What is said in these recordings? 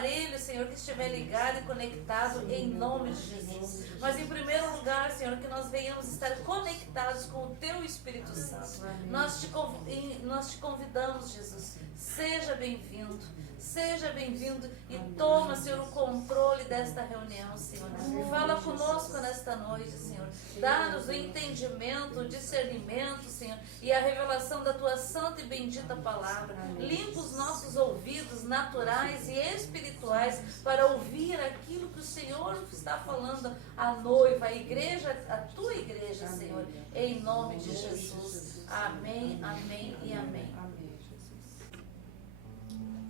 aparelho, Senhor, que estiver ligado e conectado em nome de Jesus. Mas em primeiro lugar, Senhor, que nós venhamos estar conectados com o Teu Espírito Santo. Nós te convidamos, Jesus. Seja bem-vindo. Seja bem-vindo e toma, Senhor, o controle desta reunião, Senhor. Fala conosco nesta noite, Senhor. Dá-nos o entendimento, o discernimento, Senhor, e a revelação da Tua santa e bendita palavra. Limpa os nossos ouvidos naturais e espirituais para ouvir aquilo que o Senhor está falando à noiva, à igreja, à Tua igreja, Senhor. Em nome de Jesus. Amém, amém e amém.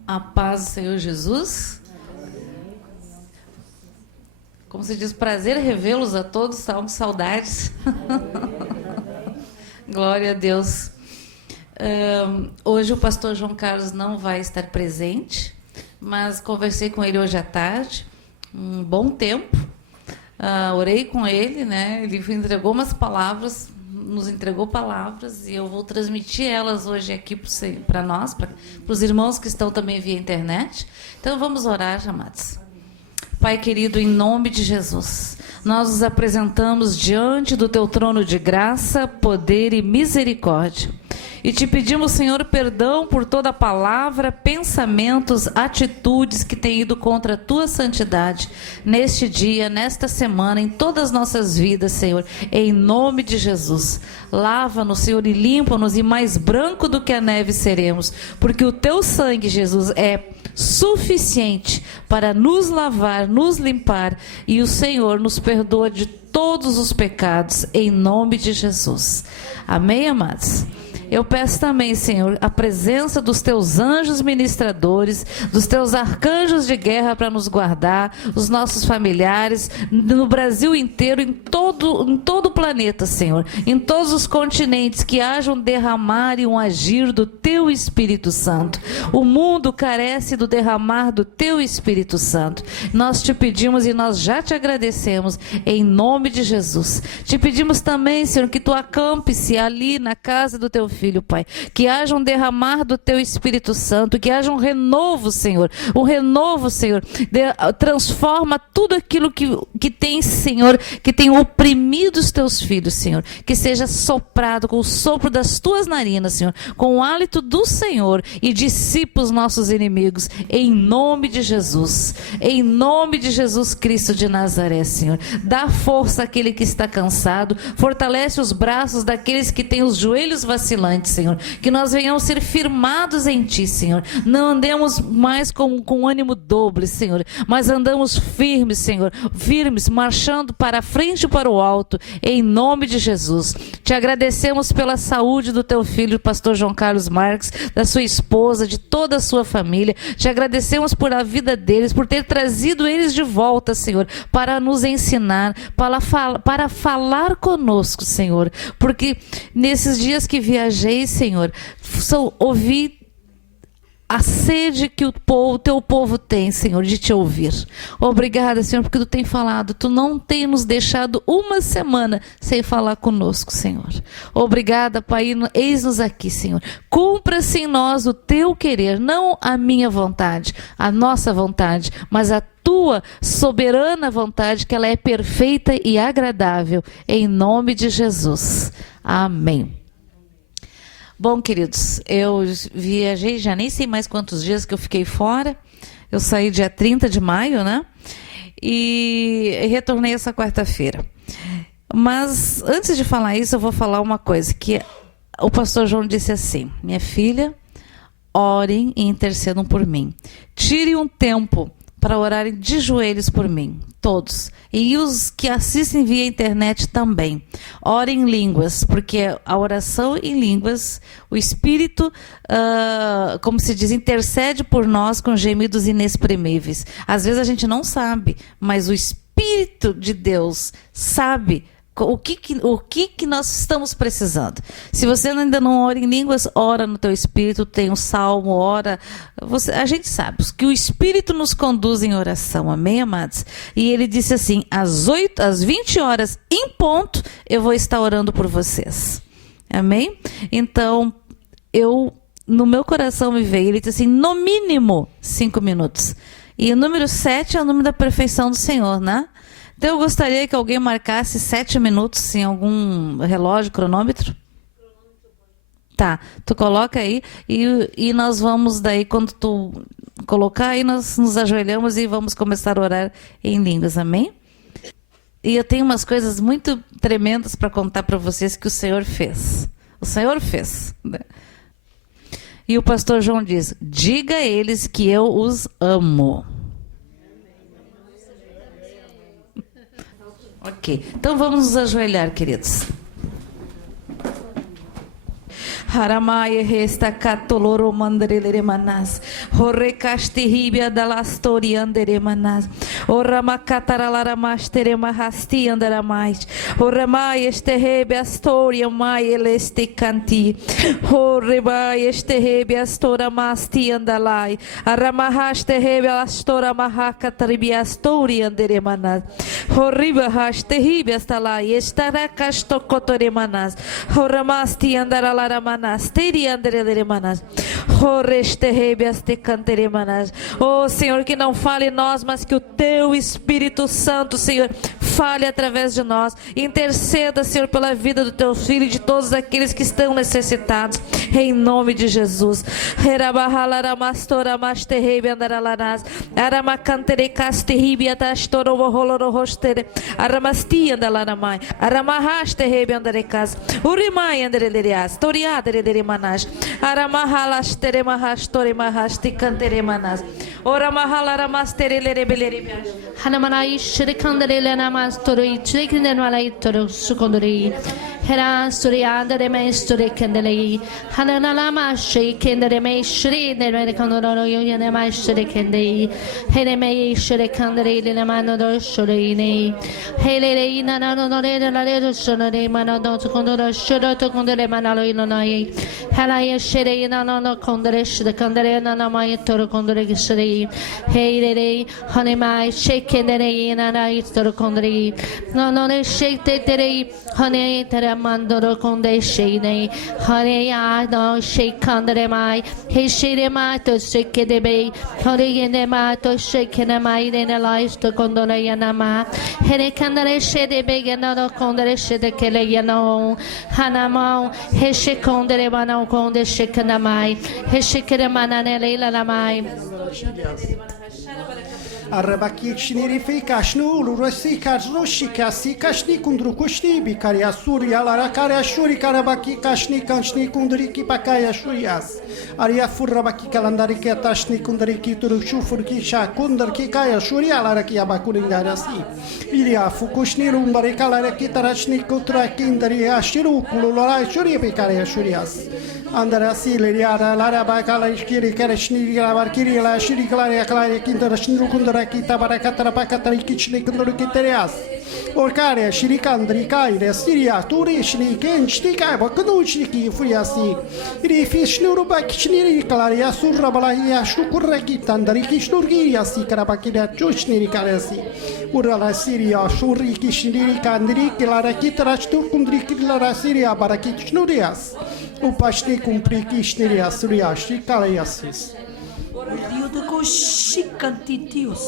A paz do Senhor Jesus. Como se diz, prazer revê-los a todos, estão com saudades. Glória a Deus. Hoje o pastor João Carlos não vai estar presente, mas conversei com ele hoje à tarde, um bom tempo. Orei com ele, né? Ele entregou umas palavras, nos entregou palavras, e eu vou transmitir elas hoje aqui para nós, para os irmãos que estão também via internet. Então vamos orar, amados. Pai querido, em nome de Jesus, nós nos apresentamos diante do Teu trono de graça, poder e misericórdia. E te pedimos, Senhor, perdão por toda palavra, pensamentos, atitudes que têm ido contra a Tua santidade neste dia, nesta semana, em todas as nossas vidas, Senhor, em nome de Jesus. Lava-nos, Senhor, e limpa-nos, e mais branco do que a neve seremos, porque o Teu sangue, Jesus, é suficiente para nos lavar, nos limpar, e o Senhor nos perdoa de todos os pecados, em nome de Jesus. Amém, amados? Eu peço também, Senhor, a presença dos Teus anjos ministradores, dos Teus arcanjos de guerra para nos guardar, os nossos familiares, no Brasil inteiro, em todo o planeta, Senhor, em todos os continentes, que haja um derramar e um agir do Teu Espírito Santo. O mundo carece do derramar do Teu Espírito Santo. Nós te pedimos e nós já te agradecemos, em nome de Jesus. Te pedimos também, Senhor, que Tu acampe-se ali na casa do Teu Filho, Pai, que haja um derramar do Teu Espírito Santo, que haja um renovo, Senhor, transforma tudo aquilo que tem, Senhor, que tem oprimido os Teus filhos, Senhor, que seja soprado com o sopro das Tuas narinas, Senhor, com o hálito do Senhor, e dissipa os nossos inimigos, em nome de Jesus, em nome de Jesus Cristo de Nazaré, Senhor. Dá força àquele que está cansado, fortalece os braços daqueles que têm os joelhos vacilantes, Senhor, que nós venhamos ser firmados em Ti, Senhor, não andemos mais com ânimo doble, Senhor, mas andamos firmes, Senhor, marchando para frente e para o alto, em nome de Jesus. Te agradecemos pela saúde do Teu filho, pastor João Carlos Marques, da sua esposa, de toda a sua família. Te agradecemos por a vida deles, por ter trazido eles de volta, Senhor, para nos ensinar, para falar conosco, Senhor, porque nesses dias que viajei, Senhor, ouvi a sede que o Teu povo tem, Senhor, de Te ouvir. Obrigada, Senhor, porque Tu tem falado, Tu não tem nos deixado uma semana sem falar conosco, Senhor. Obrigada, Pai, eis-nos aqui, Senhor. Cumpra-se em nós o Teu querer, não a minha vontade, a nossa vontade, mas a Tua soberana vontade, que ela é perfeita e agradável, em nome de Jesus. Amém. Bom, queridos, eu viajei, já nem sei mais quantos dias que eu fiquei fora. Eu saí dia 30 de maio, né? E retornei essa quarta-feira. Mas antes de falar isso, eu vou falar uma coisa, que o pastor João disse assim: minha filha, orem e intercedam por mim. Tire um tempo para orarem de joelhos por mim, todos. E os que assistem via internet também. Orem em línguas, porque a oração em línguas, o Espírito, como se diz, intercede por nós com gemidos inexprimíveis. Às vezes a gente não sabe, mas o Espírito de Deus sabe o que nós estamos precisando. Se você ainda não ora em línguas, ora no teu espírito, tem um salmo, ora. A gente sabe que o Espírito nos conduz em oração, amém, amados? E ele disse assim: às 20 horas em ponto, eu vou estar orando por vocês, amém? Então, no meu coração me veio, ele disse assim: no mínimo 5 minutos. E o número 7 é o número da perfeição do Senhor, né? Então eu gostaria que alguém marcasse 7 minutos em algum relógio, cronômetro. Tá, tu coloca aí e nós vamos daí, quando tu colocar aí, nós nos ajoelhamos e vamos começar a orar em línguas, amém? E eu tenho umas coisas muito tremendas para contar para vocês que o Senhor fez. O Senhor fez. Né? E o pastor João diz, diga a eles que eu os amo. Ok, então vamos nos ajoelhar, queridos. Haramaye resta catoloro mandarelere manas. Horre castihibia dalastori andere manas. Orama catarala mastere mahasti andara mais. Oramai esterrebe astoria mai eleste canti. Horrebai esterrebe astora masti andalai. Aramahaste rebe astora mahaka tribi astori andere manas. Horriba haste ribe astalai. Estara castocotore manas. Horamasti andara manas. Oh Senhor, que não fale em nós, mas que o teu Espírito Santo, Senhor, fale através de nós. Interceda, Senhor, pela vida do teu filho e de todos aqueles que estão necessitados, em nome de Jesus. Aramahalas teremahas toremahas ticanteremanas. Ora mahalara masterele beleribias. Hanamanai shirikandere namas toroi chikinden malai toro sukondori. Hera surianda de me sturikendele. Hananalama shikendere me shri nere kandoro yoyane ma shirikende. Hele me shirikandere le mano do shurine. Hele nanano nore la le shurine manado kondoro shuro to kondore manalo inonai. Hela shere nanano kondore shirikandere nanamai toro kondore shri. Hele hanemai shikendere nanai toro kondore. No no shake tere hane tere mandoro konde shine hare ya no shikandere mai he shire mai to shikede be hare yene mai to shikene mai ne lais to kondore yana ma here kandere shede be yana kondere shede kele yana hanama he shikondere bana konde shikana mai he shikere manane leila mai Arabaki çiniri fikaşnu ururasi kajroşi kasi kaşni kundru kuşni bi karya Surya lara karya şuri karabaki kaşni kanşni kundri ki pakaya şuriyas arya furrabaki kalandari ki taşni kundri ki turu şufur ki şa kundr ki kaya şuriya lara ki abakurin garasi ilya fukushni rumbari kalara ki taraşni kutra kindri ashiru kululora şuri bi karya şuriyas Andara sileria lara bakala iskiri karashni gravar kiri la shiri klara klara kintarashni rukundra kita barakatra pakatra kichni kundru kiterias orkare shirikandri kaire siria turishni kenchti kai baknuchni ki furiasi rifishni ruba kichni klara surra balaya shukurra kitandri kishnurgi yasi karabakira chuchni karasi urala siria shuri kishni kandri klara kitrashtu kundri klara siria barakichnurias o pasti cumpri kishniri asuriashi kalayasis. Diuduko shikantitius.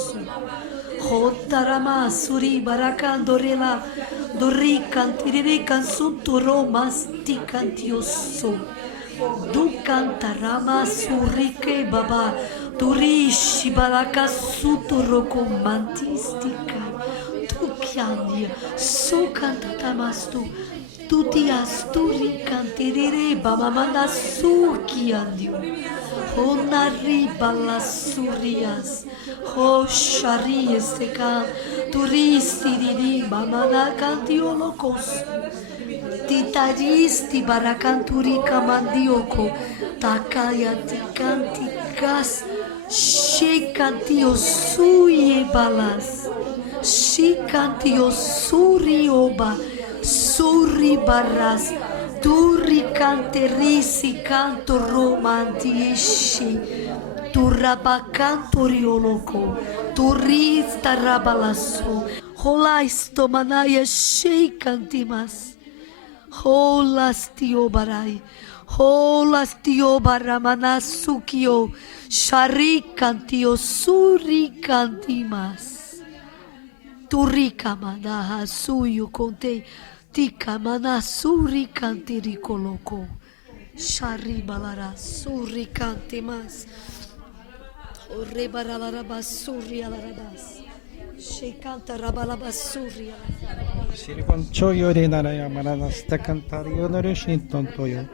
Hotarama suri barakan dorela dorikan tiririkan suturo mastikantioso. Dukantarama surike baba turishi baraka suturo komantistika. Tukyanya sukantatamastu. Tutti asturi canterere bamamana suki andio. Honari balasurias. Ho shari esteka. Turisti didi mamana cantiolocos. Titaristi baracanturi camandioko. Takaya ticanticas. Shekantio suie balas. Shikantio surioba. Surri barras, turri canterisi canto romantiesci, turraba canto rioloco, turista rabalasso, holaisto manaya shei cantimas, holastio barai, Holastio baramanasukio. Sharikantio surikantimas. Turika manaha suyu contei. Tika manasuri cantiri colocou. Sharibalara surikantimas. Orebaralabasuri alarabas. Shekanta rabalabasuri alarabas. Siriconcho yore naraya manasta cantario nore shintontoyo.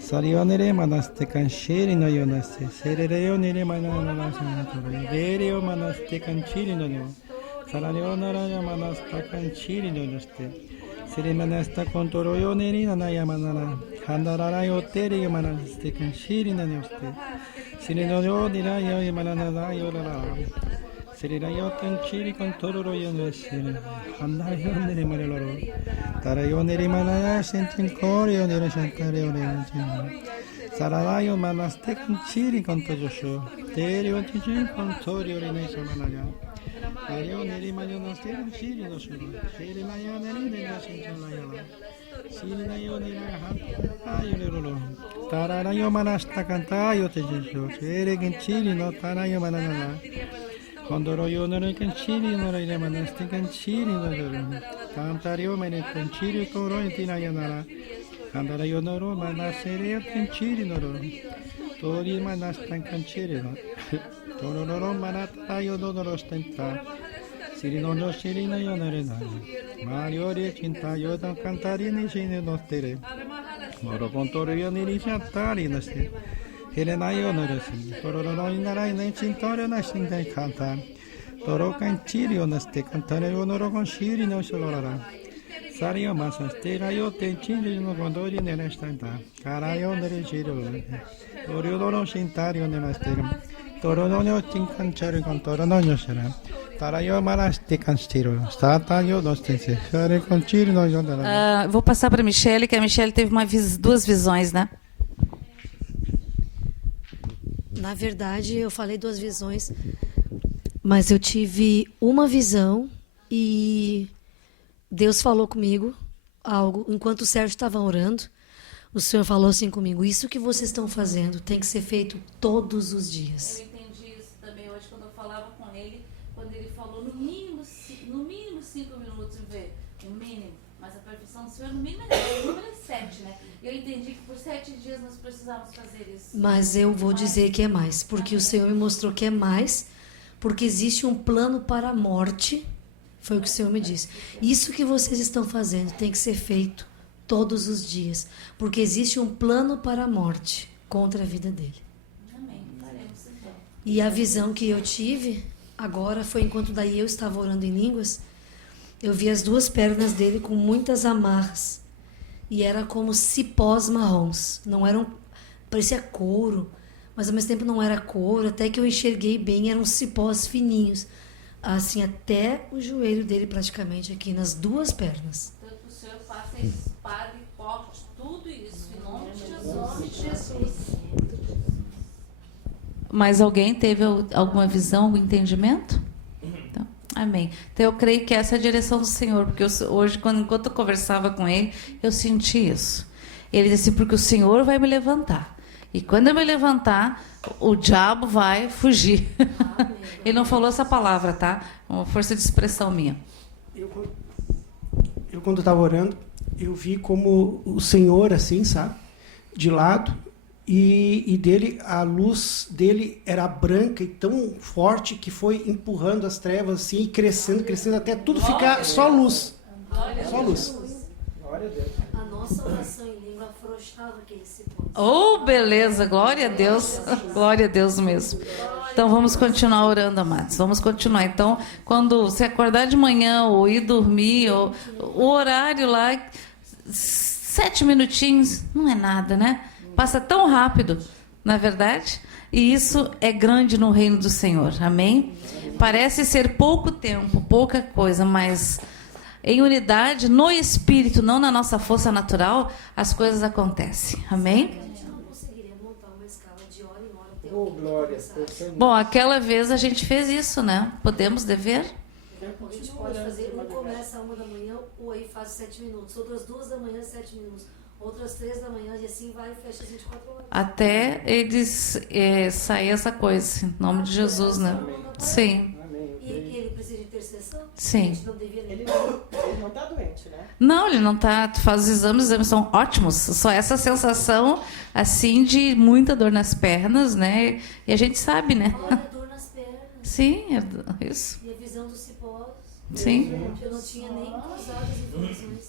Sarionere manaste cancheri no yonaste. Serereo nere manana sanatoro. Iberio manaste canchiri no yo. Salario naraya manasta canchiri no yoste. Sirimanasta contoroyo neri nanaya manana. Handarara yoteri manaste canchiri no yoste. Sirinoyo diraya manana yorara. Sirirayo canchiri contoro yonaste. Handayo nere maneloro. Tarayo nere manaya sentin corio nere chantareo nere. Sararayo manaste canchiri contojosho. Terio chichi contorio nere samanaya. Ario nere mayonaste canchiri no shuro. Siri maya nere nere chantalaya. Siri nayo nere hantayo nere. Tararayo manasta cantayo tejesho. Siri canchiri no tarayo manana. Condoro io non è canciri, non è manaste canciri, non è tantario me ne canciri, coro in tinayanara. Andara io non ho manasere canciri, non ho. Tori manastan canciri, no. Toro non manata io non lo stenta. Siri non ho sirina io non è nani. Mario di cinta io non cantari ne scene nostre. Moro contoro io ne risciantari, no se. Helenayo norosi, tororo inarai ne cintorio na shingai kanta. Toro cancirio naste cantare onoro con shiri no solora. Sario masaste rayo tenciri no gondori nella stanta. Carayo nere giro. Torio dono shintario nella stega. Toro no cincanciare con toro no yosera. Tarayo maraste canciro. Statayo dostense. Sare conciri no yondara. Vou passar para a Michele, que a Michele teve duas visões, né? Na verdade, eu falei 2 visões, mas eu tive uma visão e Deus falou comigo algo. Enquanto o Sérgio estava orando, o Senhor falou assim comigo: isso que vocês estão fazendo tem que ser feito todos os dias. Eu entendi isso também hoje quando eu falava com ele, quando ele falou no mínimo 5 minutos, no mínimo, mas a perfeição do Senhor no mínimo é 7, né? Eu entendi que por 7 dias nós precisávamos fazer isso. Mas eu vou dizer que é mais, porque o Senhor me mostrou que é mais, porque existe um plano para a morte, foi o que o Senhor me disse. Isso que vocês estão fazendo tem que ser feito todos os dias, porque existe um plano para a morte contra a vida dele. Amém. Faremos então. E a visão que eu tive agora foi enquanto daí eu estava orando em línguas, eu vi as 2 pernas dele com muitas amarras. E era como cipós marrons. Não eram, parecia couro, mas ao mesmo tempo não era couro. Até que eu enxerguei bem, eram cipós fininhos. Assim, até o joelho dele praticamente, aqui nas 2 pernas. Então, que o Senhor faça espada e corte tudo isso, em nome de Jesus. Mas alguém teve alguma visão, algum entendimento? Então, amém. Então eu creio que essa é a direção do Senhor, porque hoje, enquanto eu conversava com ele, eu senti isso. Ele disse: porque o Senhor vai me levantar. E quando eu me levantar, o diabo vai fugir. Ele não falou essa palavra, tá? Uma força de expressão minha. Eu quando estava orando, eu vi como o Senhor, assim, sabe? De lado. E dele, a luz dele era branca e tão forte que foi empurrando as trevas assim, crescendo, até tudo ficar só luz. Só luz. A nossa oração em língua afrouxava aquele cipó. Oh, beleza, glória a Deus. Glória a Deus mesmo. Então vamos continuar orando, amados. Vamos continuar. Então, quando você acordar de manhã ou ir dormir, ou, o horário lá, 7 minutinhos, não é nada, né? Passa tão rápido, não é verdade? E isso é grande no reino do Senhor. Amém? Parece ser pouco tempo, pouca coisa, mas em unidade, no Espírito, não na nossa força natural, as coisas acontecem. Amém? Bom, aquela vez a gente fez isso, né? Podemos dever? A gente pode fazer, um começa às 1 da manhã, ou aí faz 7 minutos, outras 2 da manhã, 7 minutos. Outras 3 da manhã, e assim vai e fecha as 24 horas. Até eles sair essa coisa, em nome de Jesus, né? Sim. E ele precisa de intercessão? Sim. A gente não devia Ele não está doente, né? Não, ele não tá. Tu faz os exames são ótimos. Só essa sensação, assim, de muita dor nas pernas, né? E a gente sabe, né? Olha, dor nas pernas. Sim, é isso. E a visão dos cipós. Sim. Eu não tinha nem cruzado as informações.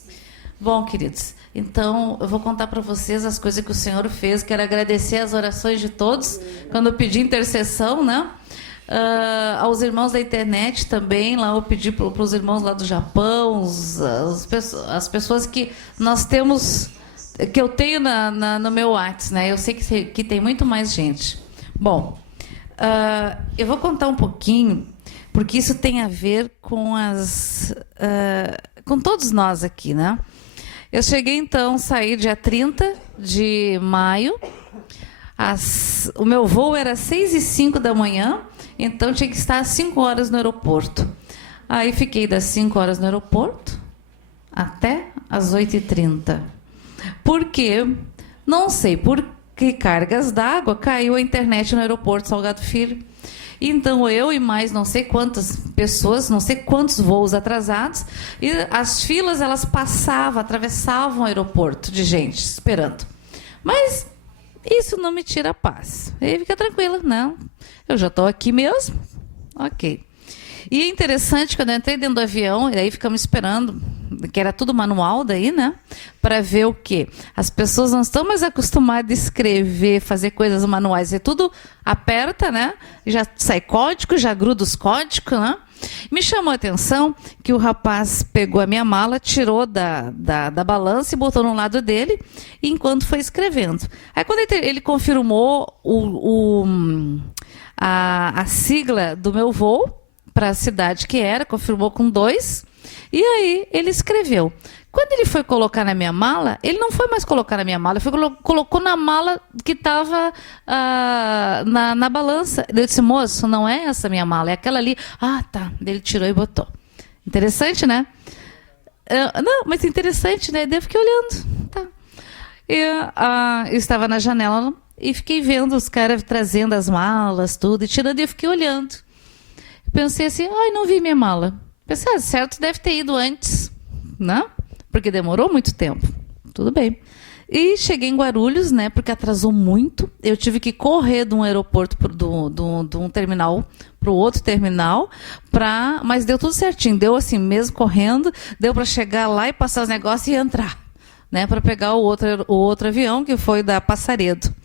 Bom, queridos, então eu vou contar para vocês as coisas que o Senhor fez. Quero agradecer as orações de todos quando eu pedi intercessão, né? Aos irmãos da internet também, lá eu pedi para os irmãos lá do Japão, as pessoas que nós temos, que eu tenho no meu WhatsApp, né? Eu sei que tem muito mais gente. Bom, eu vou contar um pouquinho, porque isso tem a ver com com todos nós aqui, né? Eu cheguei então, saí dia 30 de maio, o meu voo era 6h05 da manhã, então tinha que estar às 5 horas no aeroporto. Aí fiquei das 5 horas no aeroporto até às 8h30. Por quê? Não sei por que cargas d'água caiu a internet no aeroporto Salgado Filho. Então eu e mais não sei quantas pessoas, não sei quantos voos atrasados, e as filas elas atravessavam o aeroporto de gente esperando. Mas isso não me tira a paz. E fica tranquila, não. Eu já estou aqui mesmo. Ok. E é interessante, quando eu entrei dentro do avião, e aí ficamos esperando, que era tudo manual daí, né? Para ver o quê? As pessoas não estão mais acostumadas a escrever, fazer coisas manuais. É tudo aperta, né? Já sai código, já gruda os códigos, né? Me chamou a atenção que o rapaz pegou a minha mala, tirou da balança e botou no lado dele, enquanto foi escrevendo. Aí quando ele confirmou a sigla do meu voo, para a cidade que era, confirmou com 2, e aí ele escreveu. Quando ele foi colocar na minha mala, ele não foi mais colocar na minha mala, ele colocou na mala que estava na balança. Eu disse, moço, não é essa minha mala, é aquela ali. Ah, tá. Ele tirou e botou. Interessante, né? Não, mas interessante, né? Daí eu fiquei olhando. Tá. Eu estava na janela e fiquei vendo os caras trazendo as malas, tudo, e tirando, e eu fiquei olhando. Pensei assim, não vi minha mala. Pensei, certo, deve ter ido antes, né? Porque demorou muito tempo. Tudo bem. E cheguei em Guarulhos, né? Porque atrasou muito. Eu tive que correr de um aeroporto, de um terminal para o outro terminal, mas deu tudo certinho. Deu assim, mesmo correndo, deu para chegar lá e passar os negócios e entrar, né? Para pegar o outro avião, que foi da Passaredo.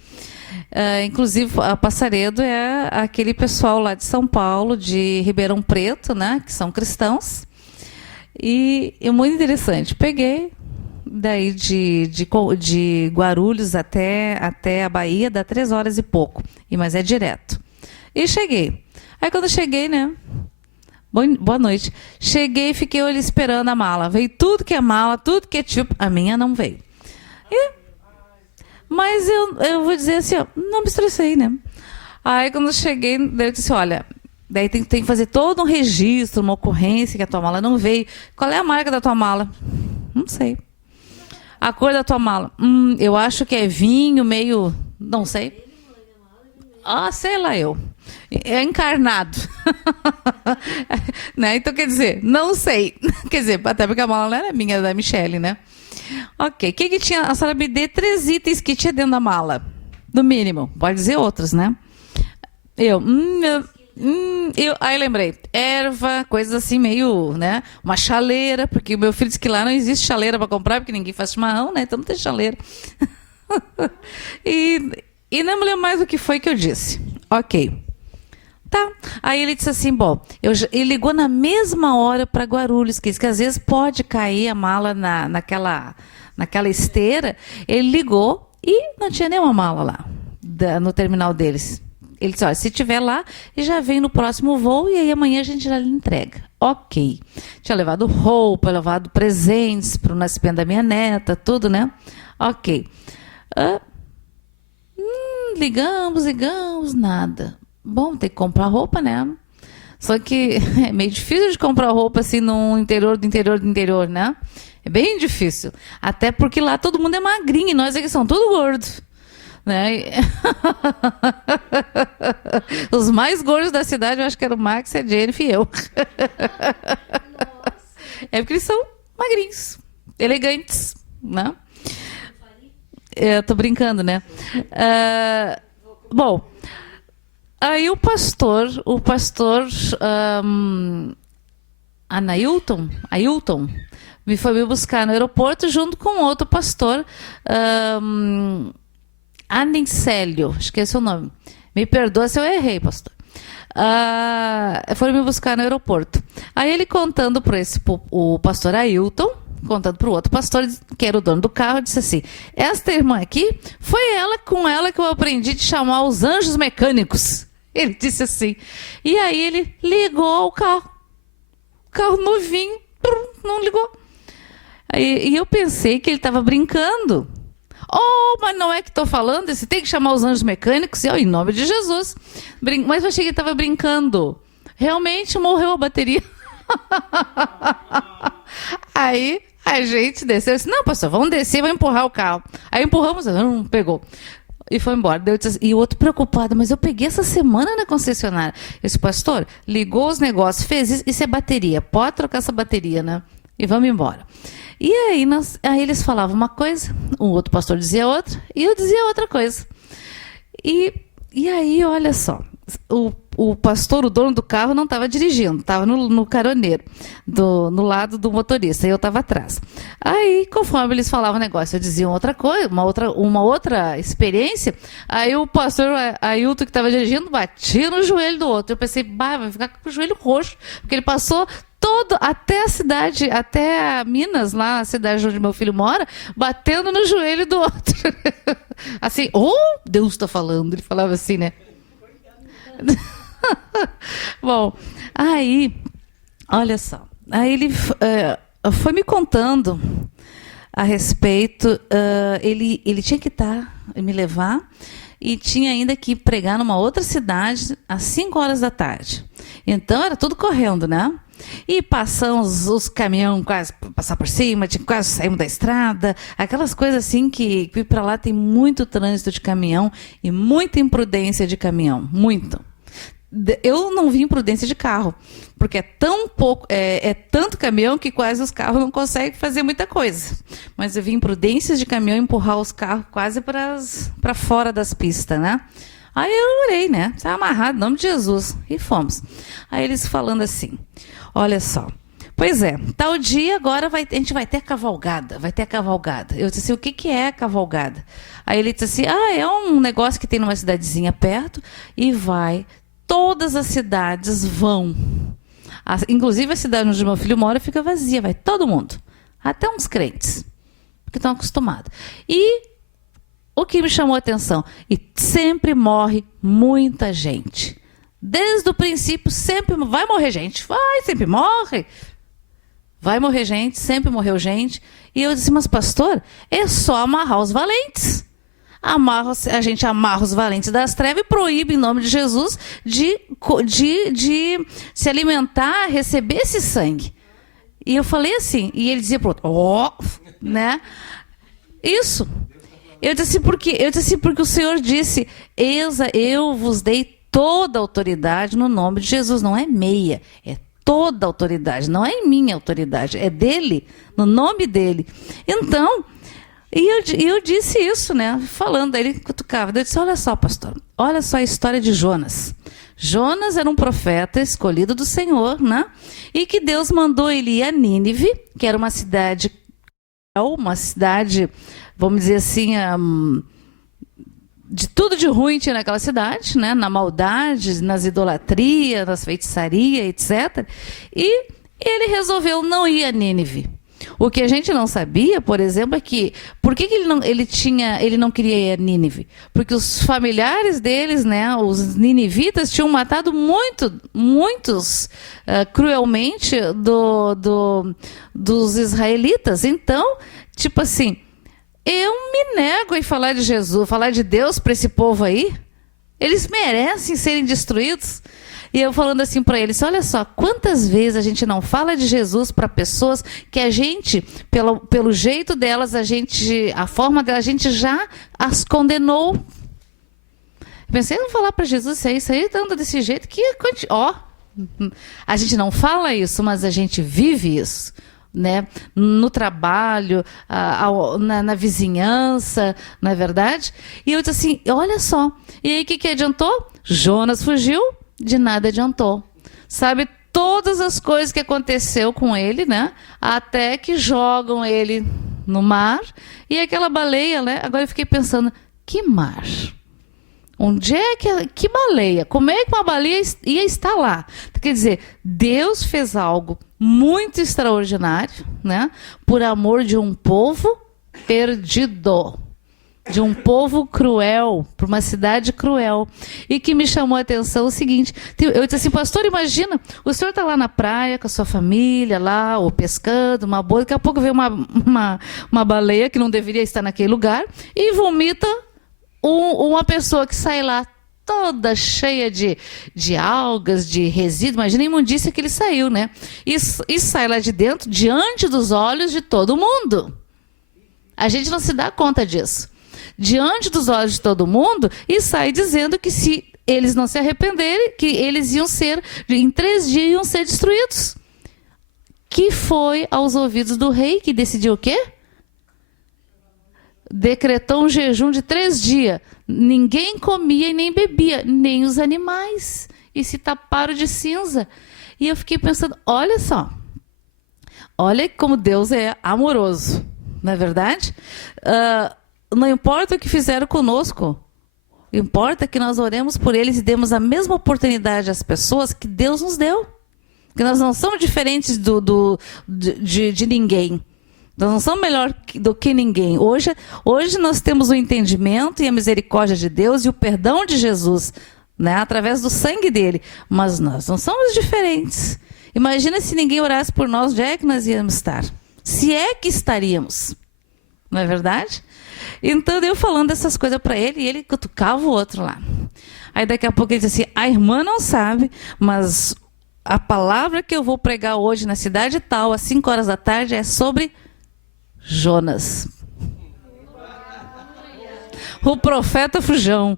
Inclusive, a Passaredo é aquele pessoal lá de São Paulo, de Ribeirão Preto, né, que são cristãos. E é muito interessante. Peguei daí de Guarulhos até a Bahia, dá 3 horas e pouco, mas é direto. E cheguei. Aí quando eu cheguei, né, boa noite, cheguei e fiquei ali esperando a mala. Veio tudo que é mala, tudo que é tipo, a minha não veio. Mas eu vou dizer assim, não me estressei, né? Aí quando eu cheguei, eu disse, olha, daí tem que fazer todo um registro, uma ocorrência que a tua mala não veio. Qual é a marca da tua mala? Não sei. A cor da tua mala? Eu acho que é vinho, meio... Não sei. Sei lá eu. É encarnado. Né? Então, quer dizer, não sei. Quer dizer, até porque a mala não era minha, da Michele, né? Ok. O que tinha? A senhora me dê 3 itens que tinha dentro da mala. No mínimo. Pode dizer outros, né? Aí lembrei. Erva, coisas assim meio, né? Uma chaleira, porque o meu filho disse que lá não existe chaleira para comprar, porque ninguém faz chimarrão, né? Então não tem chaleira. E não me lembro mais o que foi que eu disse. Ok. Tá. Aí ele disse assim, bom, ele ligou na mesma hora para Guarulhos, que às vezes pode cair a mala naquela esteira. Ele ligou e não tinha nenhuma mala lá, no terminal deles. Ele disse, olha, se tiver lá, já vem no próximo voo e aí amanhã a gente já lhe entrega. Ok. Tinha levado roupa, levado presentes para o nascimento da minha neta, tudo, né? Ok. Ligamos, nada. Bom, tem que comprar roupa, né? Só que é meio difícil de comprar roupa assim no interior do interior do interior, né? É bem difícil. Até porque lá todo mundo é magrinho e nós aqui somos tudo gordos. Né? Os mais gordos da cidade, eu acho que era o Max, a Jennifer e eu. É porque eles são magrinhos, elegantes, né? Eu tô brincando, né? Bom, aí o pastor Ailton, foi me buscar no aeroporto junto com outro pastor, Anicélio, esqueci o nome. Me perdoa se eu errei, pastor. Foram me buscar no aeroporto. Aí ele contando para o pastor Ailton, contando para o outro pastor, que era o dono do carro, disse assim: esta irmã aqui, foi com ela que eu aprendi a chamar os anjos mecânicos. Ele disse assim. E aí ele ligou o carro novinho, não ligou. E eu pensei que ele estava brincando. Oh, mas não é que estou falando, você tem que chamar os anjos mecânicos, e, em nome de Jesus. Mas eu achei que ele estava brincando. Realmente morreu a bateria. Aí a gente desceu e disse: não, pastor, vamos descer, vamos empurrar o carro. Aí empurramos, não pegou. E foi embora. E o outro preocupado: mas eu peguei essa semana na concessionária. Esse pastor ligou os negócios, fez isso, isso é bateria, pode trocar essa bateria, né? E vamos embora. E aí, aí eles falavam uma coisa, o outro pastor dizia outra, e eu dizia outra coisa. E aí, olha só, o pastor, o dono do carro, não estava dirigindo, estava no caroneiro, no lado do motorista, e eu estava atrás. Aí, conforme eles falavam o negócio, eu dizia outra coisa, uma outra experiência, aí o pastor Ailton, que estava dirigindo, batia no joelho do outro. Eu pensei: vai ficar com o joelho roxo, porque ele passou até a cidade, até a Minas, lá a cidade onde meu filho mora, batendo no joelho do outro. Assim, Deus está falando, ele falava assim, né? Bom, aí, olha só, aí ele foi me contando a respeito, ele tinha que me levar e tinha ainda que pregar numa outra cidade às 5 horas da tarde. Então era tudo correndo, né? E passamos os caminhões quase passar por cima, quase saímos da estrada, aquelas coisas assim que para lá tem muito trânsito de caminhão e muita imprudência de caminhão, muito. Eu não vi imprudência de carro, porque é tão pouco, é tanto caminhão que quase os carros não conseguem fazer muita coisa. Mas eu vi imprudências de caminhão empurrar os carros quase para fora das pistas, né? Aí eu orei, né? Está amarrado, em nome de Jesus. E fomos. Aí eles falando assim: olha só, pois é, tal dia agora a gente vai ter cavalgada, Eu disse assim: o que é a cavalgada? Aí ele disse assim: é um negócio que tem numa cidadezinha perto e todas as cidades vão. Inclusive a cidade onde meu filho mora fica vazia, vai todo mundo. Até uns crentes, que estão acostumados. E o que me chamou a atenção, e sempre morre muita gente. Desde o princípio, sempre vai morrer gente. Sempre morre. Vai morrer gente, sempre morreu gente. E eu disse: mas pastor, é só amarrar os valentes. A gente amarra os valentes das trevas e proíbe, em nome de Jesus, de se alimentar, receber esse sangue. E eu falei assim, e ele dizia para o outro: né? Isso. Eu disse porque o Senhor disse: eu vos dei toda a autoridade no nome de Jesus. Não é meia, é toda a autoridade. Não é minha autoridade, é dele, no nome dele. Então, eu disse isso, né? Falando, aí ele cutucava. Eu disse: olha só, pastor, olha só a história de Jonas. Jonas era um profeta escolhido do Senhor, né? E que Deus mandou ele ir a Nínive, que era uma cidade, vamos dizer assim, de tudo de ruim tinha naquela cidade, né? Na maldade, nas idolatrias, nas feitiçarias, etc. E ele resolveu não ir a Nínive. O que a gente não sabia, por exemplo, é que por que ele não queria ir a Nínive? Porque os familiares deles, né, os ninivitas, tinham matado muitos cruelmente dos israelitas. Então, tipo assim, eu me nego a falar de Jesus, falar de Deus para esse povo aí. Eles merecem serem destruídos. E eu falando assim para eles, olha só, quantas vezes a gente não fala de Jesus para pessoas que a gente, pelo jeito delas, a forma delas, a gente já as condenou. Pensei, não falar para Jesus isso aí, anda desse jeito, a gente não fala isso, mas a gente vive isso. Né? No trabalho, na vizinhança, não é verdade? E eu disse assim, olha só. E aí o que adiantou? Jonas fugiu, de nada adiantou. Sabe, todas as coisas que aconteceu com ele, né? Até que jogam ele no mar. E aquela baleia, né? Agora eu fiquei pensando, que mar? Onde é que baleia? Como é que uma baleia ia estar lá? Quer dizer, Deus fez algo muito extraordinário, né? Por amor de um povo perdido, de um povo cruel, para uma cidade cruel. E que me chamou a atenção o seguinte, eu disse assim, pastor, imagina, o senhor está lá na praia com a sua família, lá, ou pescando, uma boa, daqui a pouco vem uma baleia que não deveria estar naquele lugar e vomita uma pessoa que sai lá toda cheia de algas, de resíduos, imagina a imundícia que ele saiu, né? E sai lá de dentro, diante dos olhos de todo mundo. A gente não se dá conta disso. Diante dos olhos de todo mundo, e sai dizendo que se eles não se arrependerem, que eles em 3 dias iam ser destruídos. Que foi aos ouvidos do rei, que decidiu o quê? Decretou um jejum de 3 dias. Ninguém comia e nem bebia, nem os animais. E se taparam de cinza. E eu fiquei pensando, olha só. Olha como Deus é amoroso. Não é verdade? Não importa o que fizeram conosco. Importa que nós oremos por eles e demos a mesma oportunidade às pessoas que Deus nos deu. Porque nós não somos diferentes de ninguém. Nós não somos melhor do que ninguém. Hoje nós temos o entendimento e a misericórdia de Deus e o perdão de Jesus, né, através do sangue dele. Mas nós não somos diferentes. Imagina se ninguém orasse por nós, onde é que nós íamos estar? Se é que estaríamos. Não é verdade? Então eu falando essas coisas para ele e ele cutucava o outro lá. Aí daqui a pouco ele disse assim, a irmã não sabe, mas a palavra que eu vou pregar hoje na cidade tal, às 5 horas da tarde, é sobre Jonas, o profeta fujão.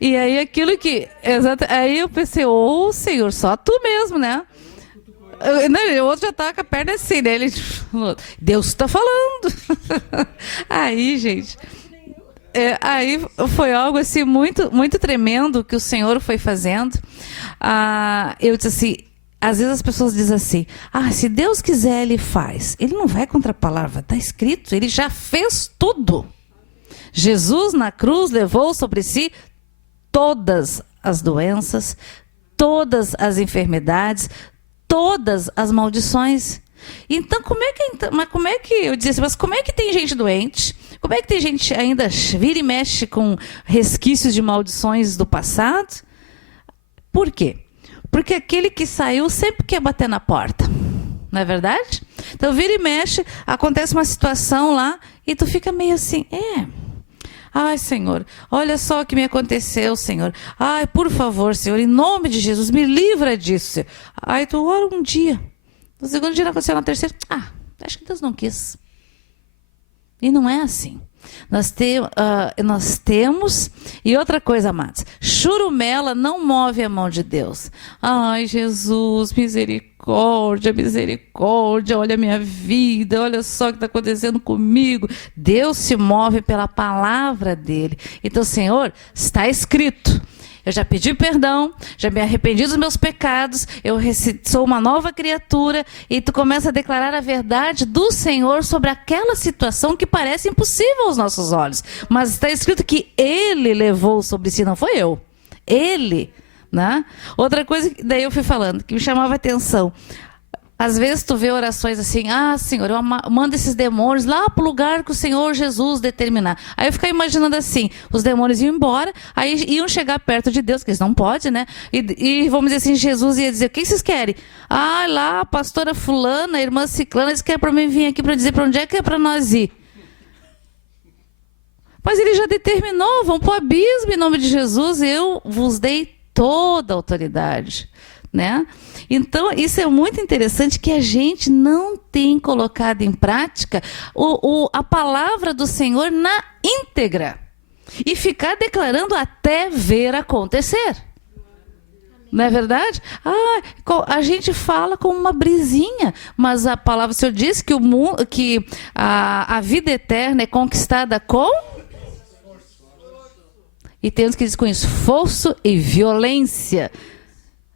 E aí aquilo que... Aí eu pensei, Senhor, só tu mesmo, né? O outro já tá com a perna assim, né? Ele, Deus está falando. Aí, gente... aí foi algo assim muito, muito tremendo que o Senhor foi fazendo. Eu disse assim... Às vezes as pessoas dizem assim, se Deus quiser, Ele faz. Ele não vai contra a palavra, está escrito, Ele já fez tudo. Jesus na cruz levou sobre si todas as doenças, todas as enfermidades, todas as maldições. Então, como é que eu disse, mas como é que tem gente doente? Como é que tem gente ainda vira e mexe com resquícios de maldições do passado? Por quê? Porque aquele que saiu sempre quer bater na porta. Não é verdade? Então, vira e mexe, acontece uma situação lá e tu fica meio assim, ai, Senhor, olha só o que me aconteceu, Senhor. Ai, por favor, Senhor, em nome de Jesus, me livra disso, Senhor. Aí tu ora um dia. No segundo dia não aconteceu, no terceiro, acho que Deus não quis. E não é assim. Nós temos, e outra coisa, amados, churumela não move a mão de Deus. Ai, Jesus, misericórdia, misericórdia, olha a minha vida, olha só o que está acontecendo comigo. Deus se move pela palavra dele. Então, Senhor, está escrito. Eu já pedi perdão, já me arrependi dos meus pecados, eu sou uma nova criatura, e tu começa a declarar a verdade do Senhor sobre aquela situação que parece impossível aos nossos olhos. Mas está escrito que Ele levou sobre si, não foi eu. Ele, né? Outra coisa, daí eu fui falando, que me chamava a atenção. Às vezes tu vê orações assim, Senhor, eu mando esses demônios lá para o lugar que o Senhor Jesus determinar. Aí eu ficava imaginando assim, os demônios iam embora, aí iam chegar perto de Deus, que eles não podem, né? E vamos dizer assim, Jesus ia dizer, o que vocês querem? Lá a pastora fulana, a irmã ciclana, eles querem para mim vir aqui para dizer para onde é que é para nós ir. Mas ele já determinou, vão para o abismo em nome de Jesus, eu vos dei toda a autoridade, né? Então, isso é muito interessante, que a gente não tem colocado em prática a palavra do Senhor na íntegra e ficar declarando até ver acontecer. Não é verdade? A gente fala com uma brisinha, mas a palavra do Senhor diz que, que a vida eterna é conquistada com... E temos que dizer com esforço e violência.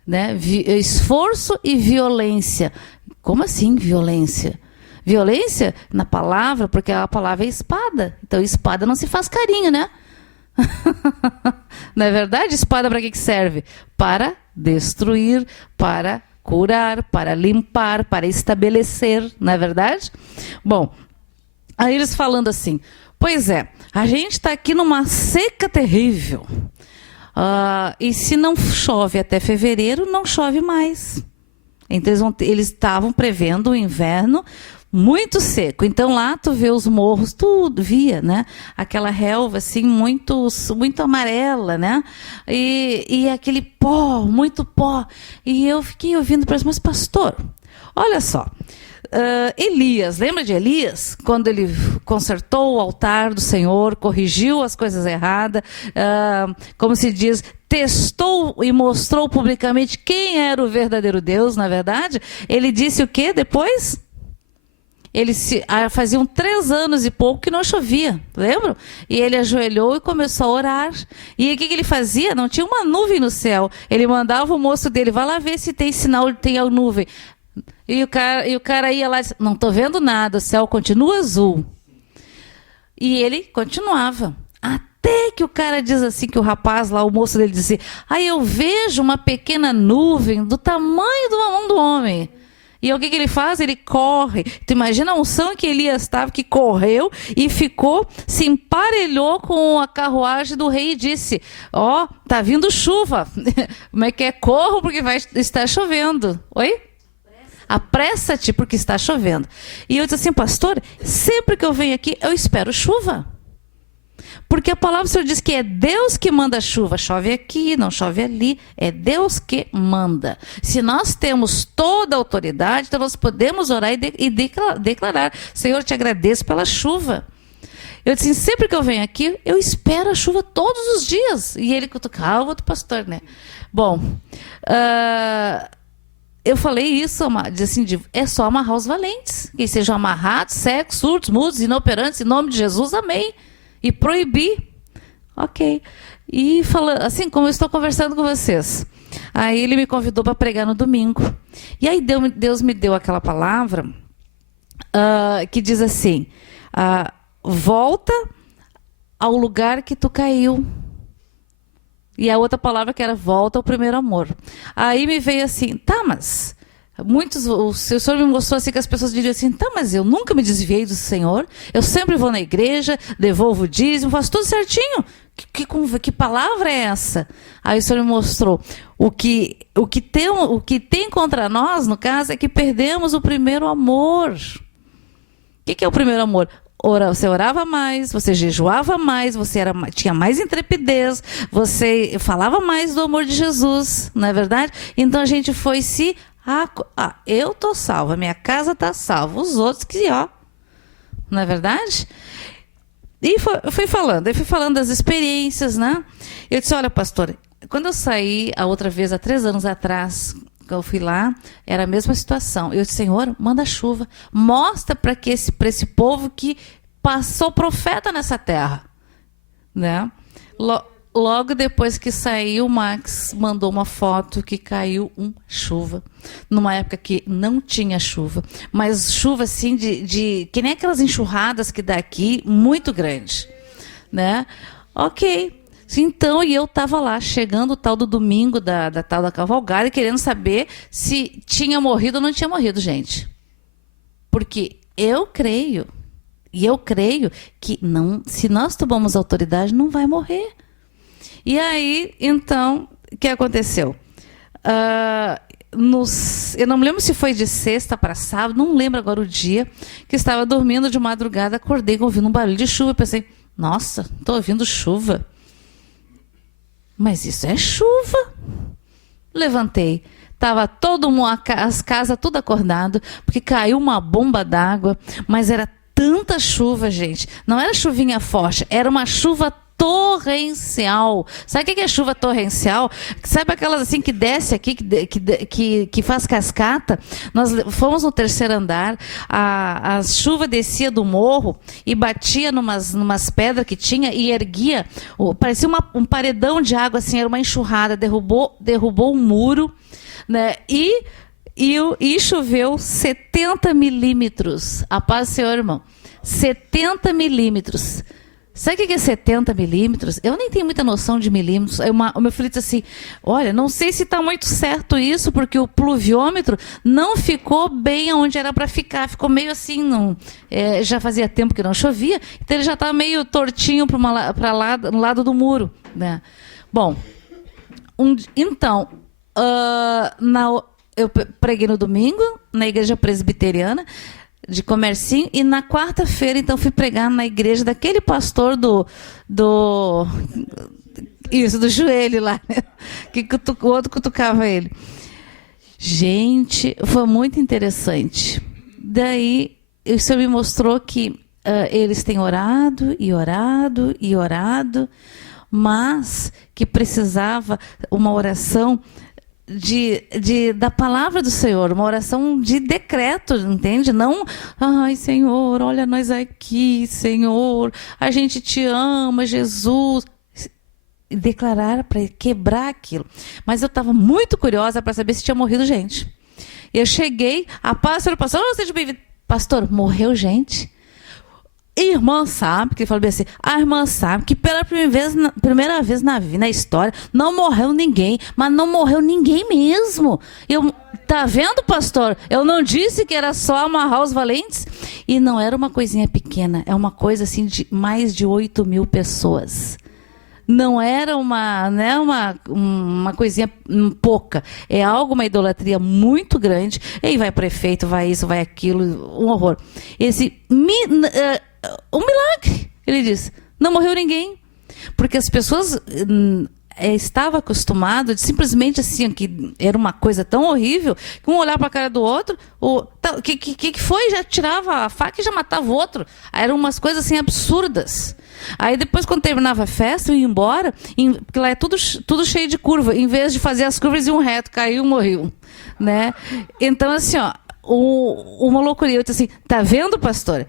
Né? Esforço e violência. Como assim violência? Violência na palavra, porque a palavra é espada. Então, espada não se faz carinho, né? Não é verdade? Espada para que serve? Para destruir, para curar, para limpar, para estabelecer, não é verdade? Bom, aí eles falando assim, pois é, a gente está aqui numa seca terrível. E se não chove até fevereiro, não chove mais. Então eles estavam prevendo o inverno muito seco. Então lá tu vê os morros, tu via, né? Aquela relva assim muito amarela, né? E aquele pó, muito pó. E eu fiquei ouvindo para mas pastor, olha só. Elias, lembra de Elias? Quando ele consertou o altar do Senhor, corrigiu as coisas erradas, como se diz, testou e mostrou publicamente quem era o verdadeiro Deus, na verdade. Ele disse o quê depois? Faziam 3 anos e pouco que não chovia, lembram? E ele ajoelhou e começou a orar. E o que ele fazia? Não tinha uma nuvem no céu. Ele mandava o moço dele, vai lá ver se tem sinal, tem a nuvem. E o cara ia lá e disse, não estou vendo nada, o céu continua azul. E ele continuava. Até que o cara diz assim, que o rapaz lá, o moço dele disse, eu vejo uma pequena nuvem do tamanho de uma mão do homem. E o que ele faz? Ele corre. Tu imagina a unção que Elias estava, que correu e ficou, se emparelhou com a carruagem do rei e disse, tá vindo chuva. Como é que é? Corro porque vai estar chovendo. Oi? Apressa-te porque está chovendo. E eu disse assim, pastor, sempre que eu venho aqui, eu espero chuva. Porque a palavra do Senhor diz que é Deus que manda a chuva. Chove aqui, não chove ali. É Deus que manda. Se nós temos toda a autoridade, então nós podemos orar e declarar, Senhor, eu te agradeço pela chuva. Eu disse, sempre que eu venho aqui, eu espero a chuva todos os dias. E ele cutucava do pastor, né? Bom, eu falei isso, assim, é só amarrar os valentes. Que sejam amarrados, cegos, surdos, mudos, inoperantes, em nome de Jesus, amém. E proibir. Ok. E falando, assim como eu estou conversando com vocês. Aí ele me convidou para pregar no domingo. E aí Deus me deu aquela palavra que diz assim, volta ao lugar que tu caiu. E a outra palavra que era volta ao primeiro amor. Aí me veio assim, mas... o Senhor me mostrou assim que as pessoas diriam assim, mas eu nunca me desviei do Senhor, eu sempre vou na igreja, devolvo o dízimo, faço tudo certinho. Que palavra é essa? Aí o Senhor me mostrou, o que tem contra nós, no caso, é que perdemos o primeiro amor. O que é o primeiro amor? Você orava mais, você jejuava mais, você tinha mais intrepidez, você falava mais do amor de Jesus, não é verdade? Então a gente foi se... eu tô salva, minha casa tá salva, os outros que, não é verdade? E fui falando das experiências, né? Eu disse, olha, pastor, quando eu saí a outra vez, há 3 anos atrás, que eu fui lá, era a mesma situação. Eu disse, Senhor, manda chuva, mostra para esse povo que passou profeta nessa terra, né? Logo depois que saiu, o Max mandou uma foto que caiu chuva. Numa época que não tinha chuva. Mas chuva assim, que nem aquelas enxurradas que dá aqui, muito grande. Né? Ok. Então, e eu estava lá, chegando o tal do domingo, da tal da cavalgada, querendo saber se tinha morrido ou não tinha morrido, gente. Porque eu creio que não, se nós tomamos autoridade, não vai morrer. E aí, então, o que aconteceu? Eu não me lembro se foi de sexta para sábado, não lembro agora o dia, que estava dormindo de madrugada, acordei ouvindo um barulho de chuva. Pensei, nossa, estou ouvindo chuva. Mas isso é chuva. Levantei. Tava todo mundo, as casas tudo acordado, porque caiu uma bomba d'água, mas era tanta chuva, gente. Não era chuvinha forte, era uma chuva torrencial. Sabe o que é chuva torrencial? Sabe aquelas assim que desce aqui, que faz cascata? Nós fomos no 3º andar, a chuva descia do morro e batia numas pedras que tinha e erguia, parecia um paredão de água, assim, era uma enxurrada, derrubou um muro, né? E choveu 70 milímetros. A paz do Senhor, irmão. 70 milímetros. Sabe o que é 70 milímetros? Eu nem tenho muita noção de milímetros. Aí o meu filho disse assim, olha, não sei se está muito certo isso, porque o pluviômetro não ficou bem onde era para ficar. Ficou meio assim, já fazia tempo que não chovia, então ele já estava meio tortinho no lado do muro, né? Bom, então, eu preguei no domingo, na igreja presbiteriana, de Comercinho, e na quarta-feira, então, fui pregar na igreja daquele pastor do joelho lá, né? Que o outro cutucava ele. Gente, foi muito interessante. Daí, o Senhor me mostrou que eles têm orado, mas que precisava uma oração da palavra do Senhor, uma oração de decreto, entende? Não, ai, Senhor, olha nós aqui, Senhor, a gente te ama, Jesus. Declarar para quebrar aquilo. Mas eu estava muito curiosa para saber se tinha morrido gente. Eu cheguei, a pastora, pastor, seja bem-vindo. Pastor, morreu gente? Irmã sabe, que ele falou bem assim, a irmã sabe que pela primeira vez na história não morreu ninguém, mas não morreu ninguém mesmo. Tá vendo, pastor? Eu não disse que era só amarrar os valentes? E não era uma coisinha pequena, é uma coisa assim de mais de 8 mil pessoas. Não era uma coisinha pouca. É algo, uma idolatria muito grande. E aí vai prefeito, vai isso, vai aquilo, um horror. Um milagre, ele disse. Não morreu ninguém. Porque as pessoas estavam acostumadas, simplesmente assim, que era uma coisa tão horrível, que um olhava para a cara do outro, que foi? Já tirava a faca e já matava o outro. Eram umas coisas assim absurdas. Aí depois, quando terminava a festa, eu ia embora, porque lá é tudo cheio de curva. Em vez de fazer as curvas, iam reto, caiu, morreu, né? Então, assim, uma loucura. Eu disse assim, tá vendo, pastora?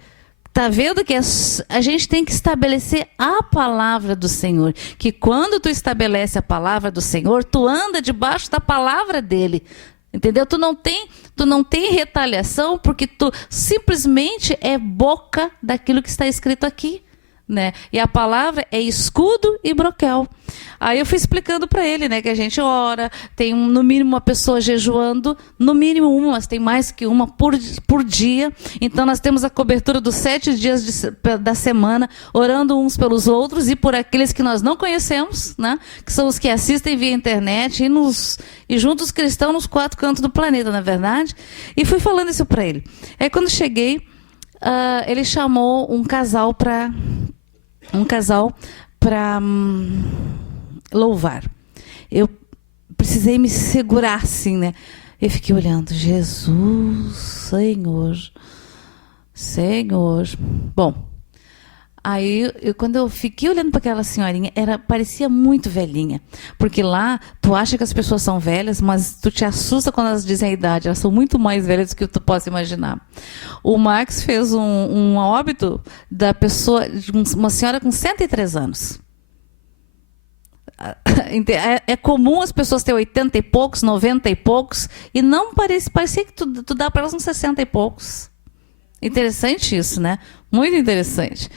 Tá vendo que a gente tem que estabelecer a palavra do Senhor. Que quando tu estabelece a palavra do Senhor, tu anda debaixo da palavra dele. Entendeu? Tu não tem retaliação, porque tu simplesmente é boca daquilo que está escrito aqui. Né? E a palavra é escudo e broquel. Aí eu fui explicando para ele, né, que a gente ora, tem no mínimo uma pessoa jejuando, no mínimo uma, mas tem mais que uma por dia. Então nós temos a cobertura dos 7 dias da semana, orando uns pelos outros e por aqueles que nós não conhecemos, né, que são os que assistem via internet e juntos cristãos nos 4 cantos do planeta, na verdade. E fui falando isso para ele. Aí quando cheguei, ele chamou um casal para louvar. Eu precisei me segurar assim, né? Eu fiquei olhando, Jesus, Senhor. Bom, aí quando eu fiquei olhando para aquela senhorinha, parecia muito velhinha, porque lá tu acha que as pessoas são velhas, mas tu te assusta quando elas dizem a idade. Elas são muito mais velhas do que tu possa imaginar. O Max fez um óbito da pessoa, de uma senhora com 103 anos. É comum as pessoas terem 80 e poucos, 90 e poucos, e não parecia que tu dá para elas uns 60 e poucos. Interessante isso, né? Muito interessante.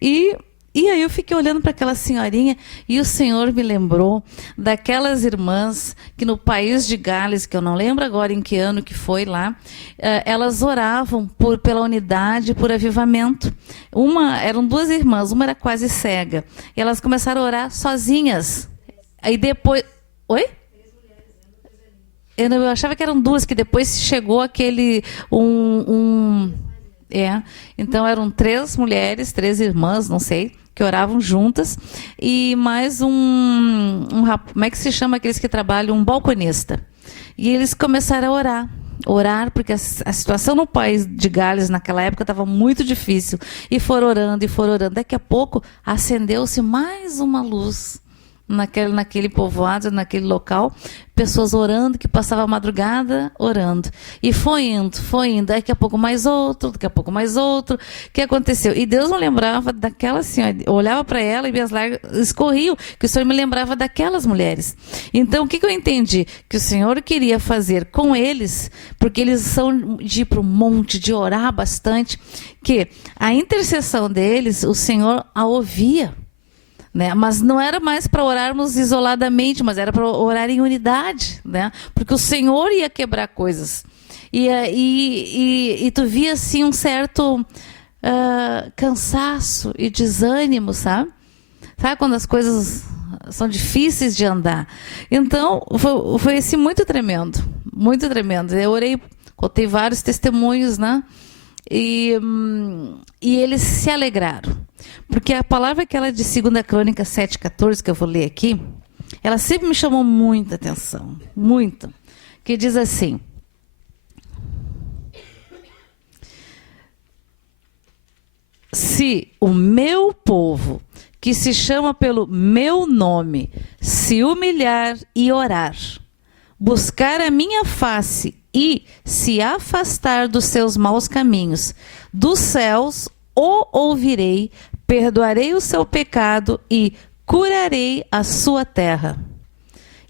E aí eu fiquei olhando para aquela senhorinha e o Senhor me lembrou daquelas irmãs que no país de Gales, que eu não lembro agora em que ano que foi lá, elas oravam pela unidade, por avivamento. Eram 2 irmãs, uma era quase cega. E elas começaram a orar sozinhas. Aí depois... Oi? Eu achava que eram 2, que depois chegou aquele... Então eram 3 mulheres, 3 irmãs, não sei, que oravam juntas, e mais como é que se chama aqueles que trabalham? Um balconista. E eles começaram a orar, porque a situação no país de Gales naquela época estava muito difícil, e foram orando, daqui a pouco acendeu-se mais uma luz, naquele povoado, naquele local, pessoas orando, que passava a madrugada orando, e foi indo, daqui a pouco mais outro, o que aconteceu? E Deus me lembrava daquela senhora, eu olhava para ela e minhas lágrimas escorriam, que o Senhor me lembrava daquelas mulheres. Então, o que eu entendi? Que o Senhor queria fazer com eles, porque eles são de ir para o monte, de orar bastante, que a intercessão deles, o Senhor a ouvia, né? Mas não era mais para orarmos isoladamente, mas era para orar em unidade, né? Porque o Senhor ia quebrar coisas. E tu via assim um certo cansaço e desânimo, sabe? Sabe quando as coisas são difíceis de andar? Então, foi assim muito tremendo, muito tremendo. Eu orei, contei vários testemunhos, né? E eles se alegraram. Porque a palavra aquela de 2 Crônicas 7,14, que eu vou ler aqui, ela sempre me chamou muita atenção, muito. Que diz assim: se o meu povo, que se chama pelo meu nome, se humilhar e orar, buscar a minha face e se afastar dos seus maus caminhos, dos céus o ouvirei, perdoarei o seu pecado e curarei a sua terra.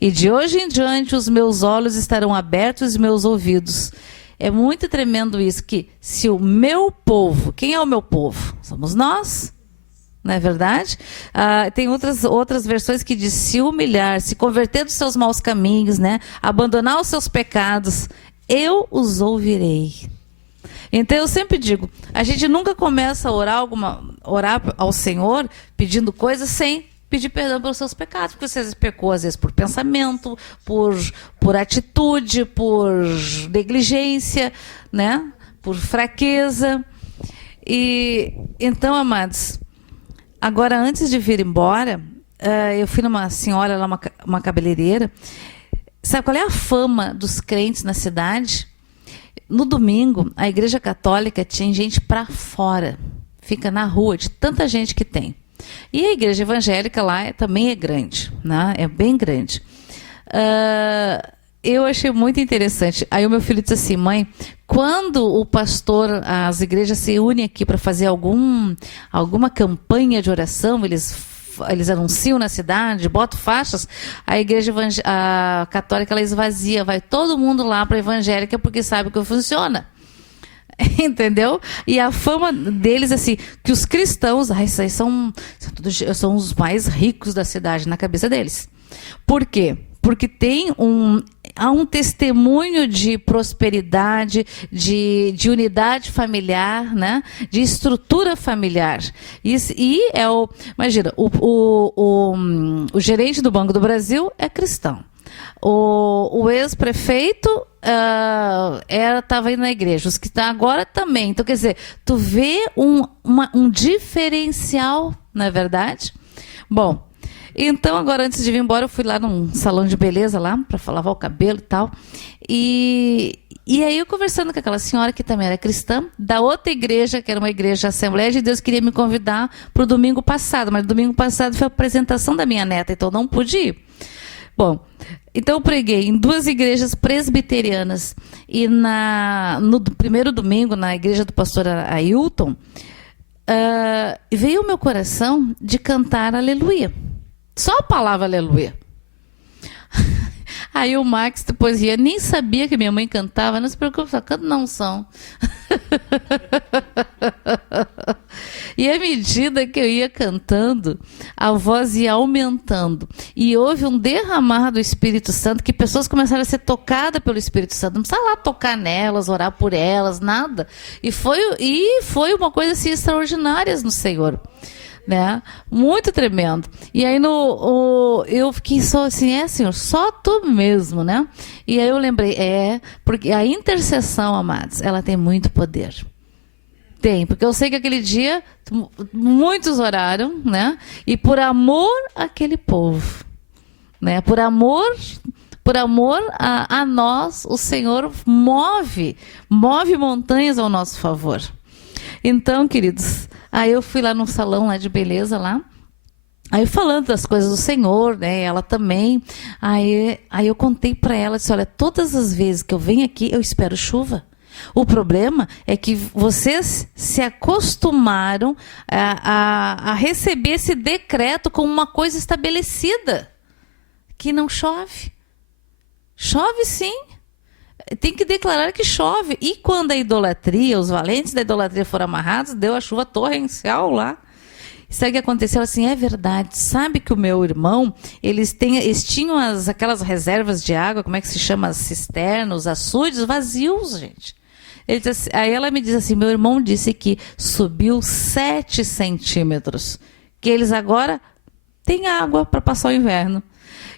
E de hoje em diante os meus olhos estarão abertos e meus ouvidos. É muito tremendo isso, que se o meu povo, quem é o meu povo? Somos nós, não é verdade? Tem outras versões que diz se humilhar, se converter dos seus maus caminhos, né? Abandonar os seus pecados, eu os ouvirei. Então eu sempre digo, a gente nunca começa a orar ao Senhor pedindo coisas sem pedir perdão pelos seus pecados, porque você pecou às vezes por pensamento, por atitude, por negligência, né? Por fraqueza. E então, amados, agora antes de vir embora, eu fui numa senhora lá, uma cabeleireira. Sabe qual é a fama dos crentes na cidade? No domingo, a Igreja Católica tinha gente para fora, fica na rua, de tanta gente que tem. E a Igreja Evangélica lá também é grande, né? É bem grande. Eu achei muito interessante. Aí o meu filho disse assim: mãe, quando o pastor, as igrejas se unem aqui para fazer alguma campanha de oração, eles anunciam na cidade, botam faixas, a igreja católica ela esvazia, vai todo mundo lá para a evangélica porque sabe que funciona. Entendeu? E a fama deles, assim, que os cristãos, esses aí são os mais ricos da cidade na cabeça deles. Por quê? Porque há um testemunho de prosperidade, de unidade familiar, né? De estrutura familiar. Imagina, o gerente do Banco do Brasil é cristão. O ex-prefeito estava indo na igreja, os que estão agora também. Então, quer dizer, tu vê um diferencial, não é verdade? Bom, então agora antes de vir embora eu fui lá num salão de beleza lá para lavar o cabelo e tal, e aí eu conversando com aquela senhora que também era cristã, da outra igreja, que era uma igreja Assembleia de Deus, queria me convidar para o domingo passado, mas domingo passado foi a apresentação da minha neta, então não pude ir. Bom, então eu preguei em 2 igrejas presbiterianas e no primeiro domingo na igreja do pastor Ailton, veio o meu coração de cantar aleluia. Só a palavra aleluia. Aí o Max depois ria, nem sabia que minha mãe cantava, não se preocupe, só canto na unção. E à medida que eu ia cantando, a voz ia aumentando. E houve um derramar do Espírito Santo, que pessoas começaram a ser tocadas pelo Espírito Santo. Não precisa lá tocar nelas, orar por elas, nada. E foi uma coisa assim extraordinária no Senhor. Né? Muito tremendo. E aí eu fiquei só assim, Senhor, só tu mesmo, né? E aí eu lembrei, porque a intercessão, amados, ela tem muito poder. Tem, porque eu sei que aquele dia muitos oraram, né? E por amor àquele povo, né? Por amor a nós, o Senhor move montanhas ao nosso favor. Então, queridos, aí eu fui lá num salão lá de beleza lá, aí falando das coisas do Senhor, né? Ela também. Aí eu contei para ela, disse, olha, todas as vezes que eu venho aqui, eu espero chuva. O problema é que vocês se acostumaram a receber esse decreto como uma coisa estabelecida, que não chove. Chove sim. Tem que declarar que chove. E quando a idolatria, os valentes da idolatria foram amarrados, deu a chuva torrencial lá. Sabe o que aconteceu? Assim, é verdade. Sabe que o meu irmão, eles tinham aquelas reservas de água, como é que se chama? As cisternas, os açudes vazios, gente. Aí ela me diz assim, meu irmão disse que subiu 7 centímetros, que eles agora têm água para passar o inverno.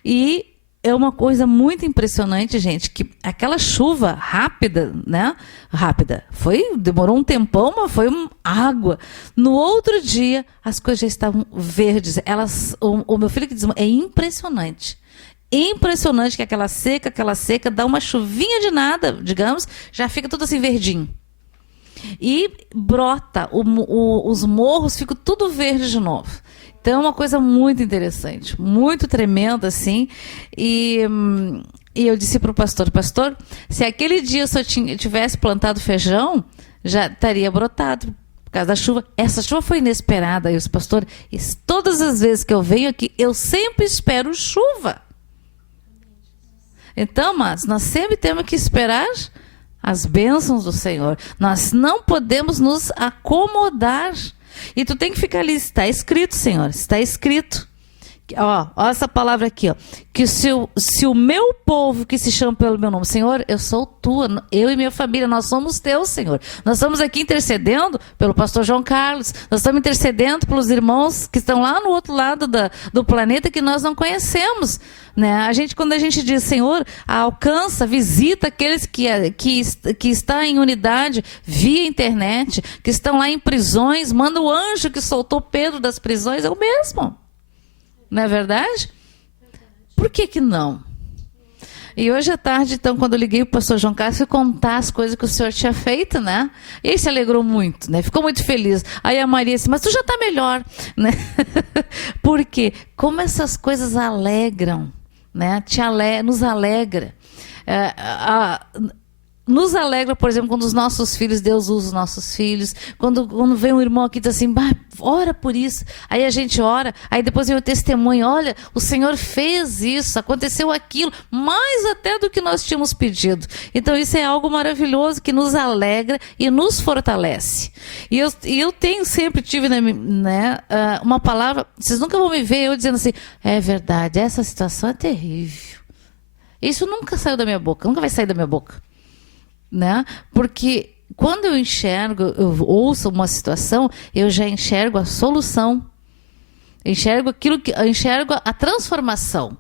E é uma coisa muito impressionante, gente, que aquela chuva rápida, né? Demorou um tempão, mas foi água. No outro dia, as coisas já estavam verdes. O meu filho que diz, é impressionante. Impressionante que aquela seca, dá uma chuvinha de nada, digamos, já fica tudo assim verdinho. E brota, os morros ficam tudo verde de novo. Então é uma coisa muito interessante, muito tremenda assim. E eu disse para o pastor, se aquele dia eu tivesse plantado feijão, já estaria brotado por causa da chuva. Essa chuva foi inesperada. E eu disse, pastor, todas as vezes que eu venho aqui, eu sempre espero chuva. Então, mas nós sempre temos que esperar as bênçãos do Senhor. Nós não podemos nos acomodar. E tu tem que ficar ali, está escrito, Senhor, está escrito. Ó, essa palavra aqui, ó, que se o meu povo que se chama pelo meu nome, Senhor, eu sou tua, eu e minha família, nós somos teus, Senhor. Nós estamos aqui intercedendo pelo pastor João Carlos, nós estamos intercedendo pelos irmãos que estão lá no outro lado do planeta que nós não conhecemos, né? Quando a gente diz, Senhor, alcança, visita aqueles que estão em unidade via internet, que estão lá em prisões, manda o anjo que soltou Pedro das prisões, é o mesmo. Não é verdade? Por que não? E hoje à tarde, então, quando eu liguei para o pastor João Carlos, fui contar as coisas que o senhor tinha feito, né? E ele se alegrou muito, né? Ficou muito feliz. Aí a Maria disse, mas tu já está melhor, né? Porque como essas coisas alegram, né? Nos alegra. Nos alegra, por exemplo, quando os nossos filhos, Deus usa os nossos filhos. Quando vem um irmão aqui e diz assim, ora por isso. Aí a gente ora, aí depois vem o testemunho, olha, o Senhor fez isso, aconteceu aquilo, mais até do que nós tínhamos pedido. Então isso é algo maravilhoso que nos alegra e nos fortalece. E eu sempre tive, né, uma palavra, vocês nunca vão me ver eu dizendo assim, é verdade, essa situação é terrível. Isso nunca saiu da minha boca, nunca vai sair da minha boca. Né? Porque quando eu ouço uma situação, eu já enxergo a solução, enxergo a transformação.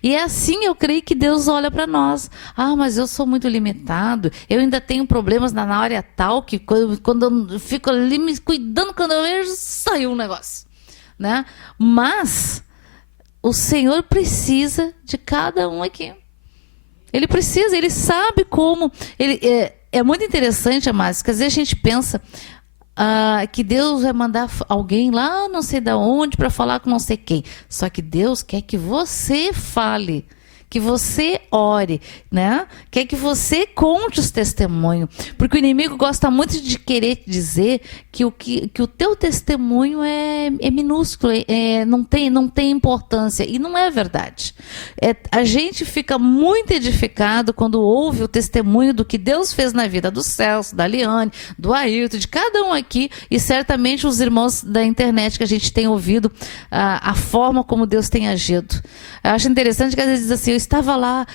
E é assim eu creio que Deus olha para nós. Mas eu sou muito limitado, eu ainda tenho problemas na área tal, que quando eu fico ali me cuidando, quando eu vejo, saiu um negócio. Né? Mas o Senhor precisa de cada um aqui. Ele precisa, ele sabe como. É muito interessante, amados, que às vezes a gente pensa que Deus vai mandar alguém lá não sei de onde para falar com não sei quem. Só que Deus quer que você fale, que você ore, né? Quer que você conte os testemunhos. Porque o inimigo gosta muito de querer dizer que o teu testemunho é minúsculo, não tem importância. E não é verdade. A gente fica muito edificado quando ouve o testemunho do que Deus fez na vida do Celso, da Liane, do Ailton, de cada um aqui. E certamente os irmãos da internet que a gente tem ouvido a forma como Deus tem agido. Eu acho interessante que às vezes diz assim, eu estava lá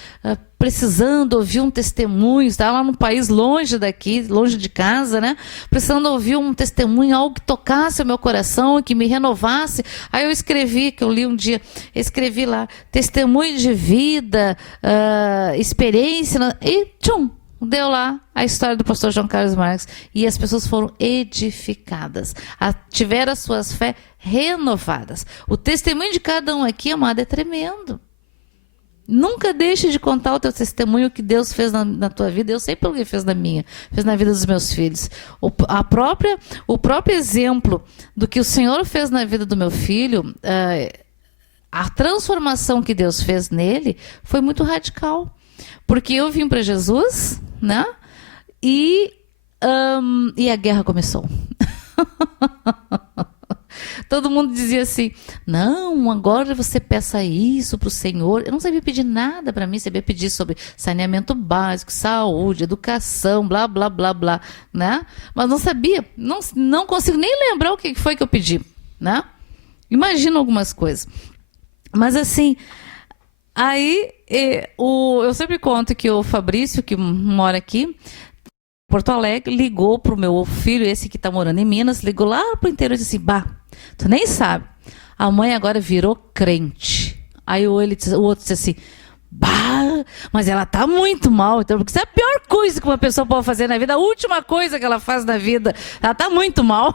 precisando ouvir um testemunho, estava lá num país longe daqui, longe de casa, né? Precisando ouvir um testemunho, algo que tocasse o meu coração, que me renovasse. Aí eu escrevi, que eu li um dia, escrevi lá, testemunho de vida, experiência, e tchum, deu lá a história do pastor João Carlos Marques e as pessoas foram edificadas, tiveram as suas fé renovadas. O testemunho de cada um aqui, amado, é tremendo. Nunca deixe de contar o teu testemunho, o que Deus fez na tua vida. Eu sei pelo que fez na minha, fez na vida dos meus filhos. O próprio exemplo do que o Senhor fez na vida do meu filho, a transformação que Deus fez nele foi muito radical. Porque eu vim para Jesus, né? E a guerra começou. Todo mundo dizia assim, não, agora você peça isso para o Senhor. Eu não sabia pedir nada para mim, sabia pedir sobre saneamento básico, saúde, educação, blá, blá, blá, blá, né? Mas não sabia, não consigo nem lembrar o que foi que eu pedi, né? Imagino algumas coisas. Mas assim, aí eu sempre conto que o Fabrício, que mora aqui, Porto Alegre, ligou para o meu filho, esse que está morando em Minas, ligou lá para o interior e disse assim, bah, tu nem sabe, a mãe agora virou crente. Aí o outro disse assim, bah, mas ela tá muito mal, então, porque isso é a pior coisa que uma pessoa pode fazer na vida, a última coisa que ela faz na vida, ela tá muito mal.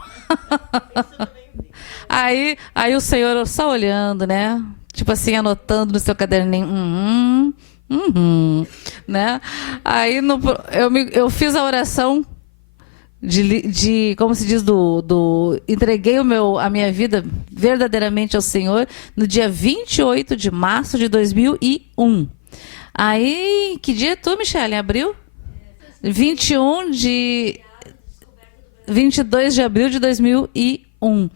Aí o Senhor só olhando, né? Tipo assim, anotando no seu caderninho, né? Aí eu fiz a oração de como se diz, entreguei a minha vida verdadeiramente ao Senhor no dia 28 de março de 2001. Aí, que dia é tu, Michele? Abril? 22 de abril de 2001.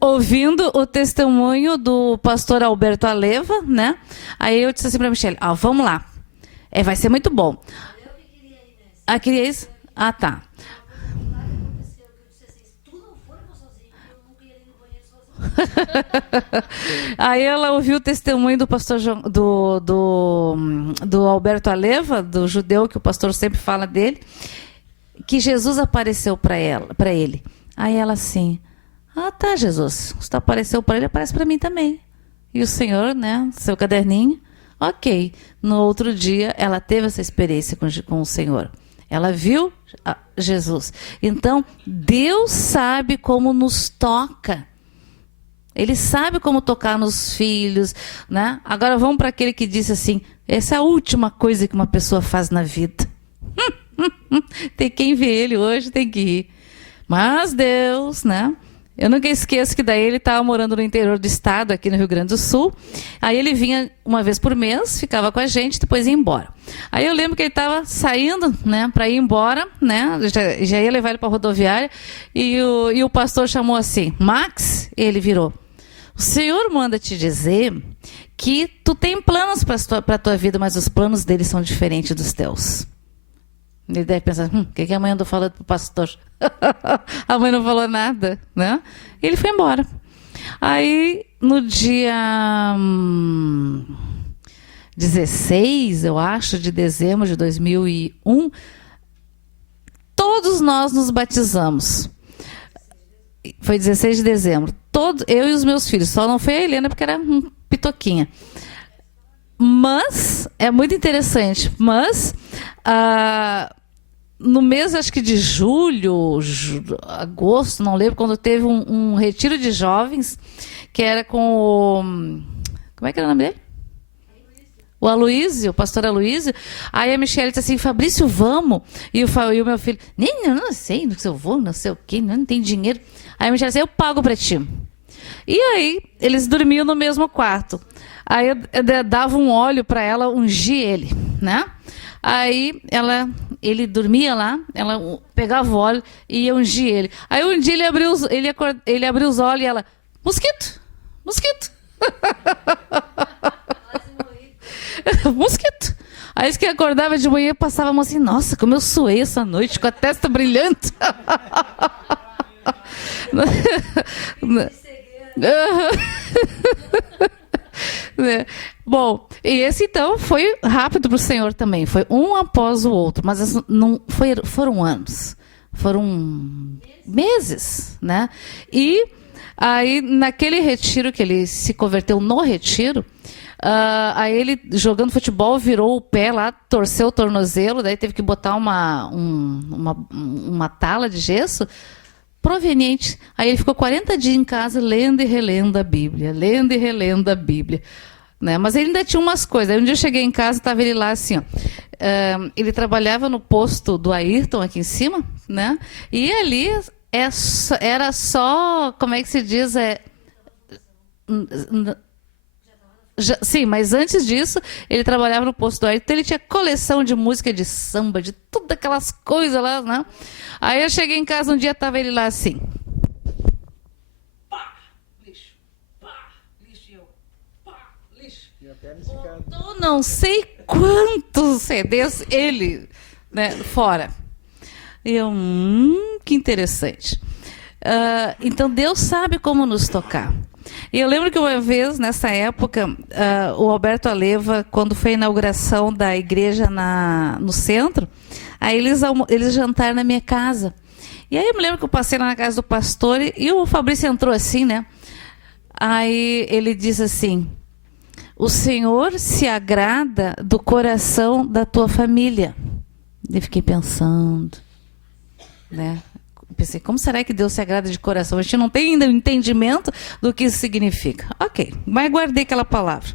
Ouvindo o testemunho do pastor Alberto Aleva, né? Aí eu disse assim para a Michele, vamos lá. Vai ser muito bom. Queria isso? Ah, tá. Aí ela ouviu o testemunho do pastor do Alberto Aleva, do judeu, que o pastor sempre fala dele, que Jesus apareceu para ele. Aí ela assim, tá, Jesus, se tu apareceu para ele, aparece para mim também. E o Senhor, né, seu caderninho, ok. No outro dia, ela teve essa experiência com o Senhor. Ela viu Jesus. Então, Deus sabe como nos toca. Ele sabe como tocar nos filhos, né? Agora vamos para aquele que disse assim, essa é a última coisa que uma pessoa faz na vida. Tem quem vê ele hoje, tem que rir. Mas Deus, né? Eu nunca esqueço que daí ele estava morando no interior do estado, aqui no Rio Grande do Sul. Aí ele vinha uma vez por mês, ficava com a gente, depois ia embora. Aí eu lembro que ele estava saindo, né, para ir embora, né, já ia levar ele para a rodoviária, e o pastor chamou assim, Max, ele virou, o Senhor manda te dizer que tu tem planos para a tua vida, mas os planos dele são diferentes dos teus. Ele deve pensar, o que a mãe andou falando pro pastor? A mãe não falou nada, né? Ele foi embora. Aí, no dia 16, eu acho, de dezembro de 2001, todos nós nos batizamos. Foi 16 de dezembro. Eu e os meus filhos. Só não foi a Helena, porque era pitoquinha. Mas, é muito interessante, mas no mês, acho que de julho, agosto, não lembro, quando teve um retiro de jovens, que era com o... Como é que era o nome dele? O Aloísio, o pastor Aloísio. Aí a Michele disse assim, Fabrício, vamos. E o meu filho, eu não sei se eu vou, não sei o quê, não tem dinheiro. Aí a Michele disse, eu pago para ti. E aí, eles dormiam no mesmo quarto. Aí eu dava um óleo para ela ungir ele, né? Aí ele dormia lá, ela pegava o óleo e ia ungir ele. Aí um dia ele abriu os olhos e ela, mosquito, mosquito. Mosquito. Aí que acordava de manhã, passava assim, nossa, como eu suei essa noite, com a testa brilhante. Bom, e esse então foi rápido para o Senhor também, foi um após o outro, mas não foram anos, foram meses, né? E aí naquele retiro que ele se converteu no retiro, Aí ele, jogando futebol, virou o pé lá, torceu o tornozelo, daí teve que botar uma tala de gesso proveniente. Aí ele ficou 40 dias em casa lendo e relendo a Bíblia, lendo e relendo a Bíblia. Né? Mas ele ainda tinha umas coisas. Aí um dia eu cheguei em casa e estava ele lá assim, ó. Ele trabalhava no posto do Ayrton aqui em cima, né? E ali era só, como é que se diz? Sim, mas antes disso, ele trabalhava no posto do Ayrton, então ele tinha coleção de música de samba, de todas aquelas coisas lá, né? Aí eu cheguei em casa um dia, estava ele lá assim. Pá, lixo, e eu, pá, lixo. Botou não sei quantos CDs ele, né, fora. E eu, que interessante. Então Deus sabe como nos tocar. E eu lembro que uma vez, nessa época, o Alberto Aleva, quando foi a inauguração da igreja no centro, aí eles jantaram na minha casa. E aí eu me lembro que eu passei lá na casa do pastor e o Fabrício entrou assim, né? Aí ele diz assim: o Senhor se agrada do coração da tua família. Eu fiquei pensando, né? Pensei, como será que Deus se agrada de coração? A gente não tem ainda o entendimento do que isso significa. Ok, mas guardei aquela palavra.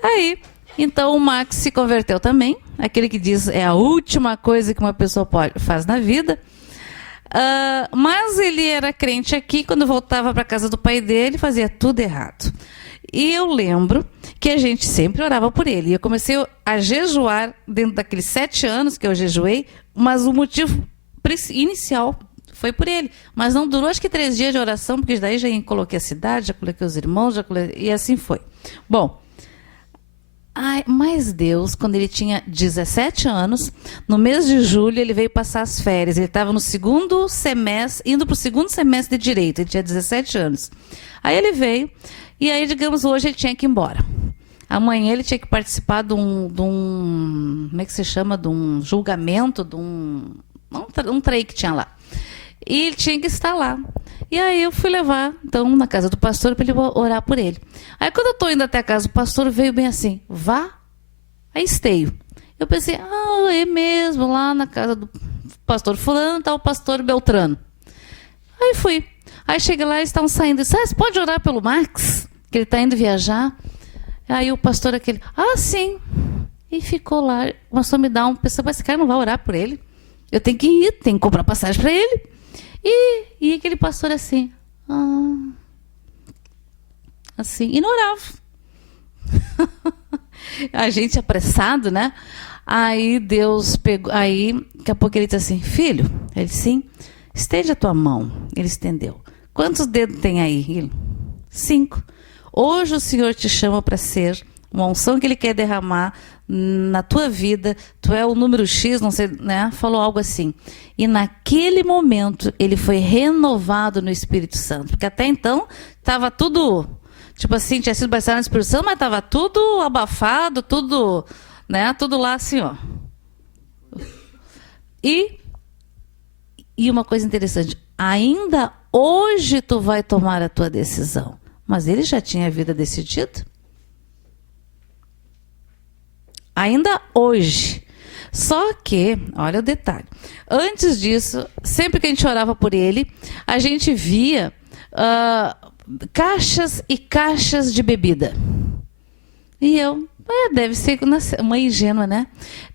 Aí, então o Max se converteu também. Aquele que diz é a última coisa que uma pessoa faz na vida. Mas ele era crente aqui, quando voltava para a casa do pai dele, fazia tudo errado. E eu lembro que a gente sempre orava por ele. E eu comecei a jejuar dentro daqueles 7 anos que eu jejuei, mas o motivo inicial foi por ele. Mas não durou, acho que 3 dias de oração, porque daí já coloquei a cidade, já coloquei os irmãos, e assim foi. Bom, mas Deus, quando ele tinha 17 anos, no mês de julho, ele veio passar as férias. Ele estava no segundo semestre, indo para o segundo semestre de Direito, ele tinha 17 anos. Aí ele veio, e aí, digamos, hoje ele tinha que ir embora. Amanhã ele tinha que participar de um como é que se chama? De um julgamento, de um trem que tinha lá. E ele tinha que estar lá. E aí eu fui levar, então, na casa do pastor para ele orar por ele. Aí quando eu estou indo até a casa do pastor, veio bem assim, vá a Esteio. Eu pensei, é mesmo, lá na casa do pastor fulano está o pastor Beltrano. Aí fui. Aí cheguei lá, eles estavam saindo. Eu disse, você pode orar pelo Max? Que ele está indo viajar. Aí o pastor aquele, sim. E ficou lá, começou a me dar pessoal, mas esse cara não vai orar por ele. Eu tenho que ir, tenho que comprar passagem para ele. E aquele pastor assim, assim, e não orava. A gente apressado, né? Aí Deus pegou, aí daqui a pouco ele disse assim, filho, ele disse, sim, estende a tua mão. Ele estendeu. Quantos dedos tem aí? Ele, 5. Hoje o Senhor te chama para ser uma unção que Ele quer derramar na tua vida, tu é o número X, não sei, né? Falou algo assim. E naquele momento ele foi renovado no Espírito Santo, porque até então estava tudo, tipo assim, tinha sido batizado no Espírito Santo, mas estava tudo abafado, tudo, né? Tudo lá assim, ó. E uma coisa interessante, ainda hoje tu vai tomar a tua decisão, mas ele já tinha a vida decidida. Ainda hoje. Só que, olha o detalhe, antes disso, sempre que a gente orava por ele, a gente via caixas e caixas de bebida. E eu, deve ser uma ingênua, né?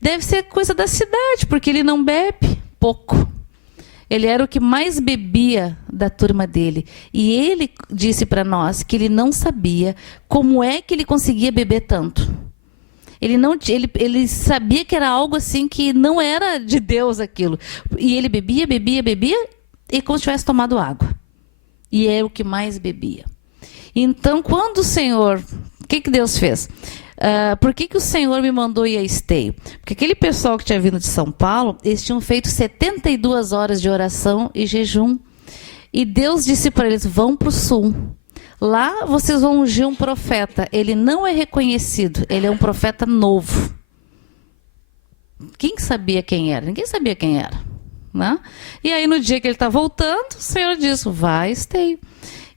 Deve ser coisa da cidade, porque ele não bebe pouco. Ele era o que mais bebia da turma dele. E ele disse para nós que ele não sabia como é que ele conseguia beber tanto. Ele sabia que era algo assim que não era de Deus aquilo. E ele bebia, e como se tivesse tomado água. E é o que mais bebia. Então, quando o Senhor... O que Deus fez? Por que o Senhor me mandou ir a Esteio? Porque aquele pessoal que tinha vindo de São Paulo, eles tinham feito 72 horas de oração e jejum. E Deus disse para eles, vão para o sul. Lá vocês vão ungir um profeta. Ele não é reconhecido, ele é um profeta novo. Quem sabia quem era? Ninguém sabia quem era. Né? E aí no dia que ele está voltando, o Senhor disse, vai, Esteio.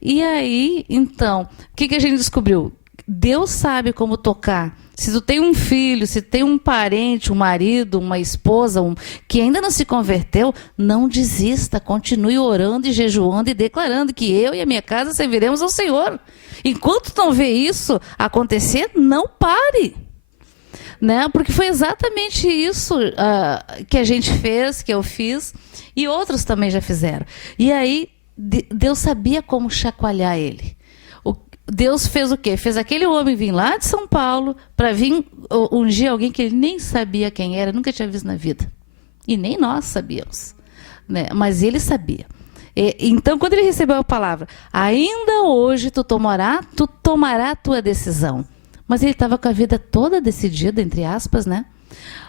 E aí, então, o que a gente descobriu? Deus sabe como tocar. Se tu tem um filho, se tem um parente, um marido, uma esposa, que ainda não se converteu, não desista, continue orando e jejuando e declarando que eu e a minha casa serviremos ao Senhor. Enquanto não vê isso acontecer, não pare. Né? Porque foi exatamente isso que a gente fez, que eu fiz, e outros também já fizeram. E aí, Deus sabia como chacoalhar ele. Deus fez o quê? Fez aquele homem vir lá de São Paulo para vir ungir alguém que ele nem sabia quem era, nunca tinha visto na vida. E nem nós sabíamos. Né? Mas ele sabia. Então, quando ele recebeu a palavra, ainda hoje tu tomará a tua decisão. Mas ele estava com a vida toda decidida, entre aspas, né?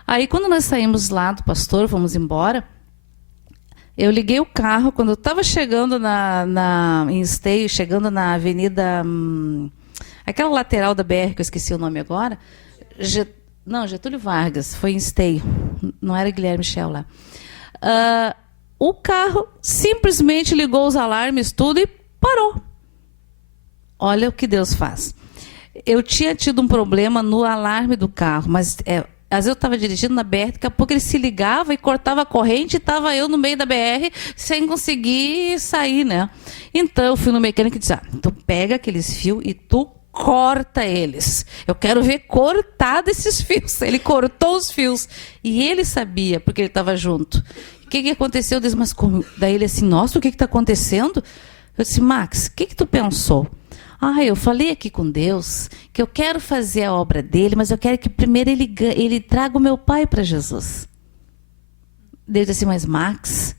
Aí, quando nós saímos lá do pastor, fomos embora, eu liguei o carro, quando eu estava chegando em Esteio, chegando na avenida, aquela lateral da BR, que eu esqueci o nome agora, Getúlio Vargas, foi em Esteio, não era Guilherme Michel lá. O carro simplesmente ligou os alarmes, tudo, e parou. Olha o que Deus faz. Eu tinha tido um problema no alarme do carro, mas às vezes eu estava dirigindo na BR, daqui a pouco ele se ligava e cortava a corrente, e estava eu no meio da BR sem conseguir sair, né? Então eu fui no mecânico e disse, tu pega aqueles fios e tu corta eles. Eu quero ver cortado esses fios. Ele cortou os fios. E ele sabia, porque ele estava junto. O que aconteceu? Eu disse, mas como? Daí ele assim, nossa, o que está acontecendo? Eu disse, Max, o que tu pensou? Eu falei aqui com Deus que eu quero fazer a obra dele, mas eu quero que primeiro ele traga o meu pai para Jesus. Deus disse assim, mas Max,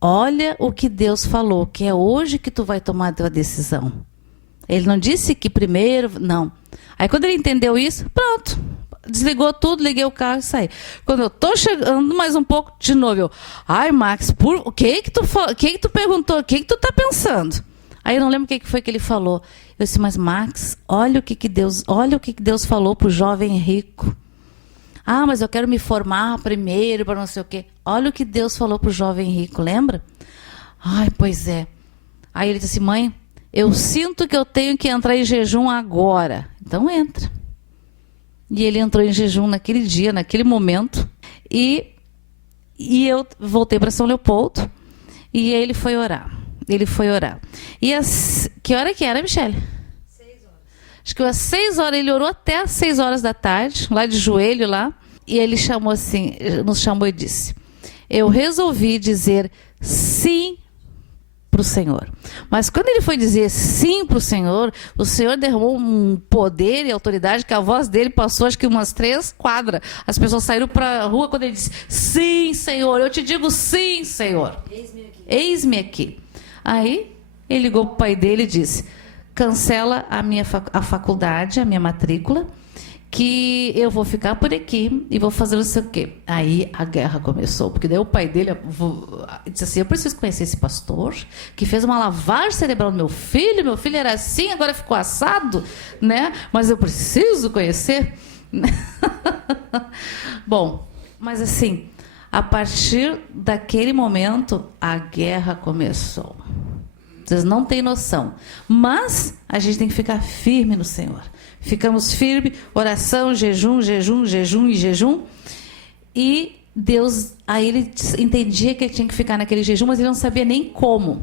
olha o que Deus falou, que é hoje que tu vai tomar a tua decisão. Ele não disse que primeiro, não. Aí quando ele entendeu isso, pronto, desligou tudo, liguei o carro e saí. Quando eu estou chegando mais um pouco, de novo, Max, o que tu perguntou, o que tu está pensando? Aí eu não lembro o que foi que ele falou. Eu disse, mas Max, olha o que Deus falou para o jovem rico. Mas eu quero me formar primeiro para não sei o quê. Olha o que Deus falou para o jovem rico, lembra? Pois é. Aí ele disse, mãe, eu sinto que eu tenho que entrar em jejum agora. Então entra. E ele entrou em jejum naquele dia, naquele momento. E eu voltei para São Leopoldo e ele foi orar. E que hora que era, Michele? 6 horas. Acho que às 6 horas, ele orou até às 6 horas da tarde, lá de joelho lá. E ele nos chamou e disse, eu resolvi dizer sim para o Senhor. Mas quando ele foi dizer sim para o Senhor derramou um poder e autoridade que a voz dele passou acho que umas 3 quadras. As pessoas saíram para a rua quando ele disse, sim, Senhor, eu te digo sim, Senhor. Eis-me aqui. Aí ele ligou para o pai dele e disse, cancela a faculdade, a minha matrícula, que eu vou ficar por aqui e vou fazer não sei o quê. Aí a guerra começou, porque daí o pai dele disse assim, eu preciso conhecer esse pastor que fez uma lavagem cerebral no meu filho era assim, agora ficou assado, né? Mas eu preciso conhecer. Bom, mas assim, a partir daquele momento, a guerra começou. Vocês não têm noção. Mas a gente tem que ficar firme no Senhor. Ficamos firmes, oração, jejum. E Deus, aí ele entendia que ele tinha que ficar naquele jejum, mas ele não sabia nem como.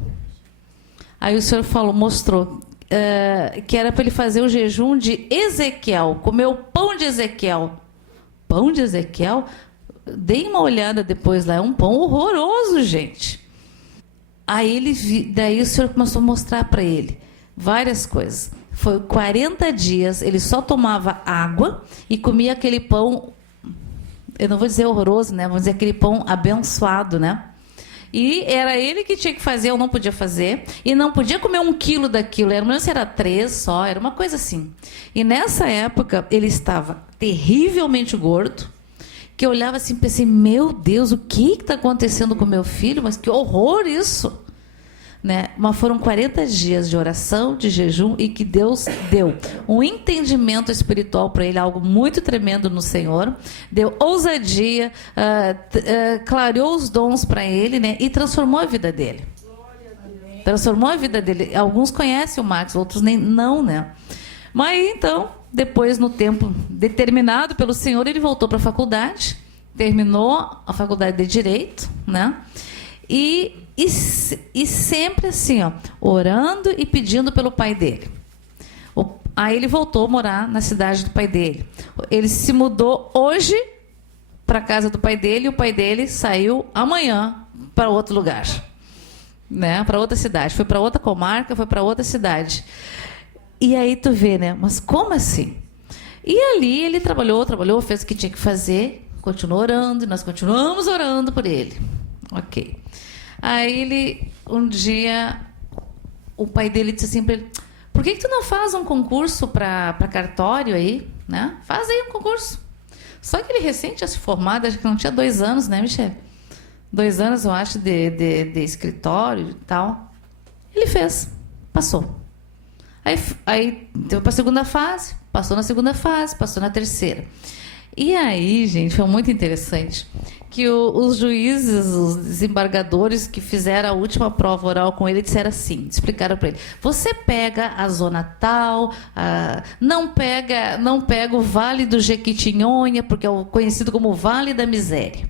Aí o Senhor mostrou que era para ele fazer o jejum de Ezequiel, comer o pão de Ezequiel. Pão de Ezequiel? Dei uma olhada depois lá, é um pão horroroso, gente. Aí daí o Senhor começou a mostrar para ele várias coisas. Foi 40 dias, ele só tomava água e comia aquele pão, eu não vou dizer horroroso, né? Vou dizer aquele pão abençoado, né? E era ele que tinha que fazer, eu não podia fazer. E não podia comer 1 quilo daquilo, não lembro se era 3 só, era uma coisa assim. E nessa época, ele estava terrivelmente gordo, que eu olhava assim e pensei, meu Deus, o que está acontecendo com meu filho? Mas que horror isso! Né? Mas foram 40 dias de oração, de jejum, e que Deus deu um entendimento espiritual para ele, algo muito tremendo no Senhor, deu ousadia, clareou os dons para ele, né? E transformou a vida dele. Transformou a vida dele. Alguns conhecem o Max, outros nem não, né? Mas então, depois, no tempo determinado pelo Senhor, ele voltou para a faculdade, terminou a faculdade de Direito, né? E sempre assim, ó, orando e pedindo pelo pai dele. Aí ele voltou a morar na cidade do pai dele. Ele se mudou hoje para a casa do pai dele, e o pai dele saiu amanhã para outro lugar, né? Para outra cidade. Foi para outra comarca, foi para outra cidade. E aí tu vê, né? Mas como assim? E ali ele trabalhou, fez o que tinha que fazer, continuou orando, e nós continuamos orando por ele. Ok. Aí ele, um dia, o pai dele disse assim para ele: por que tu não faz um concurso para cartório aí, né? Faz aí um concurso. Só que ele recente tinha se formado, acho que não tinha 2 anos, né, Michele? 2 anos, eu acho, de escritório e tal. Ele fez, passou. Aí deu para a segunda fase, passou na segunda fase, passou na terceira. E aí, gente, foi muito interessante que os juízes, os desembargadores que fizeram a última prova oral com ele disseram assim, explicaram para ele: você pega a zona tal, não pega o Vale do Jequitinhonha, porque é conhecido como Vale da Miséria.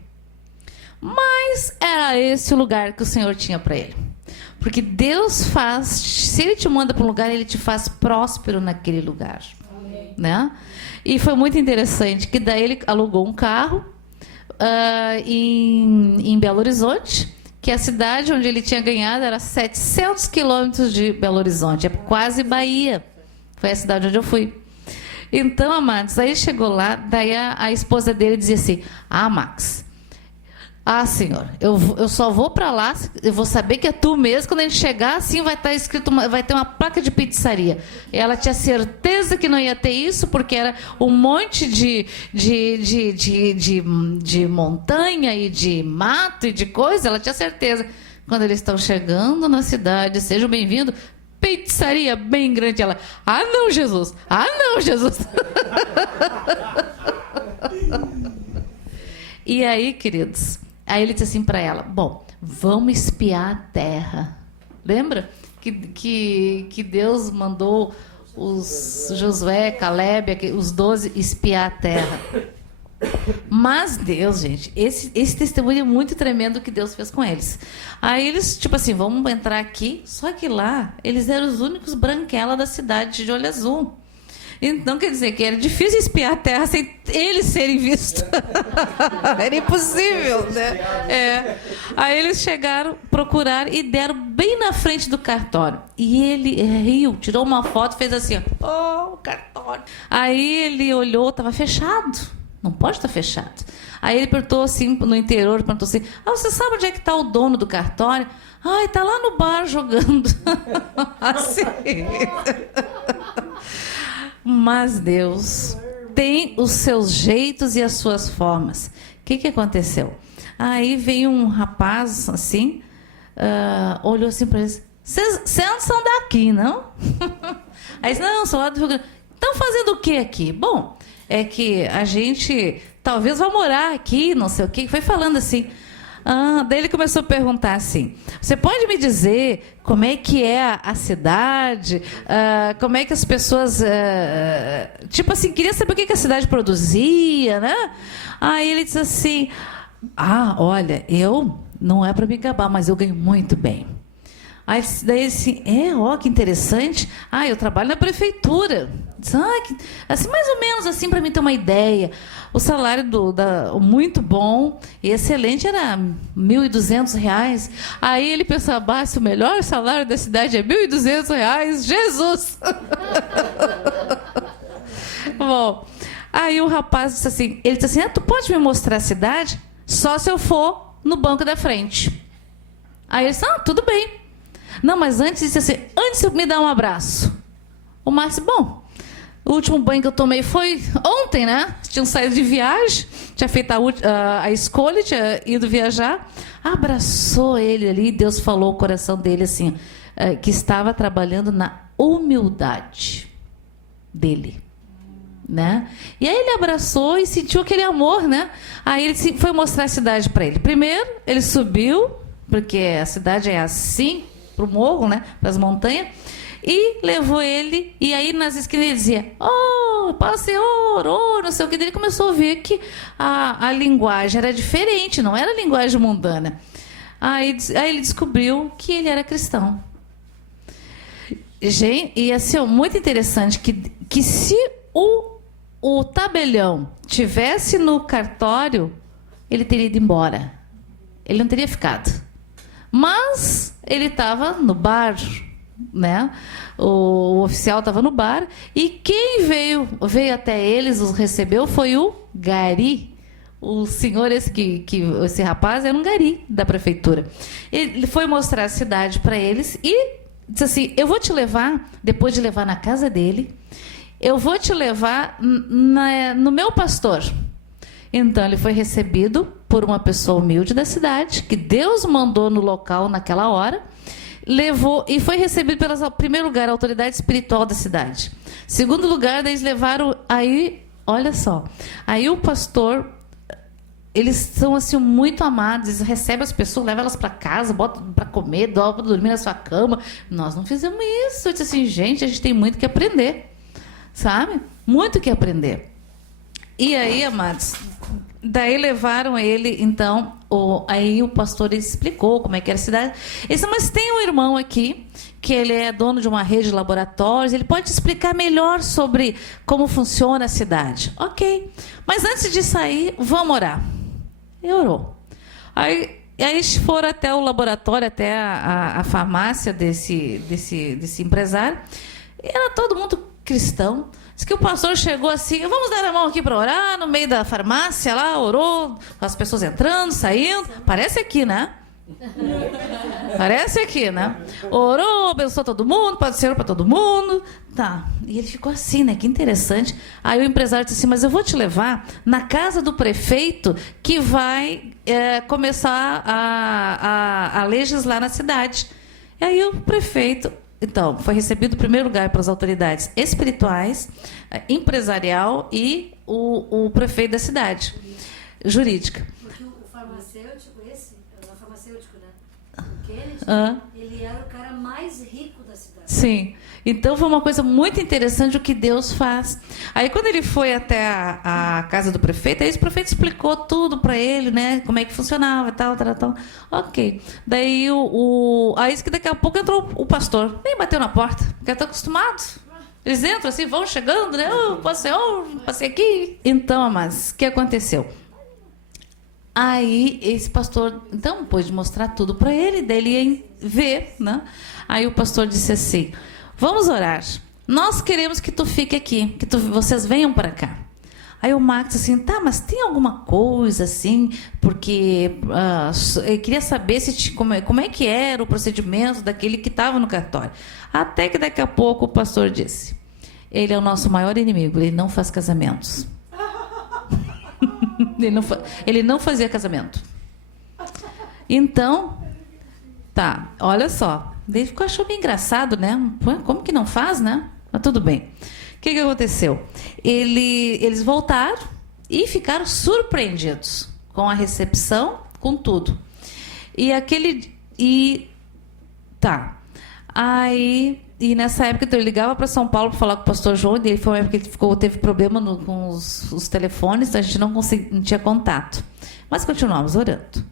Mas era esse o lugar que o Senhor tinha para ele. Porque Deus faz, se Ele te manda para um lugar, Ele te faz próspero naquele lugar. Né? E foi muito interessante que daí ele alugou um carro em Belo Horizonte, que a cidade onde ele tinha ganhado era 700 quilômetros de Belo Horizonte, é quase Bahia. Foi a cidade onde eu fui. Então, amados, aí chegou lá, daí a esposa dele dizia assim: Max, Senhor, eu só vou para lá, eu vou saber que é tu mesmo, quando a gente chegar, assim vai estar escrito, vai ter uma placa de pizzaria. E ela tinha certeza que não ia ter isso, porque era um monte de montanha e de mato e de coisa, ela tinha certeza. Quando eles estão chegando na cidade, sejam bem-vindos, pizzaria bem grande. Ela: não, Jesus! Não, Jesus! E aí, queridos, aí ele disse assim para ela: bom, vamos espiar a terra. Lembra que Deus mandou os Josué, Caleb, os 12 espiar a terra. Mas Deus, gente, esse testemunho é muito tremendo que Deus fez com eles. Aí eles, tipo assim, vamos entrar aqui. Só que lá, eles eram os únicos branquela da cidade de olho azul. Então, quer dizer que era difícil espiar a terra sem eles serem vistos. Era impossível, né? Aí eles chegaram, procuraram e deram bem na frente do cartório. E ele riu, tirou uma foto, fez assim, ó, o cartório. Aí ele olhou, estava fechado. Não pode estar fechado. Aí ele perguntou assim, no interior, perguntou assim: você sabe onde é que está o dono do cartório? Está lá no bar jogando. Assim. Mas Deus tem os seus jeitos e as suas formas. O que aconteceu? Aí veio um rapaz assim, olhou assim para eles: vocês não são daqui, não? Aí disse: não, sou lá do Rio Grande. Estão fazendo o que aqui? Bom, é que a gente talvez vá morar aqui, não sei o quê. Foi falando assim. Daí ele começou a perguntar assim: você pode me dizer como é que é a cidade? Como é que as pessoas... tipo assim, queria saber o que a cidade produzia, né? Aí ele disse assim: olha, eu... não é para me gabar, mas eu ganho muito bem. Aí daí assim: que interessante. Eu trabalho na prefeitura. Assim, mais ou menos assim, para mim ter uma ideia. O salário muito bom e excelente era R$ 1.200. Aí ele pensou: se o melhor salário da cidade é R$ 1.200, Jesus! Bom, aí o rapaz disse assim, ele disse assim: tu pode me mostrar a cidade? Só se eu for no banco da frente. Aí ele disse: tudo bem. Não, mas antes disse assim: antes me dá um abraço. O Márcio: bom, o último banho que eu tomei foi ontem, né? Tinha saído de viagem, tinha feito a escolha, tinha ido viajar. Abraçou ele ali, Deus falou ao coração dele assim, que estava trabalhando na humildade dele, né? E aí ele abraçou e sentiu aquele amor, né? Aí ele foi mostrar a cidade para ele. Primeiro, ele subiu, porque a cidade é assim, para o morro, né? Para as montanhas. e levou ele, e aí nas esquinas ele dizia, oh, paz Senhor, oh, não sei o que. Ele começou a ver que a linguagem era diferente, não era linguagem mundana. Aí ele descobriu que ele era cristão. Gente, e assim, muito interessante que se o tabelião tivesse no cartório, ele teria ido embora. Ele não teria ficado. Mas ele estava no bar, né? O oficial estava no bar e quem veio até eles, os recebeu, foi o gari. O senhor, esse rapaz, era um gari da prefeitura. Ele foi mostrar a cidade para eles e disse assim, eu vou te levar, depois de levar na casa dele, eu vou te levar no meu pastor. Então ele foi recebido por uma pessoa humilde da cidade, que Deus mandou no local naquela hora, levou e foi recebido em primeiro lugar, a autoridade espiritual da cidade. Segundo lugar, eles levaram aí, olha só, aí o pastor, eles são assim muito amados, eles recebem as pessoas, levam elas para casa, botam para comer, dão para dormir na sua cama. Nós não fizemos isso. Eu disse assim, gente, a gente tem muito que aprender, sabe? Muito que aprender. E aí, amados, daí levaram ele, então, aí o pastor explicou como é que era a cidade. Ele disse, mas tem um irmão aqui, que ele é dono de uma rede de laboratórios, ele pode explicar melhor sobre como funciona a cidade. Ok, mas antes de sair, vamos orar. E orou. Aí foram até o laboratório, até a farmácia desse empresário. E era todo mundo cristão. Diz que o pastor chegou assim, vamos dar a mão aqui para orar, no meio da farmácia lá, orou, as pessoas entrando, saindo. Parece aqui, né? Parece aqui, né? Orou, abençoou todo mundo, paz do Senhor para todo mundo. Tá. E ele ficou assim, né? Que interessante. Aí o empresário disse assim, mas eu vou te levar na casa do prefeito que vai começar a legislar na cidade. E aí o prefeito, então, foi recebido em primeiro lugar pelas autoridades espirituais, empresarial e o prefeito da cidade, jurídica. Porque o farmacêutico, o farmacêutico, né? O Kennedy, ele era o cara mais rico da cidade. Sim. Então foi uma coisa muito interessante o que Deus faz. Aí quando ele foi até a casa do prefeito, aí o prefeito explicou tudo para ele, né? Como é que funcionava e tal. Ok. Daí aí que daqui a pouco entrou o pastor. Nem bateu na porta, porque estão acostumados. Eles entram assim, vão chegando, né? Passei aqui. Então, amados, o que aconteceu? Aí esse pastor, então, pôde mostrar tudo para ele, daí ele ia ver, né? Aí o pastor disse assim, vamos orar. Nós queremos que tu fique aqui, que vocês venham para cá. Aí o Max assim, tá, mas tem alguma coisa assim, porque eu queria saber como é que era o procedimento daquele que estava no cartório. Até que daqui a pouco o pastor disse, ele é o nosso maior inimigo, ele não faz casamentos. Ele não fazia casamento. Então, tá, olha só. Ele achou bem engraçado, né? Como que não faz, né? Mas tudo bem. O que aconteceu? Eles voltaram e ficaram surpreendidos com a recepção, com tudo. E nessa época então, ele ligava para São Paulo para falar com o pastor João, e foi uma época que ele teve problema com os telefones, então a gente não tinha contato. Mas continuamos orando.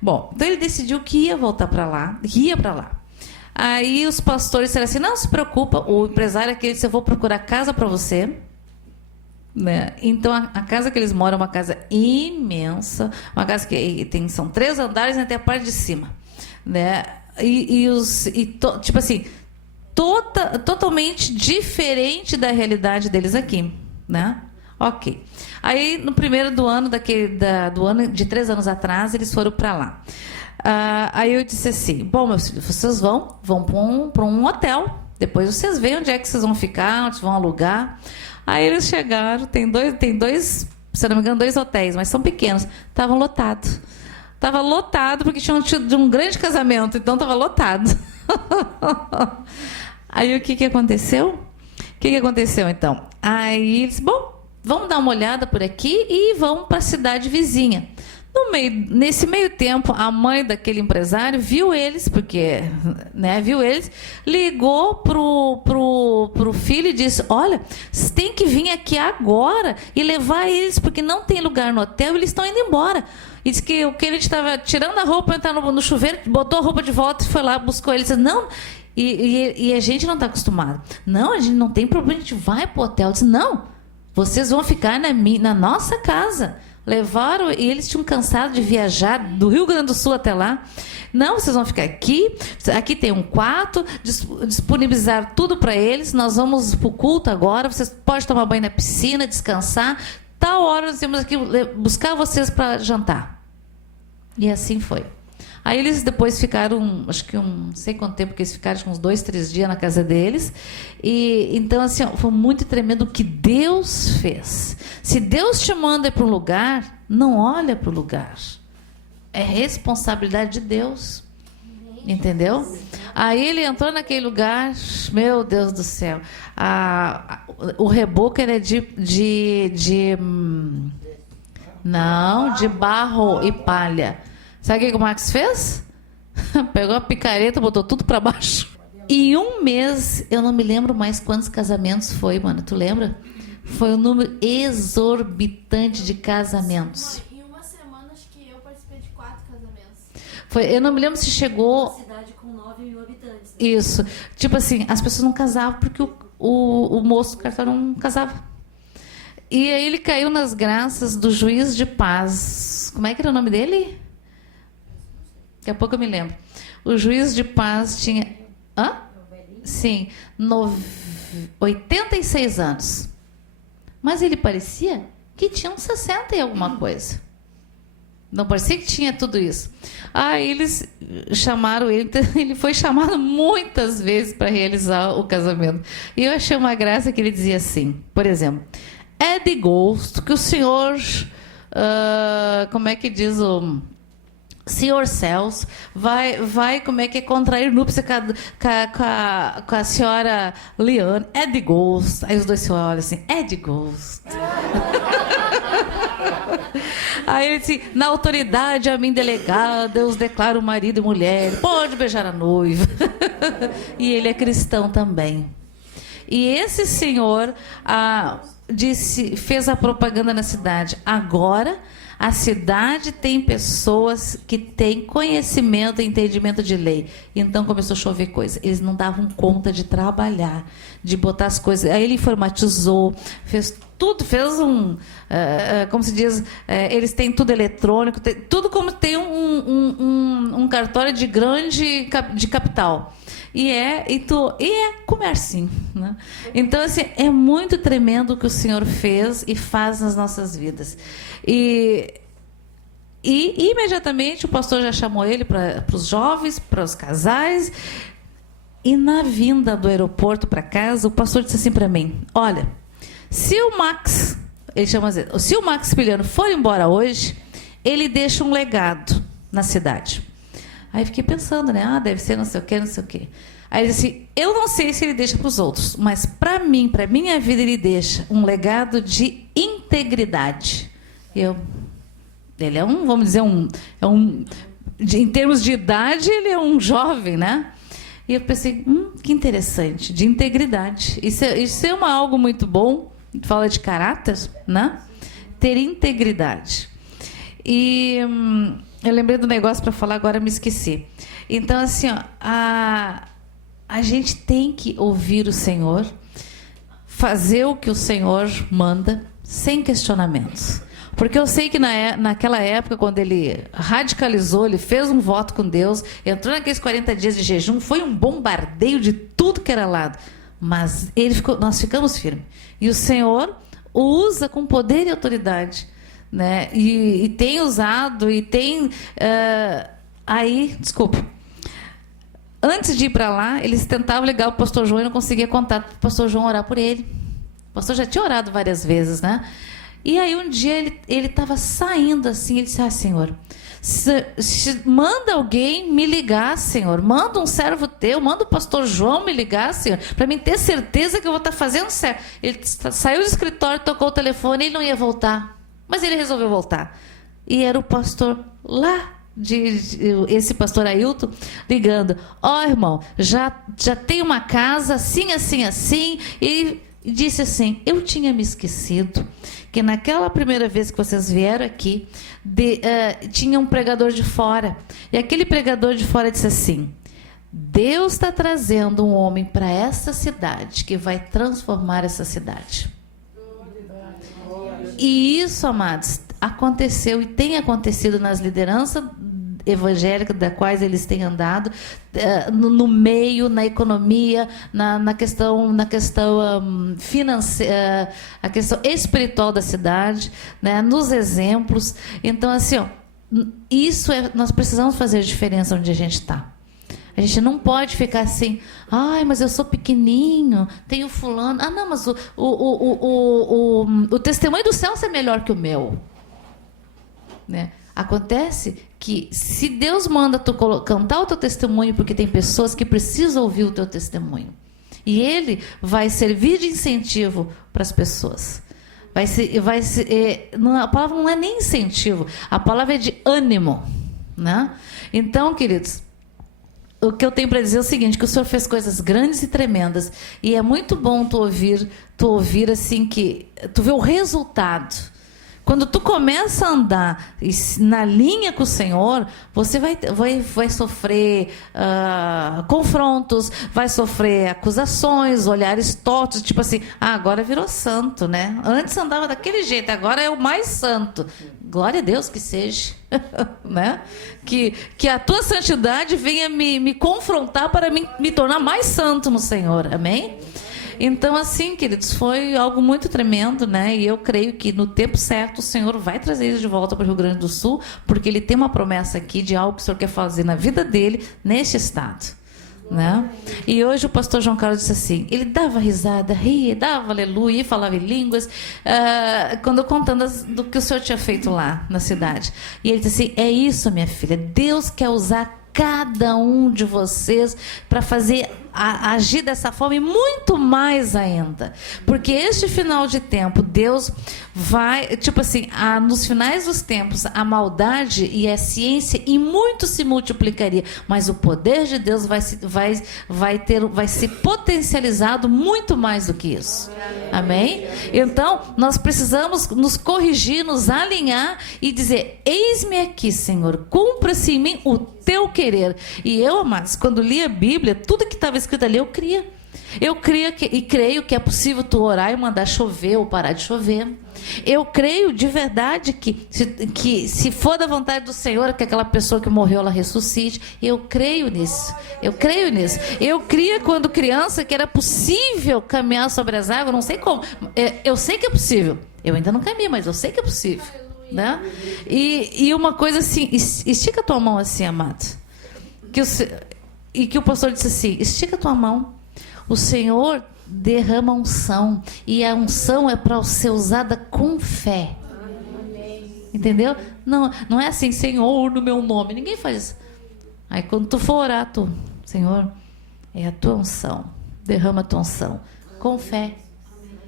Bom, então ele decidiu que ia voltar para lá, ia para lá. Aí os pastores disseram assim, não se preocupa, o empresário aqui disse, eu vou procurar casa para você. Né? Então a casa que eles moram é uma casa imensa, uma casa que são 3 andares até a parte de cima. Né? Tipo assim, totalmente diferente da realidade deles aqui. Né? Ok. Aí no primeiro do ano de 3 anos atrás, eles foram para lá. Aí eu disse assim, bom, meus filhos, vocês vão para um hotel, depois vocês veem onde é que vocês vão ficar, onde vão alugar. Aí eles chegaram, tem dois, se não me engano, 2 hotéis, mas são pequenos, estavam lotados. Estava lotado porque tinham tido um grande casamento, então estava lotado. Aí o que aconteceu? Então? Aí eles, bom, vamos dar uma olhada por aqui e vamos para a cidade vizinha. Nesse meio tempo, a mãe daquele empresário viu eles, porque, né, viu eles, ligou pro filho e disse: olha, você tem que vir aqui agora e levar eles, porque não tem lugar no hotel e eles estão indo embora. E disse que o Kennedy estava tirando a roupa, entrar no chuveiro, botou a roupa de volta e foi lá, buscou eles. Disse: não, e a gente não está acostumado. Não, a gente não tem problema, a gente vai pro hotel. Disse: não, vocês vão ficar na nossa casa. Levaram, e eles tinham cansado de viajar do Rio Grande do Sul até lá. Não, vocês vão ficar aqui. Aqui tem um quarto, disponibilizar tudo para eles. Nós vamos para o culto agora. Vocês podem tomar banho na piscina, descansar. Tal hora nós temos aqui buscar vocês para jantar. E assim foi. Aí eles depois ficaram, acho que não sei quanto tempo que eles ficaram, acho que uns 2, 3 dias na casa deles. E então, assim, foi muito tremendo o que Deus fez. Se Deus te manda para um lugar, não olha para o lugar. É responsabilidade de Deus. Entendeu? Aí ele entrou naquele lugar, meu Deus do céu. O reboco era de barro e palha. Sabe o que o Max fez? Pegou a picareta, botou tudo para baixo. Em um mês, eu não me lembro mais quantos casamentos foi, mano. Tu lembra? Foi um número exorbitante de casamentos. Em uma semana, acho que eu participei de 4 casamentos. Eu não me lembro se chegou... Uma cidade com 9 mil habitantes. Isso. Tipo assim, as pessoas não casavam porque o moço do cartório não casava. E aí ele caiu nas graças do juiz de paz. Como é que era o nome dele? Daqui a pouco eu me lembro. O juiz de paz tinha... Hã? Sim. 86 anos. Mas ele parecia que tinha uns 60 e alguma coisa. Não parecia que tinha tudo isso. Aí eles chamaram ele, ele foi chamado muitas vezes para realizar o casamento. E eu achei uma graça que ele dizia assim, por exemplo: é de gosto que o senhor, como é que diz o... Senhor Céus vai como é que é, contrair núpcia com a senhora Liane. É de gosto. Aí os dois se olham assim: é de gosto. Aí ele disse: na autoridade a mim delegada, eu os declaro marido e mulher, pode beijar a noiva. E ele é cristão também. E esse senhor fez a propaganda na cidade. Agora a cidade tem pessoas que têm conhecimento e entendimento de lei. Então começou a chover coisa. Eles não davam conta de trabalhar, de botar as coisas. Aí ele informatizou, fez tudo, fez como se diz, eles têm tudo eletrônico, tudo como tem um cartório de capital. E é comércio, né? Então, assim, é muito tremendo o que o Senhor fez e faz nas nossas vidas. E imediatamente o pastor já chamou ele para os jovens, para os casais. E na vinda do aeroporto para casa, o pastor disse assim para mim: olha, se o Max Piliano for embora hoje, ele deixa um legado na cidade. Aí fiquei pensando, né? Deve ser não sei o quê, não sei o quê. Aí ele disse assim: eu não sei se ele deixa para os outros, mas para mim, para minha vida, ele deixa um legado de integridade. Ele é vamos dizer, em termos de idade, ele é um jovem, né? E eu pensei, que interessante, de integridade. Isso é algo muito bom, fala de caráter, né? Ter integridade. E eu lembrei do negócio para falar, agora me esqueci. Então, assim, ó, a gente tem que ouvir o Senhor, fazer o que o Senhor manda, sem questionamentos. Porque eu sei que naquela época, quando ele radicalizou, ele fez um voto com Deus, entrou naqueles 40 dias de jejum, foi um bombardeio de tudo que era lado. Mas nós ficamos firmes. E o Senhor o usa com poder e autoridade, né? E tem usado, e tem... desculpa. Antes de ir para lá, eles tentavam ligar o pastor João e não conseguia contato para o pastor João orar por ele. O pastor já tinha orado várias vezes, né? E aí um dia ele estava saindo assim, ele disse: Senhor, manda alguém me ligar, Senhor. Manda um servo teu, manda o pastor João me ligar, Senhor, para mim ter certeza que eu vou estar fazendo certo. Ele saiu do escritório, tocou o telefone e ele não ia voltar. Mas ele resolveu voltar. E era o pastor lá, esse pastor Ailton, ligando: ó, irmão, já tem uma casa assim, assim, assim. E disse assim: eu tinha me esquecido que naquela primeira vez que vocês vieram aqui, tinha um pregador de fora. E aquele pregador de fora disse assim: Deus está trazendo um homem para essa cidade que vai transformar essa cidade. E isso, amados, aconteceu e tem acontecido nas lideranças evangélicas das quais eles têm andado, no meio, na economia, na questão financeira, a questão espiritual da cidade, né, nos exemplos. Então, assim, ó, nós precisamos fazer diferença onde a gente está. A gente não pode ficar assim: ai, mas eu sou pequenininho, tenho fulano. Ah, não, mas o testemunho do céu é melhor que o meu. Né? Acontece que, se Deus manda tu cantar o teu testemunho, porque tem pessoas que precisam ouvir o teu testemunho, e Ele vai servir de incentivo para as pessoas. A palavra não é nem incentivo, a palavra é de ânimo. Né? Então, queridos, o que eu tenho para dizer é o seguinte: que o Senhor fez coisas grandes e tremendas, e é muito bom tu ouvir assim, que tu vê o resultado. Quando tu começa a andar na linha com o Senhor, você vai sofrer confrontos, vai sofrer acusações, olhares tortos, tipo assim: ah, agora virou santo, né? Antes andava daquele jeito, agora é o mais santo. Glória a Deus que seja. Né? Que a tua santidade venha me confrontar para me tornar mais santo no Senhor. Amém? Então, assim, queridos, foi algo muito tremendo, né? E eu creio que no tempo certo o Senhor vai trazer eles de volta para o Rio Grande do Sul, porque Ele tem uma promessa aqui de algo que o Senhor quer fazer na vida dele, neste estado. Né? E hoje o pastor João Carlos disse assim, ele dava risada, ria, dava aleluia, falava em línguas, quando contando do que o Senhor tinha feito lá na cidade. E ele disse assim: é isso, minha filha, Deus quer usar cada um de vocês para fazer agir dessa forma, e muito mais ainda, porque este final de tempo Deus vai, tipo assim, nos finais dos tempos a maldade e a ciência e muito se multiplicaria, mas o poder de Deus vai ser potencializado muito mais do que isso. Amém? Então nós precisamos nos corrigir, nos alinhar e dizer: eis-me aqui, Senhor, cumpra-se em mim o teu querer. E eu, amados, quando li a Bíblia, tudo que estava escrito ali, eu cria. Eu creio que é possível tu orar e mandar chover ou parar de chover. Eu creio de verdade que se for da vontade do Senhor que aquela pessoa que morreu, ela ressuscite. Eu creio nisso. Eu cria quando criança que era possível caminhar sobre as águas. Não sei como. Eu sei que é possível. Eu ainda não caminho, mas eu sei que é possível. Né? E uma coisa assim, estica a tua mão assim, amado. Que o pastor disse assim: estica a tua mão. O Senhor derrama unção, e a unção é para ser usada com fé. Entendeu? Não é assim: Senhor, no meu nome. Ninguém faz isso. Aí quando tu for orar, Senhor, é a tua unção. Derrama a tua unção com fé.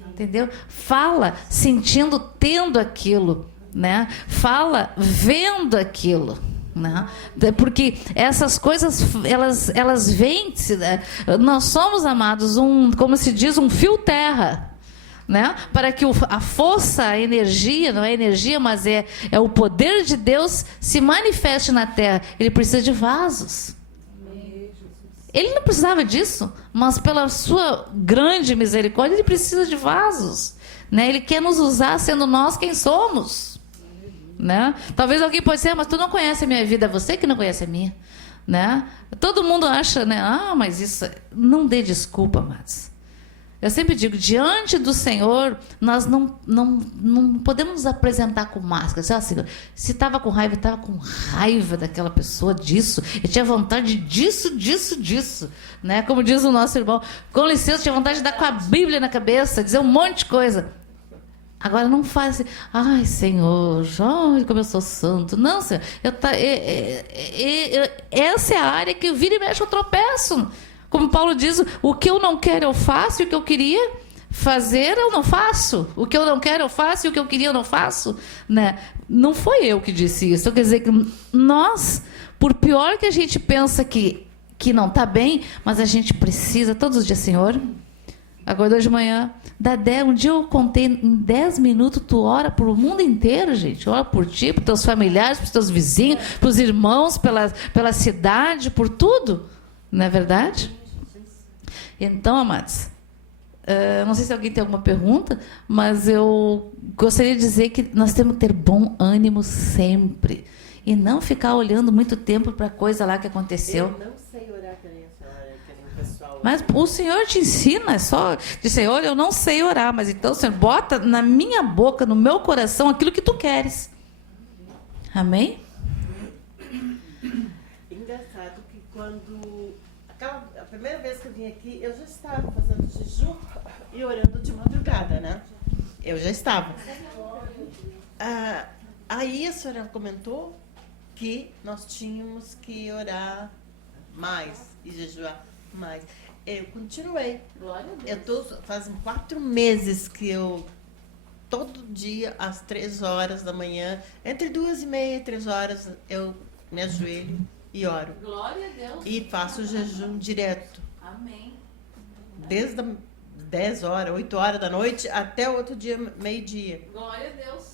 Entendeu? Fala sentindo, tendo aquilo, né? Fala vendo aquilo. Né? Porque essas coisas elas vêm, nós somos, amados, como se diz, um fio terra, né? Para que a força, a energia, não é energia, mas é o poder de Deus se manifeste na terra. Ele precisa de vasos. Ele não precisava disso, mas pela sua grande misericórdia ele precisa de vasos, né? Ele quer nos usar sendo nós quem somos. Né? Talvez alguém possa dizer: mas tu não conhece a minha vida. Você que não conhece a minha, né? Todo mundo acha, né? mas isso... Não dê desculpa, amados. Eu sempre digo, diante do Senhor, nós não podemos nos apresentar com máscara. Assim, se estava com raiva, estava com raiva daquela pessoa, disso. Eu tinha vontade disso. Né? Como diz o nosso irmão, com licença, eu tinha vontade de dar com a Bíblia na cabeça, dizer um monte de coisa. Agora não faz assim: ai, Senhor, como eu sou santo. Não, Senhor, essa é a área que vira e mexe, eu tropeço. Como Paulo diz: o que eu não quero eu faço, e o que eu queria fazer eu não faço. O que eu não quero eu faço, e o que eu queria eu não faço. Né? não foi eu que disse isso. Quer dizer que nós, por pior que a gente pensa que não está bem, mas a gente precisa todos os dias, Senhor, acordou de manhã, um dia eu contei, em 10 minutos tu ora para o mundo inteiro, gente. Ora por ti, por teus familiares, por teus vizinhos, para os irmãos, pela cidade, por tudo. Não é verdade? Então, amados, não sei se alguém tem alguma pergunta, mas eu gostaria de dizer que nós temos que ter bom ânimo sempre. E não ficar olhando muito tempo para a coisa lá que aconteceu. Eu não sei orar que nem a senhora, que nem o pessoal. Mas o Senhor te ensina, é só dizer, olha, eu não sei orar, mas então, Senhor, bota na minha boca, no meu coração, aquilo que tu queres. Amém? Engraçado que quando... a primeira vez que eu vim aqui, eu já estava fazendo jejum e orando de madrugada, né? Eu já estava. Aí a senhora comentou que nós tínhamos que orar mais e jejuar mais. Eu continuei. Glória a Deus. Fazem 4 meses que eu, todo dia, às 3 horas da manhã, entre 2h30 e 3 horas, eu me ajoelho e oro. Glória a Deus. E faço o jejum direto. Amém. Desde 10 horas, 8 horas da noite, até o outro dia, meio-dia. Glória a Deus.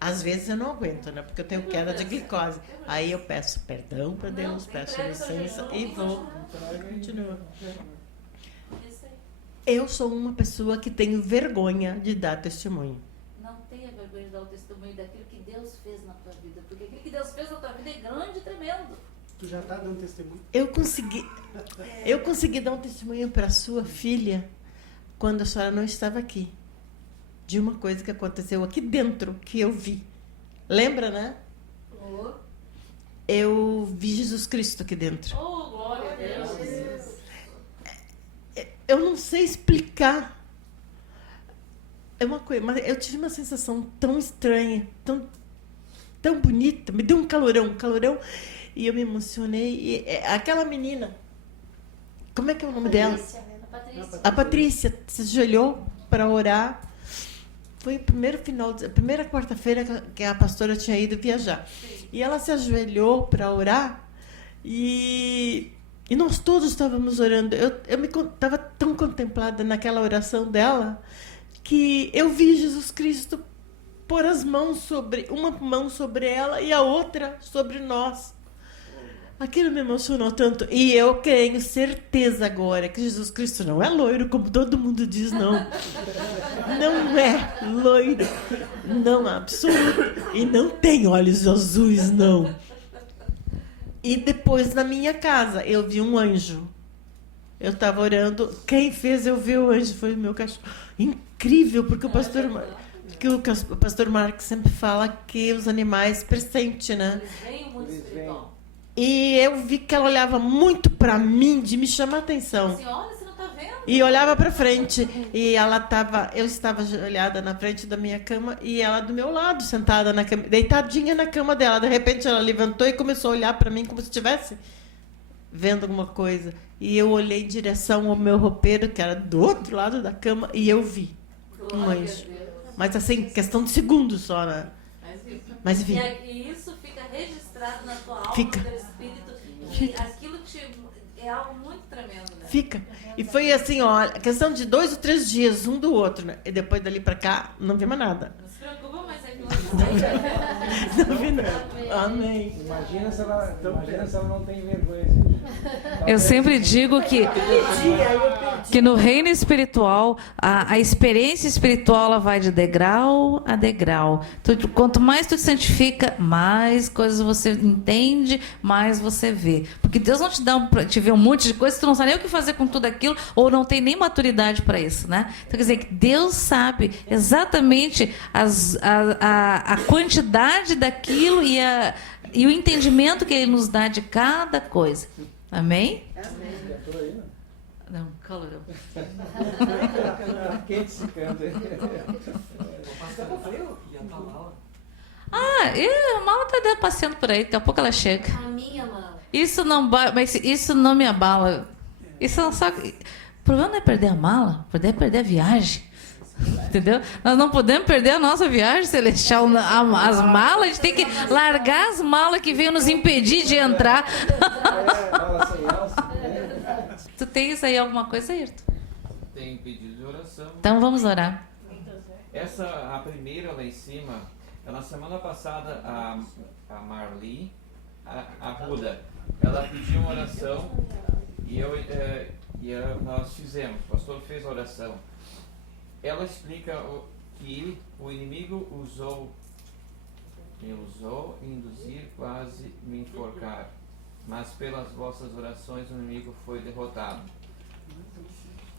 Às vezes eu não aguento, né? Porque eu tenho queda de glicose. Aí eu peço perdão para Deus, peço licença e vou. Continuo. Eu sou uma pessoa que tenho vergonha de dar testemunho. Não tenha vergonha de dar o testemunho daquilo que Deus fez na tua vida. Porque aquilo que Deus fez na tua vida é grande e tremendo. Tu já está dando testemunho? Eu consegui dar um testemunho para sua filha quando a senhora não estava aqui. De uma coisa que aconteceu aqui dentro, que eu vi. Lembra, né? Oh. Eu vi Jesus Cristo aqui dentro. Oh, glória a Deus. Eu não sei explicar. É uma coisa, mas eu tive uma sensação tão estranha, tão bonita. Me deu um calorão. E eu me emocionei. E aquela menina, como é que é o nome dela? A Patrícia se ajoelhou para orar. Foi a primeira quarta-feira que a pastora tinha ido viajar. Sim. E ela se ajoelhou para orar e nós todos estávamos orando. Eu estava tão contemplada naquela oração dela que eu vi Jesus Cristo pôr uma mão sobre ela e a outra sobre nós. Aquilo me emocionou tanto. E eu tenho certeza agora que Jesus Cristo não é loiro, como todo mundo diz, não. Não é loiro. Não, absoluto. E não tem olhos azuis, não. E depois, na minha casa, eu vi um anjo. Eu estava orando. Quem fez eu ver o anjo foi o meu cachorro. Incrível, porque o pastor Marcos sempre fala que os animais pressentem, né? Eles vêm muito espiritual. E eu vi que ela olhava muito para mim, de me chamar a atenção. Assim, olha, você não tá vendo? E olhava para frente. E eu estava olhada na frente da minha cama e ela do meu lado, sentada na cama, deitadinha na cama dela. De repente ela levantou e começou a olhar para mim como se estivesse vendo alguma coisa. E eu olhei em direção ao meu roupeiro, que era do outro lado da cama, e eu vi um anjo. Mas assim, questão de segundos só, né? Mas vi. E isso fica registrado na tua alma, Fica. no teu espírito. E aquilo é algo muito tremendo, né? Fica. E foi assim, ó, questão de 2 ou 3 dias, um do outro, né? E depois dali pra cá, não vi mais nada. Não se preocupa, mas é que Não vi nada. Amém. Imagina se ela não tem vergonha. Eu sempre digo que no reino espiritual, a experiência espiritual ela vai de degrau a degrau. Quanto mais tu te santifica, mais coisas você entende, mais você vê. Porque Deus não te ver um monte de coisa, tu não sabe nem o que fazer com tudo aquilo, ou não tem nem maturidade para isso, né? Então, quer dizer, que Deus sabe exatamente a quantidade daquilo e o entendimento que Ele nos dá de cada coisa. Amém? Amém. Não, calorão. Quente se canta. A mala tá passeando por aí, daqui a pouco ela chega. A minha mala. Mas isso não me abala. Isso não só. O problema não é perder a mala, o problema é perder a viagem. Entendeu? Nós não podemos perder a nossa viagem celestial. As malas, a gente tem que largar as malas que veio nos impedir de entrar. Tu tens aí alguma coisa, Ayrton? Tem pedido de oração. Então vamos orar. A primeira lá em cima, na semana passada, a Marli, a Ruda, ela pediu uma oração e nós fizemos, o pastor fez a oração. Ela explica que o inimigo usou induzir, quase me enforcar, mas pelas vossas orações o inimigo foi derrotado.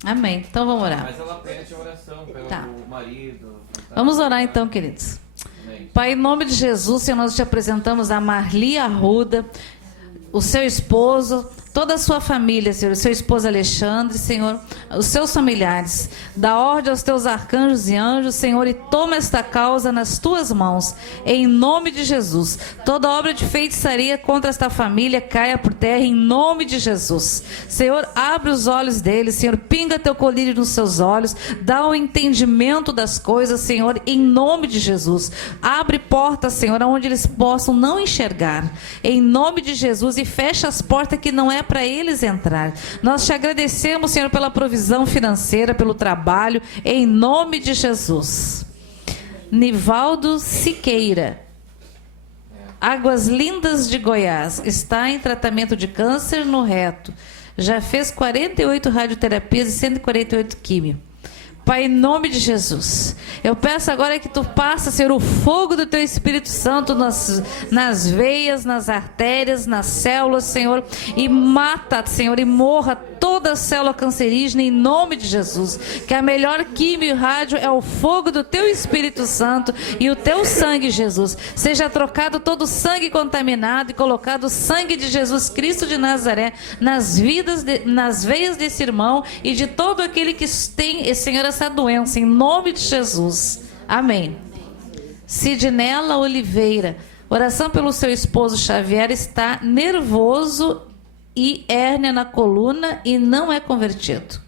Amém. Então vamos orar. Mas ela pede a oração pelo marido. Vamos orar então, queridos. Amém. Pai, em nome de Jesus, Senhor, nós te apresentamos a Marli Arruda, o seu esposo, toda a sua família, Senhor, o seu esposo Alexandre, Senhor, os seus familiares. Dá ordem aos teus arcanjos e anjos, Senhor, e toma esta causa nas tuas mãos, em nome de Jesus. Toda obra de feitiçaria contra esta família caia por terra, em nome de Jesus. Senhor, abre os olhos deles, Senhor, pinga teu colírio nos seus olhos, dá o entendimento das coisas, Senhor, em nome de Jesus. Abre portas, Senhor, onde eles possam não enxergar, em nome de Jesus, e fecha as portas que não é para eles entrar. Nós te agradecemos, Senhor, pela provisão financeira, pelo trabalho, em nome de Jesus. Nivaldo Siqueira, Águas Lindas de Goiás, está em tratamento de câncer no reto. Já fez 48 radioterapias e 148 químio. Pai, em nome de Jesus, eu peço agora que tu passa, Senhor, o fogo do teu Espírito Santo nas veias, nas artérias, nas células, Senhor, e mata, Senhor, e morra toda a célula cancerígena em nome de Jesus. Que a melhor químio e rádio é o fogo do teu Espírito Santo e o teu sangue, Jesus. Seja trocado todo o sangue contaminado e colocado o sangue de Jesus Cristo de Nazaré nas veias desse irmão e de todo aquele que tem, Senhor, essa doença, em nome de Jesus. Amém. Sidnela Oliveira, oração pelo seu esposo Xavier, está nervoso e hérnia na coluna e não é convertido.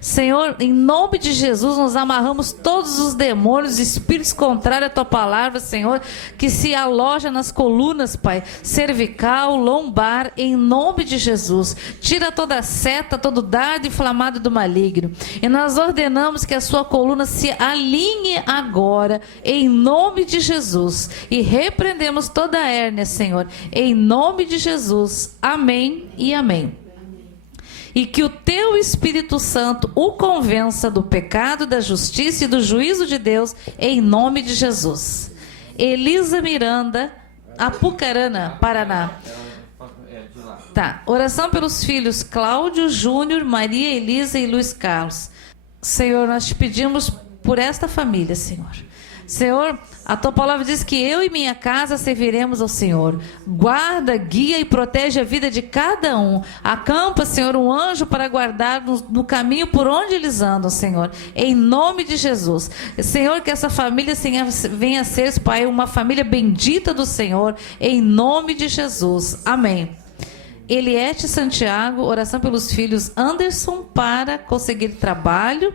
Senhor, em nome de Jesus, nós amarramos todos os demônios, espíritos contrários à tua palavra, Senhor, que se aloja nas colunas, Pai, cervical, lombar, em nome de Jesus. Tira toda a seta, todo dardo inflamado do maligno. E nós ordenamos que a sua coluna se alinhe agora, em nome de Jesus. E repreendemos toda a hérnia, Senhor, em nome de Jesus. Amém e amém. E que o teu Espírito Santo o convença do pecado, da justiça e do juízo de Deus, em nome de Jesus. Elisa Miranda, Apucarana, Paraná. Tá. Oração pelos filhos Cláudio, Júnior, Maria Elisa e Luiz Carlos. Senhor, nós te pedimos por esta família, Senhor. Senhor, a tua palavra diz que eu e minha casa serviremos ao Senhor. Guarda, guia e protege a vida de cada um. Acampa, Senhor, um anjo para guardar no caminho por onde eles andam, Senhor. Em nome de Jesus. Senhor, que essa família venha a ser, Pai, uma família bendita do Senhor. Em nome de Jesus. Amém. Eliette Santiago, oração pelos filhos Anderson para conseguir trabalho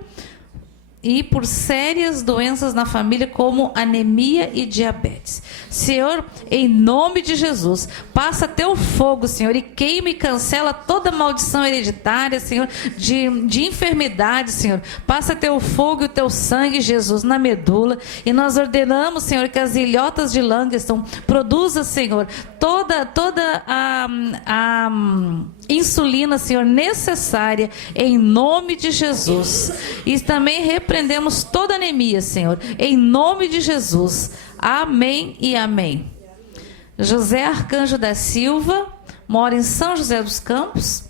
e por sérias doenças na família como anemia e diabetes. Senhor, em nome de Jesus, passa teu fogo, Senhor, e queima e cancela toda maldição hereditária, Senhor, de enfermidade, Senhor. Passa teu fogo e o teu sangue, Jesus, na medula, e nós ordenamos, Senhor, que as ilhotas de Langston produzam, Senhor, toda a insulina, Senhor, necessária, em nome de Jesus. E também repreendemos toda anemia, Senhor, em nome de Jesus. Amém e amém. José Arcanjo da Silva, mora em São José dos Campos,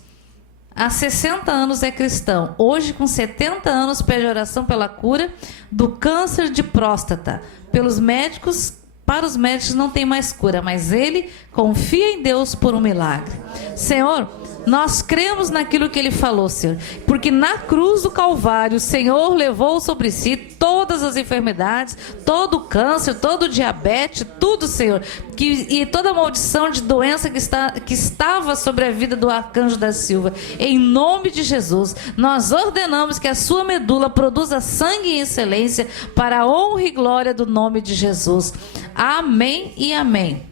há 60 anos é cristão. Hoje, com 70 anos, pede oração pela cura do câncer de próstata. Pelos médicos, para os médicos não tem mais cura, mas ele confia em Deus por um milagre. Senhor, Nós cremos naquilo que Ele falou, Senhor. Porque na cruz do Calvário, o Senhor levou sobre si todas as enfermidades, todo o câncer, todo o diabetes, tudo, Senhor. E toda a maldição de doença que estava sobre a vida do Arcanjo da Silva. Em nome de Jesus, nós ordenamos que a sua medula produza sangue em excelência para a honra e glória do nome de Jesus. Amém e amém.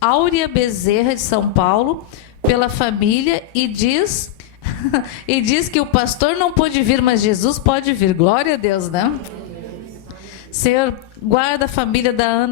Áurea Bezerra, de São Paulo, pela família, e diz que o pastor não pôde vir, mas Jesus pode vir. Glória a Deus, né? Senhor, guarda a família da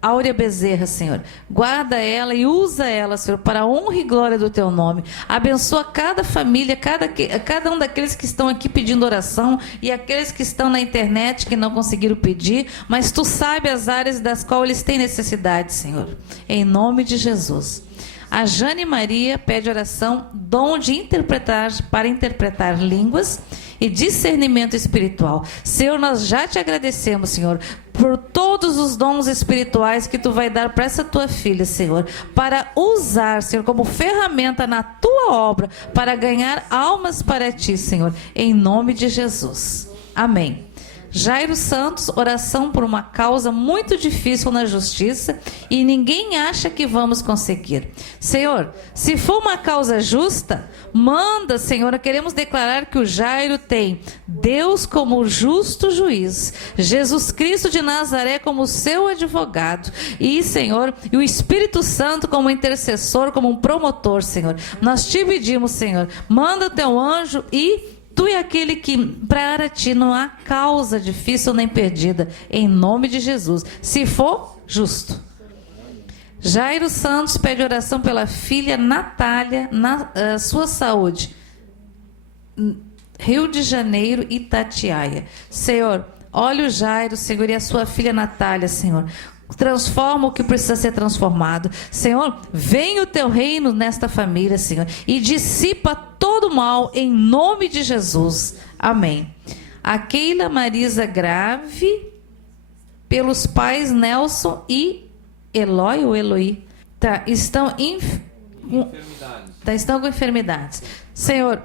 Áurea Bezerra, Senhor. Guarda ela e usa ela, Senhor, para a honra e glória do teu nome. Abençoa cada família, cada um daqueles que estão aqui pedindo oração e aqueles que estão na internet que não conseguiram pedir, mas tu sabes as áreas das quais eles têm necessidade, Senhor. Em nome de Jesus. A Jane Maria pede oração, dom de interpretar, para interpretar línguas e discernimento espiritual. Senhor, nós já te agradecemos, Senhor, por todos os dons espirituais que tu vai dar para essa tua filha, Senhor, para usar, Senhor, como ferramenta na tua obra, para ganhar almas para ti, Senhor, em nome de Jesus. Amém. Jairo Santos, oração por uma causa muito difícil na justiça e ninguém acha que vamos conseguir. Senhor, se for uma causa justa, manda, Senhor, queremos declarar que o Jairo tem Deus como justo juiz, Jesus Cristo de Nazaré como seu advogado e, Senhor, e o Espírito Santo como intercessor, como um promotor, Senhor. Nós te pedimos, Senhor, manda teu anjo e tu é aquele que para ti não há causa difícil nem perdida, em nome de Jesus, se for justo. Jairo Santos pede oração pela filha Natália, na sua saúde. Rio de Janeiro, Itatiaia. Senhor, olha o Jairo, Senhor, e a sua filha Natália, Senhor. Transforma o que precisa ser transformado. Senhor, vem o teu reino nesta família, Senhor, e dissipa todo o mal em nome de Jesus. Amém. A Keila Marisa Grave, pelos pais Nelson e Eloy ou Eloy, estão com enfermidades. Senhor,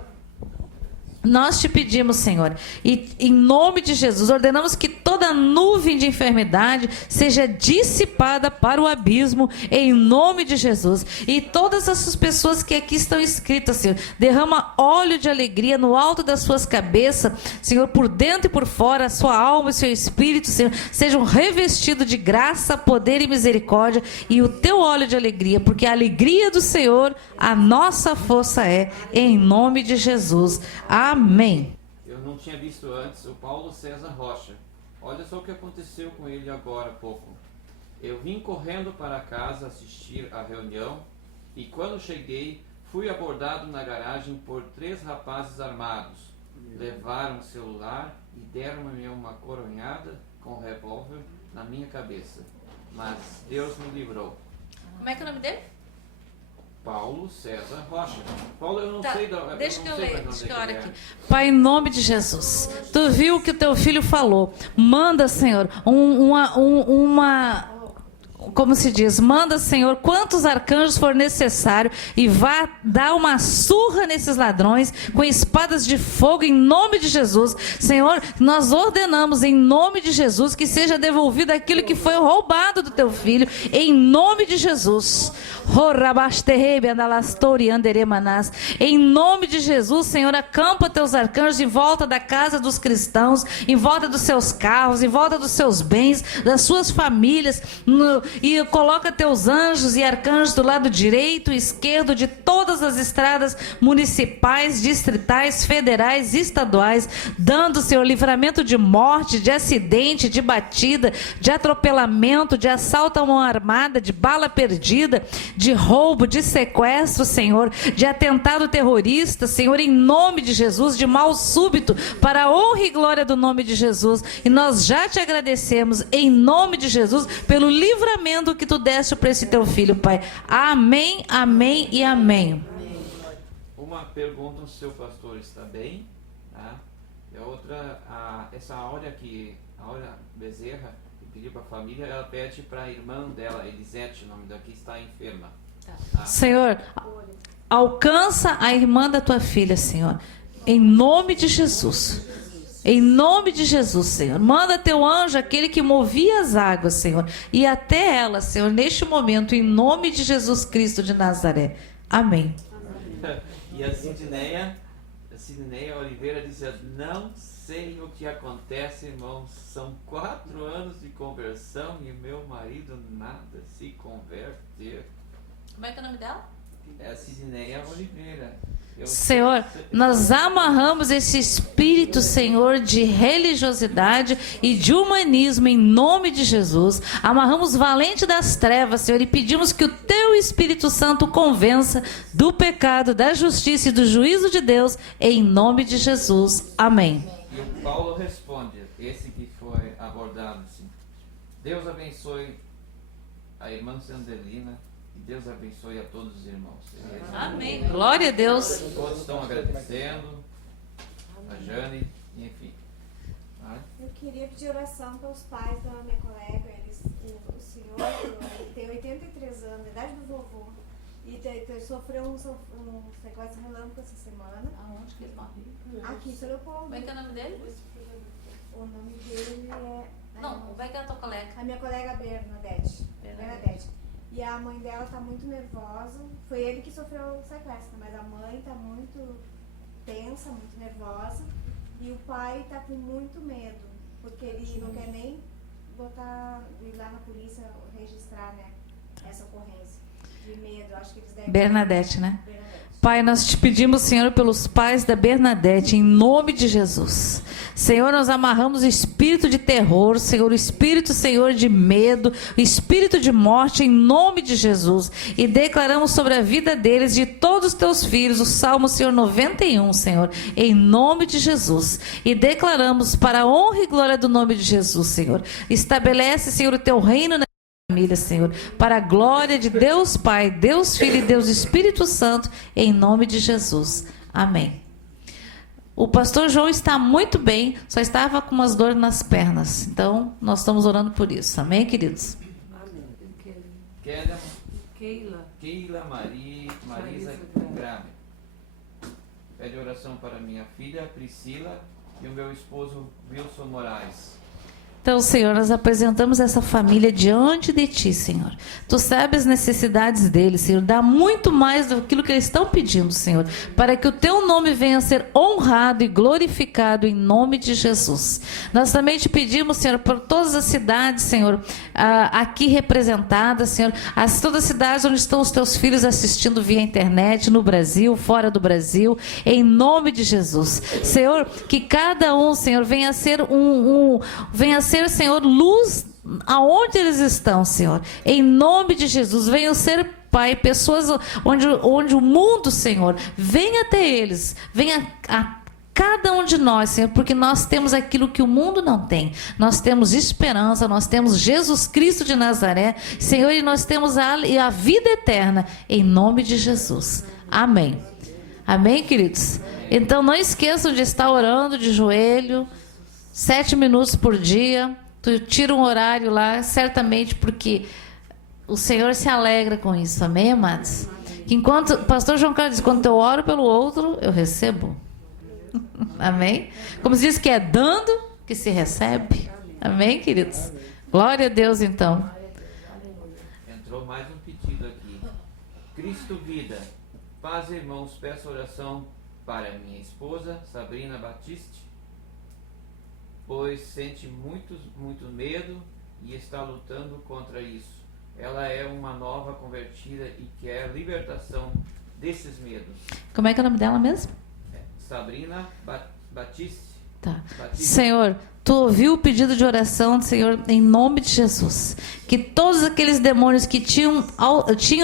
nós te pedimos, Senhor, e em nome de Jesus, ordenamos que toda nuvem de enfermidade seja dissipada para o abismo, em nome de Jesus. E todas essas pessoas que aqui estão inscritas, Senhor, derrama óleo de alegria no alto das suas cabeças, Senhor, por dentro e por fora, a sua alma e seu espírito, Senhor, sejam revestidos de graça, poder e misericórdia, e o teu óleo de alegria, porque a alegria do Senhor, a nossa força é, em nome de Jesus. Amém. Eu não tinha visto antes o Paulo César Rocha. Olha só o que aconteceu com ele agora há pouco. Eu vim correndo para casa assistir à reunião e quando cheguei fui abordado na garagem por 3 rapazes armados. Levaram o celular e deram-me uma coronhada com um revólver na minha cabeça. Mas Deus me livrou. Como é que é o nome dele? Paulo César Rocha. Paulo, eu não sei da... Deixa que eu leio, deixa que eu olho aqui. Pai, em nome de Jesus, tu viu o que o teu filho falou. Manda, Senhor, como se diz, manda, Senhor, quantos arcanjos for necessário e vá dar uma surra nesses ladrões com espadas de fogo em nome de Jesus. Senhor, nós ordenamos em nome de Jesus que seja devolvido aquilo que foi roubado do teu filho, em nome de Jesus. Em nome de Jesus, Senhor, acampa teus arcanjos em volta da casa dos cristãos, em volta dos seus carros, em volta dos seus bens, das suas famílias, e coloca teus anjos e arcanjos do lado direito e esquerdo de todas as estradas municipais, distritais, federais, estaduais, dando, Senhor, livramento de morte, de acidente, de batida, de atropelamento, de assalto a mão armada, de bala perdida, de roubo, de sequestro, Senhor, de atentado terrorista, Senhor, em nome de Jesus, de mal súbito, para a honra e glória do nome de Jesus. E nós já te agradecemos, em nome de Jesus, pelo livramento que tu deste para esse teu filho, Pai. Amém, amém e amém. Uma pergunta, o seu pastor está bem? Tá? E a outra, essa Áurea Bezerra, que pediu para a família, ela pede para a irmã dela, Elisete, o nome daqui, está enferma. Senhor, alcança a irmã da tua filha, Senhor. Em nome de Jesus. Em nome de Jesus, Senhor. Manda teu anjo, aquele que movia as águas, Senhor. E até ela, Senhor, neste momento, em nome de Jesus Cristo de Nazaré. Amém. E a Sidneia Oliveira dizia: não sei o que acontece, irmãos. São 4 anos de conversão e meu marido nada se converte. Como é que é o nome dela? É a Sidneia Oliveira. Senhor, nós amarramos esse espírito, Senhor, de religiosidade e de humanismo em nome de Jesus. Amarramos o valente das trevas, Senhor, e pedimos que o teu Espírito Santo convença do pecado, da justiça e do juízo de Deus em nome de Jesus. Amém. E o Paulo responde, esse que foi abordado, assim: Deus abençoe a irmã Sandelina. Deus abençoe a todos os irmãos. Amém. Glória a Deus. Todos estão agradecendo. A Jane, enfim. Eu queria pedir oração para os pais da minha colega. O senhor ele tem 83 anos, a idade do vovô. E sofreu um sequestro relâmpago essa semana. Aonde que ele morreu? Aqui em São Leopoldo. Como é que é o nome dele? O nome dele é... Não, como é que é a tua colega? A minha colega Bernadette. E a mãe dela tá muito nervosa. Foi ele que sofreu o sequestro, mas a mãe tá muito tensa, muito nervosa. E o pai tá com muito medo, porque ele não quer nem ir lá na polícia registrar, né, essa ocorrência. De medo, acho que eles devem... Bernadette, né? Pai, nós te pedimos, Senhor, pelos pais da Bernadette, em nome de Jesus. Senhor, nós amarramos o espírito de terror, Senhor, o espírito, Senhor, de medo, o espírito de morte, em nome de Jesus. E declaramos sobre a vida deles, de todos os teus filhos, o Salmo, Senhor, 91, Senhor, em nome de Jesus. E declaramos para a honra e glória do nome de Jesus, Senhor. Estabelece, Senhor, o teu reino na família, Senhor, para a glória de Deus Pai, Deus Filho e Deus Espírito Santo, em nome de Jesus. Amém. O pastor João está muito bem, só estava com umas dores nas pernas. Então, nós estamos orando por isso. Amém, queridos? Amém. Keila Marisa Grame. Pede oração para minha filha Priscila e o meu esposo Wilson Moraes. Então, Senhor, nós apresentamos essa família diante de Ti, Senhor. Tu sabes as necessidades deles, Senhor. Dá muito mais do que eles estão pedindo, Senhor, para que o Teu nome venha a ser honrado e glorificado em nome de Jesus. Nós também te pedimos, Senhor, por todas as cidades, Senhor, aqui representadas, Senhor, todas as cidades onde estão os Teus filhos assistindo via internet, no Brasil, fora do Brasil, em nome de Jesus. Senhor, que cada um, Senhor, venha a ser Senhor, luz aonde eles estão, Senhor. Em nome de Jesus, venham ser, Pai, pessoas onde o mundo, Senhor, venha até eles, venha a cada um de nós, Senhor, porque nós temos aquilo que o mundo não tem. Nós temos esperança, nós temos Jesus Cristo de Nazaré, Senhor, e nós temos a vida eterna, em nome de Jesus. Amém. Amém, queridos? Então, não esqueçam de estar orando de joelho, 7 minutos por dia. Tu tira um horário lá, certamente, porque o Senhor se alegra com isso. Amém, amados? Que enquanto o pastor João Carlos diz, quando eu oro pelo outro, eu recebo. Amém? Como se diz que é dando que se recebe. Amém, queridos? Glória a Deus, então. Entrou mais um pedido aqui. Cristo Vida. Paz, irmãos, peço oração para minha esposa, Sabrina Batiste, pois sente muito medo e está lutando contra isso. Ela é uma nova convertida e quer libertação desses medos. Como é que é o nome dela mesmo? Sabrina Batiste. Tá. Senhor, Tu ouviu o pedido de oração, Senhor, em nome de Jesus. Que todos aqueles demônios que tinham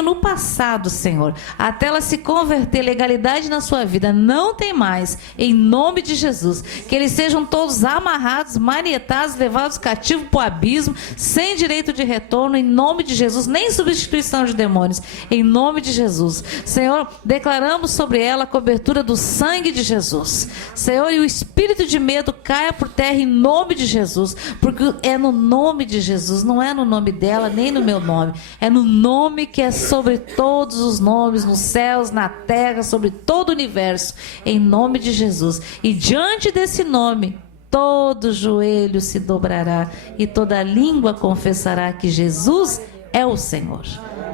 no passado, Senhor, até ela se converter, legalidade na sua vida, não tem mais, em nome de Jesus. Que eles sejam todos amarrados, manietados, levados cativos para o abismo, sem direito de retorno, em nome de Jesus, nem substituição de demônios, em nome de Jesus. Senhor, declaramos sobre ela a cobertura do sangue de Jesus. Senhor, e o espírito de medo caia por terra em nome nome de Jesus, porque é no nome de Jesus, não é no nome dela, nem no meu nome, é no nome que é sobre todos os nomes, nos céus, na terra, sobre todo o universo, em nome de Jesus. E diante desse nome, todo joelho se dobrará e toda língua confessará que Jesus é o Senhor.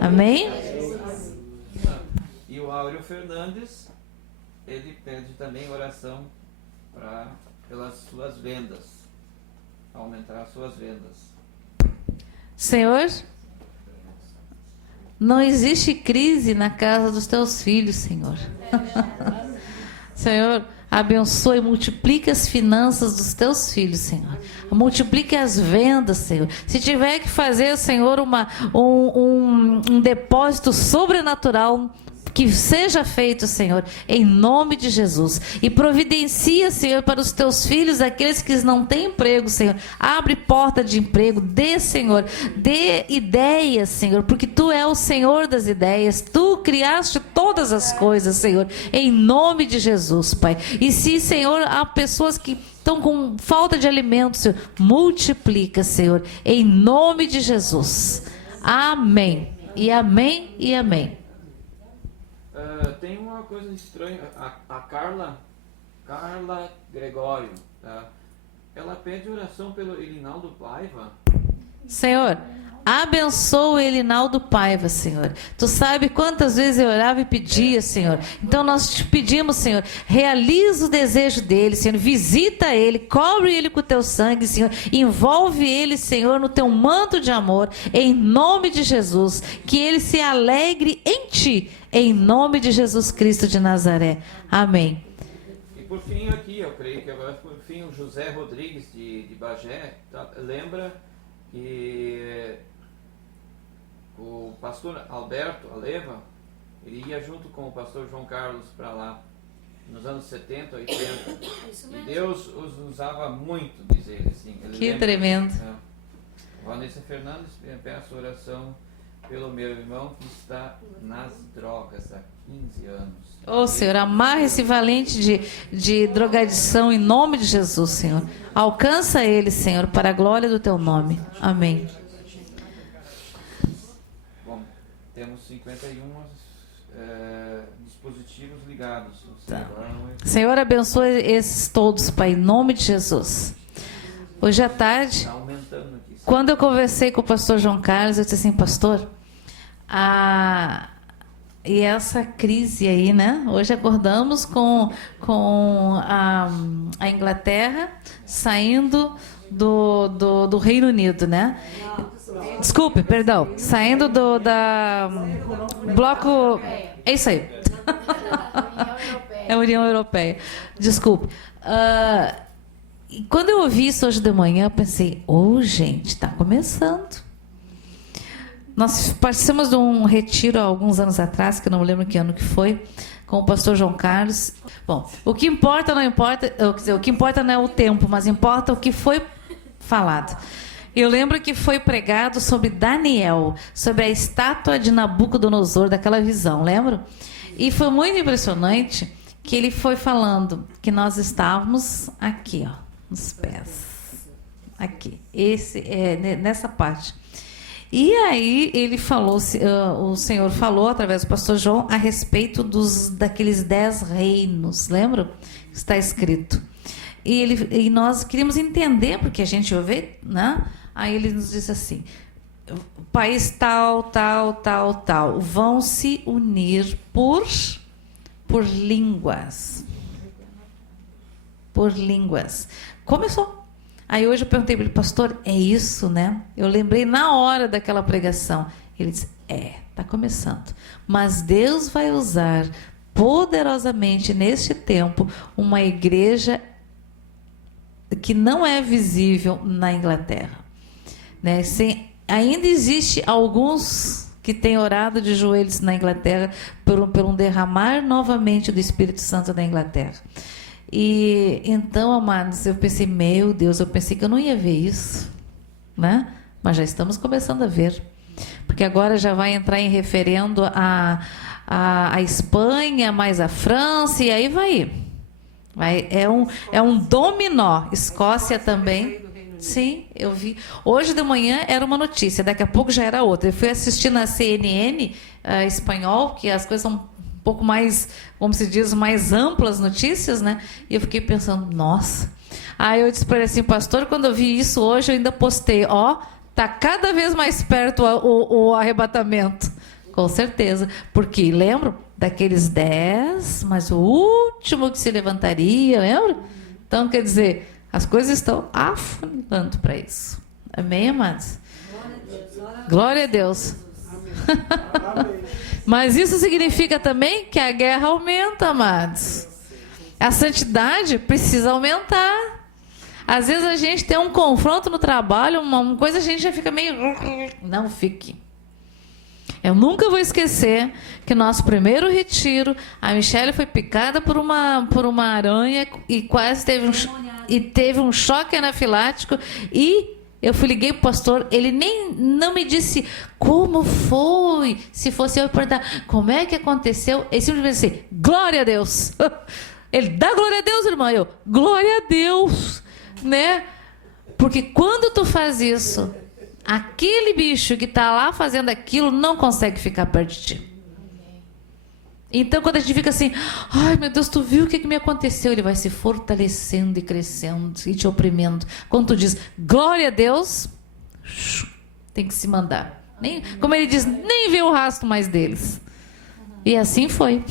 Amém? E o Áureo Fernandes, ele pede também oração pelas suas vendas, aumentar as suas vendas. Senhor, não existe crise na casa dos teus filhos, Senhor. Senhor, abençoe e multiplique as finanças dos teus filhos, Senhor. Multiplique as vendas, Senhor. Se tiver que fazer, Senhor, um depósito sobrenatural, que seja feito, Senhor, em nome de Jesus. E providencia, Senhor, para os teus filhos, aqueles que não têm emprego, Senhor. Abre porta de emprego, dê, Senhor, dê ideias, Senhor, porque Tu é o Senhor das ideias. Tu criaste todas as coisas, Senhor, em nome de Jesus, Pai. E se, Senhor, há pessoas que estão com falta de alimento, Senhor, multiplica, Senhor, em nome de Jesus. Amém. E amém e amém. Tem uma coisa estranha, a Carla Gregório, tá? Ela pede oração pelo Elinaldo Paiva. Senhor, abençoa o Elinaldo Paiva, Senhor. Tu sabe quantas vezes eu orava e pedia, Senhor. Então nós te pedimos, Senhor, realiza o desejo dele, Senhor. Visita ele, cobre ele com o teu sangue, Senhor. Envolve ele, Senhor, no teu manto de amor, em nome de Jesus. Que ele se alegre em ti, em nome de Jesus Cristo de Nazaré. Amém. E por fim aqui, eu creio que agora por fim o José Rodrigues de Bagé, tá? Lembra que o pastor Alberto Aleva, ele ia junto com o pastor João Carlos para lá, nos anos 70, 80. E Deus os usava muito, diz ele. Assim. Ele Que lembra, tremendo. Vanessa Fernandes, peço oração pelo meu irmão que está nas drogas há 15 anos. Ô, Senhor, amarra esse valente de drogadição em nome de Jesus, Senhor. Alcança ele, Senhor, para a glória do teu nome. Amém. Bom, temos 51 dispositivos ligados. Tá. Senhor, abençoe esses todos, Pai, em nome de Jesus. Hoje à tarde, Está aumentando aqui. quando eu conversei com o pastor João Carlos, eu disse assim, pastor, e essa crise aí, né? Hoje acordamos com a Inglaterra saindo do Reino Unido, né? Desculpe, perdão. Saindo da bloco... É isso aí. É a União Europeia. Desculpe. E quando eu ouvi isso hoje de manhã, eu pensei, gente, está começando. Nós participamos de um retiro há alguns anos atrás, que eu não me lembro que ano que foi, com o pastor João Carlos. Bom, o que importa não importa, quer dizer, o que importa não é o tempo, mas importa o que foi falado. Eu lembro que foi pregado sobre Daniel, sobre a estátua de Nabucodonosor, daquela visão, lembra? E foi muito impressionante que ele foi falando que nós estávamos aqui, ó, nos pés. Aqui, nessa parte. E aí ele falou, o Senhor falou através do pastor João a respeito daqueles 10 reinos, lembra? Está escrito. E nós queríamos entender, porque a gente ouve, né? Aí ele nos disse assim, país tal, tal, tal, tal, vão se unir por línguas. Por línguas. Começou. Aí hoje eu perguntei para ele, pastor, é isso, né? Eu lembrei na hora daquela pregação. Ele disse, está começando. Mas Deus vai usar poderosamente neste tempo uma igreja que não é visível na Inglaterra. Né? Ainda existe alguns que têm orado de joelhos na Inglaterra por um derramar novamente do Espírito Santo na Inglaterra. E então, amados, eu pensei, meu Deus, eu pensei que eu não ia ver isso, né? Mas já estamos começando a ver, porque agora já vai entrar em referendo a Espanha, mais a França, e aí vai ir. É um dominó. Escócia também. Sim, eu vi. Hoje de manhã era uma notícia, daqui a pouco já era outra. Eu fui assistir na CNN espanhol, que as coisas são um pouco mais, como se diz, mais amplas notícias, né? E eu fiquei pensando, nossa. Aí eu disse para ele assim, pastor, quando eu vi isso hoje, eu ainda postei, tá cada vez mais perto o arrebatamento. Com certeza, porque lembro daqueles 10, mas o último que se levantaria, lembra? Então, quer dizer, as coisas estão afundando para isso. Amém, amados? Glória a Deus. Mas isso significa também que a guerra aumenta, amados. A santidade precisa aumentar. Às vezes a gente tem um confronto no trabalho, uma coisa a gente já fica meio... Não fique. Eu nunca vou esquecer que nosso primeiro retiro, a Michelle foi picada por uma aranha e quase teve um choque anafilático e eu liguei pro pastor, ele não me disse como foi, se fosse eu perguntar como é que aconteceu, ele simplesmente disse, glória a Deus. Ele, dá glória a Deus, irmã. Eu, glória a Deus, né? Porque quando tu faz isso, aquele bicho que está lá fazendo aquilo não consegue ficar perto de ti. Então, quando a gente fica assim, ai meu Deus, tu viu o que me aconteceu? Ele vai se fortalecendo e crescendo e te oprimindo. Quando tu diz, glória a Deus, tem que se mandar. Como ele diz, nem vê o rastro mais deles. E assim foi.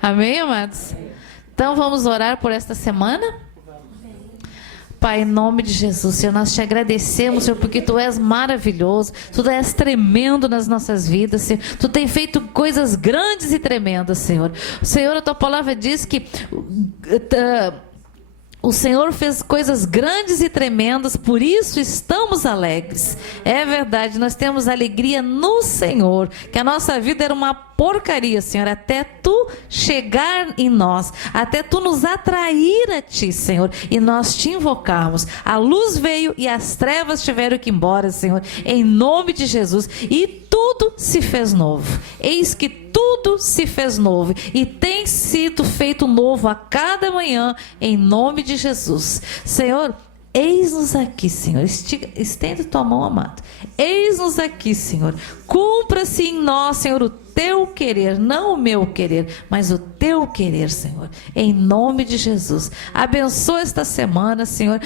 Amém, amados? Então, vamos orar por esta semana? Pai, em nome de Jesus, Senhor, nós te agradecemos, Senhor, porque Tu és maravilhoso, Tu és tremendo nas nossas vidas, Senhor. Tu tem feito coisas grandes e tremendas, Senhor. Senhor, a Tua palavra diz que o Senhor fez coisas grandes e tremendas, por isso estamos alegres. É verdade, nós temos alegria no Senhor, que a nossa vida era uma porcaria, Senhor, até Tu chegar em nós, até Tu nos atrair a Ti, Senhor, e nós Te invocarmos. A luz veio e as trevas tiveram que ir embora, Senhor, em nome de Jesus, e tudo se fez novo. Eis que tudo se fez novo e tem sido feito novo a cada manhã, em nome de Jesus. Senhor, eis-nos aqui, Senhor. Estende Tua mão, amado. Eis-nos aqui, Senhor. Cumpra-se em nós, Senhor, o Teu querer, não o meu querer, mas o Teu querer, Senhor, em nome de Jesus. Abençoa esta semana, Senhor.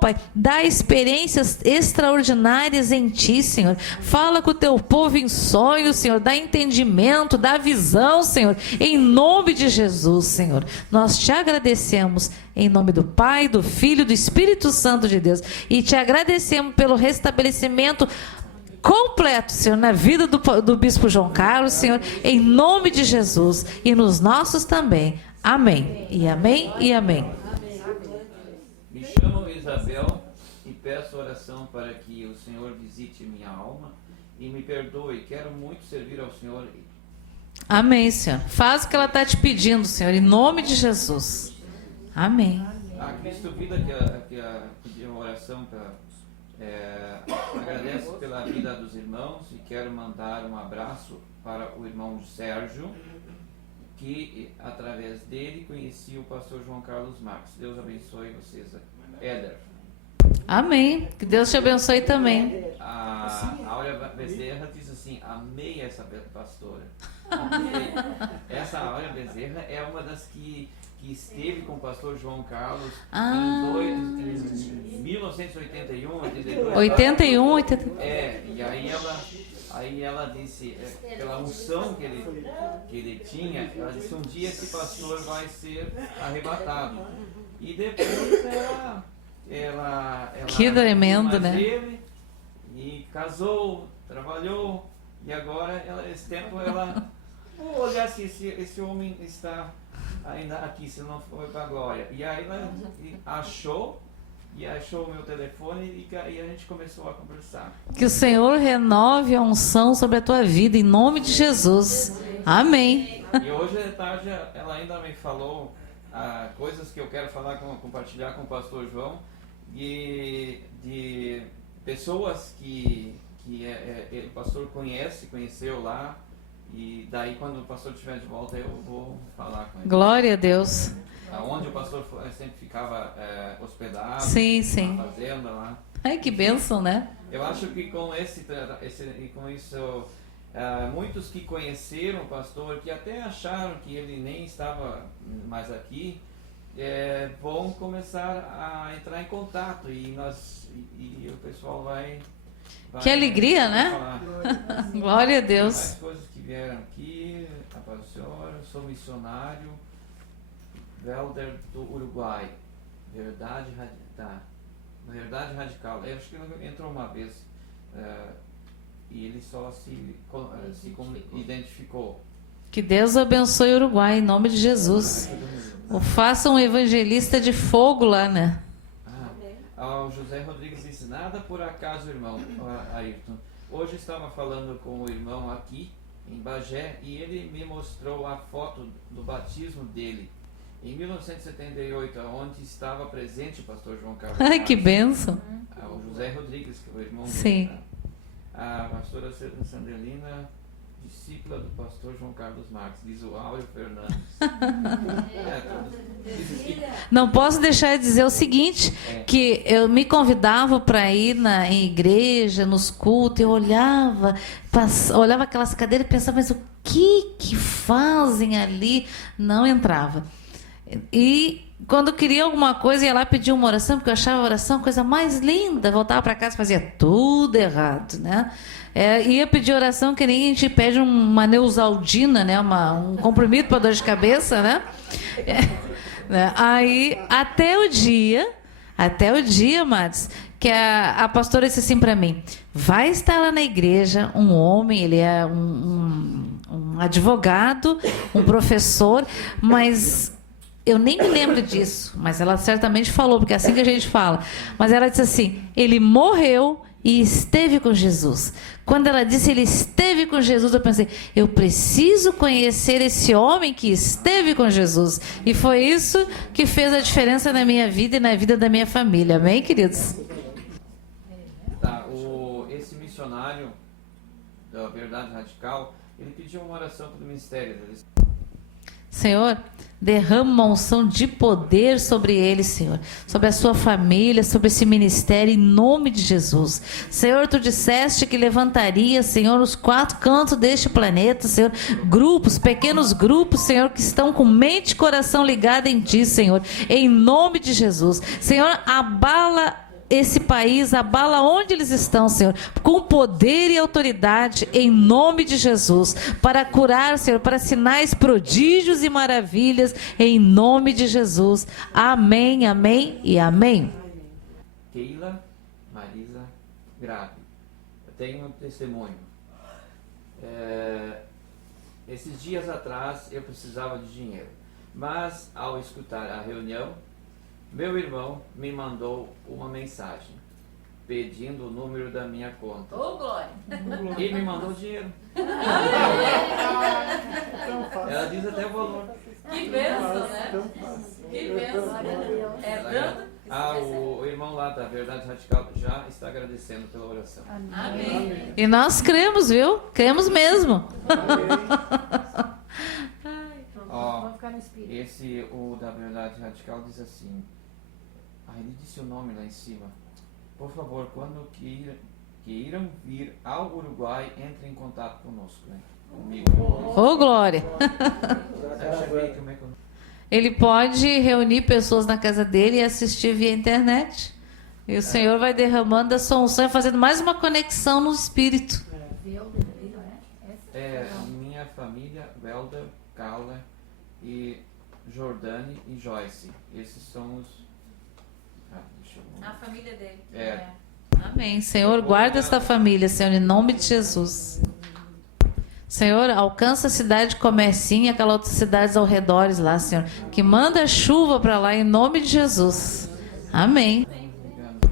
Pai, dá experiências extraordinárias em Ti, Senhor. Fala com o Teu povo em sonhos, Senhor. Dá entendimento, dá visão, Senhor, em nome de Jesus, Senhor. Nós Te agradecemos em nome do Pai, do Filho e do Espírito Santo de Deus. E Te agradecemos pelo restabelecimento completo, Senhor, na vida do Bispo João Carlos, Senhor, em nome de Jesus, e nos nossos também. Amém. E amém e amém. Me chamo Isabel e peço oração para que o Senhor visite minha alma e me perdoe. Quero muito servir ao Senhor. Amém, Senhor. Faz o que ela está te pedindo, Senhor, em nome de Jesus. Amém. A Cristo Vida que pediu uma oração para... agradeço pela vida dos irmãos e quero mandar um abraço para o irmão Sérgio, que através dele conheci o pastor João Carlos Marques. Deus abençoe vocês. Éder. Amém. Que Deus te abençoe também. A Áurea Bezerra diz assim, amei essa pastora. Amei. Essa Áurea Bezerra é uma das que esteve com o pastor João Carlos em 1981, 82. 81, 80. E aí ela disse, pela unção que ele tinha, ela disse, um dia esse pastor vai ser arrebatado. E depois ela que tremendo, né? Ele, e casou, trabalhou, e agora esse tempo ela vou olhar se esse homem está ainda aqui, se não foi para a glória. E aí ela achou o meu telefone e a gente começou a conversar. Que o Senhor renove a unção sobre a tua vida, em nome de Jesus. Amém. E hoje de tarde ela ainda me falou coisas que eu quero compartilhar com o pastor João, de pessoas que o pastor conheceu lá. E daí, quando o pastor estiver de volta, eu vou falar com ele. Glória a Deus. onde o pastor sempre ficava hospedado, Sim, sim. na fazenda lá. Ai, que bênção, né? Eu acho que com isso, muitos que conheceram o pastor, que até acharam que ele nem estava mais aqui, vão começar a entrar em contato e o pessoal vai Que alegria, né? falar. Glória a Deus. Mais coisas que vieram aqui. A paz do Senhor, eu sou missionário Welder do Uruguai. Verdade radical. Eu acho que ele entrou uma vez e ele só se identificou. Que Deus abençoe o Uruguai, em nome de Jesus. O faça um evangelista de fogo lá, né? O José Rodrigues disse: nada por acaso, irmão Ayrton. Hoje estava falando com o irmão aqui em Bagé e ele me mostrou a foto do batismo dele em 1978, onde estava presente o pastor João Carlos. Ai, que bênção. O José Rodrigues, que é o irmão Sim. dele. A pastora Sandelina, discípula do pastor João Carlos Marques, diz o Áureo Fernandes. Não posso deixar de dizer o seguinte, que eu me convidava para ir em igreja, nos cultos, eu olhava aquelas cadeiras e pensava, mas o que fazem ali? Não entrava. E quando eu queria alguma coisa, ia lá pedir uma oração, porque eu achava a oração a coisa mais linda. Voltava para casa e fazia tudo errado, né? Ia pedir oração que nem a gente pede uma Neusaldina, né? Um comprimido para dor de cabeça, né? Aí, até o dia, Mads, que a pastora disse assim para mim: vai estar lá na igreja um homem, ele é um advogado, um professor, mas eu nem me lembro disso, mas ela certamente falou, porque é assim que a gente fala. Mas ela disse assim: ele morreu e esteve com Jesus. Quando ela disse ele esteve com Jesus, eu pensei, eu preciso conhecer esse homem que esteve com Jesus. E foi isso que fez a diferença na minha vida e na vida da minha família. Amém, queridos? Esse missionário da Verdade Radical, ele pediu uma oração para o ministério. Senhor, derrama uma unção de poder sobre ele, Senhor, sobre a sua família, sobre esse ministério, em nome de Jesus. Senhor, tu disseste que levantaria, Senhor, os 4 cantos deste planeta, Senhor, grupos, pequenos grupos, Senhor, que estão com mente e coração ligado em ti, Senhor, em nome de Jesus. Senhor, abala esse país, abala onde eles estão, Senhor, com poder e autoridade, em nome de Jesus, para curar, Senhor, para sinais, prodígios e maravilhas, em nome de Jesus. Amém, amém e amém. Keila Marisa Grave. Eu tenho um testemunho. Esses dias atrás eu precisava de dinheiro, mas ao escutar a reunião, meu irmão me mandou uma mensagem pedindo o número da minha conta. Ô, Glória! E me mandou dinheiro. Ela diz até o valor. Que bênção, né? Que bênção. O irmão lá da Verdade Radical já está agradecendo pela oração. Amém. E nós cremos, viu? Cremos mesmo. O da Verdade Radical diz assim: ele disse o nome lá em cima. Por favor, quando queiram vir ao Uruguai, entre em contato conosco, né? Comigo. Ô, Glória! Ele pode reunir pessoas na casa dele e assistir via internet. E o Senhor vai derramando a sua unção e fazendo mais uma conexão no espírito. Minha família, Welder, Carla e Jordane e Joyce. Esses são os... A família dele. Amém. Senhor, guarda esta família, Senhor, em nome de Jesus. Senhor, alcança a cidade de Comercinho e aquelas outras cidades ao redor lá, Senhor. Que manda chuva para lá em nome de Jesus. Amém.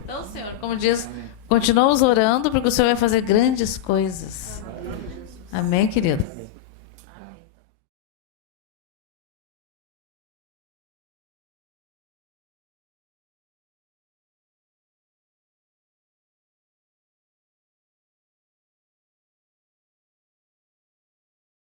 Então, Senhor, como diz, continuamos orando porque o Senhor vai fazer grandes coisas. Amém, querido?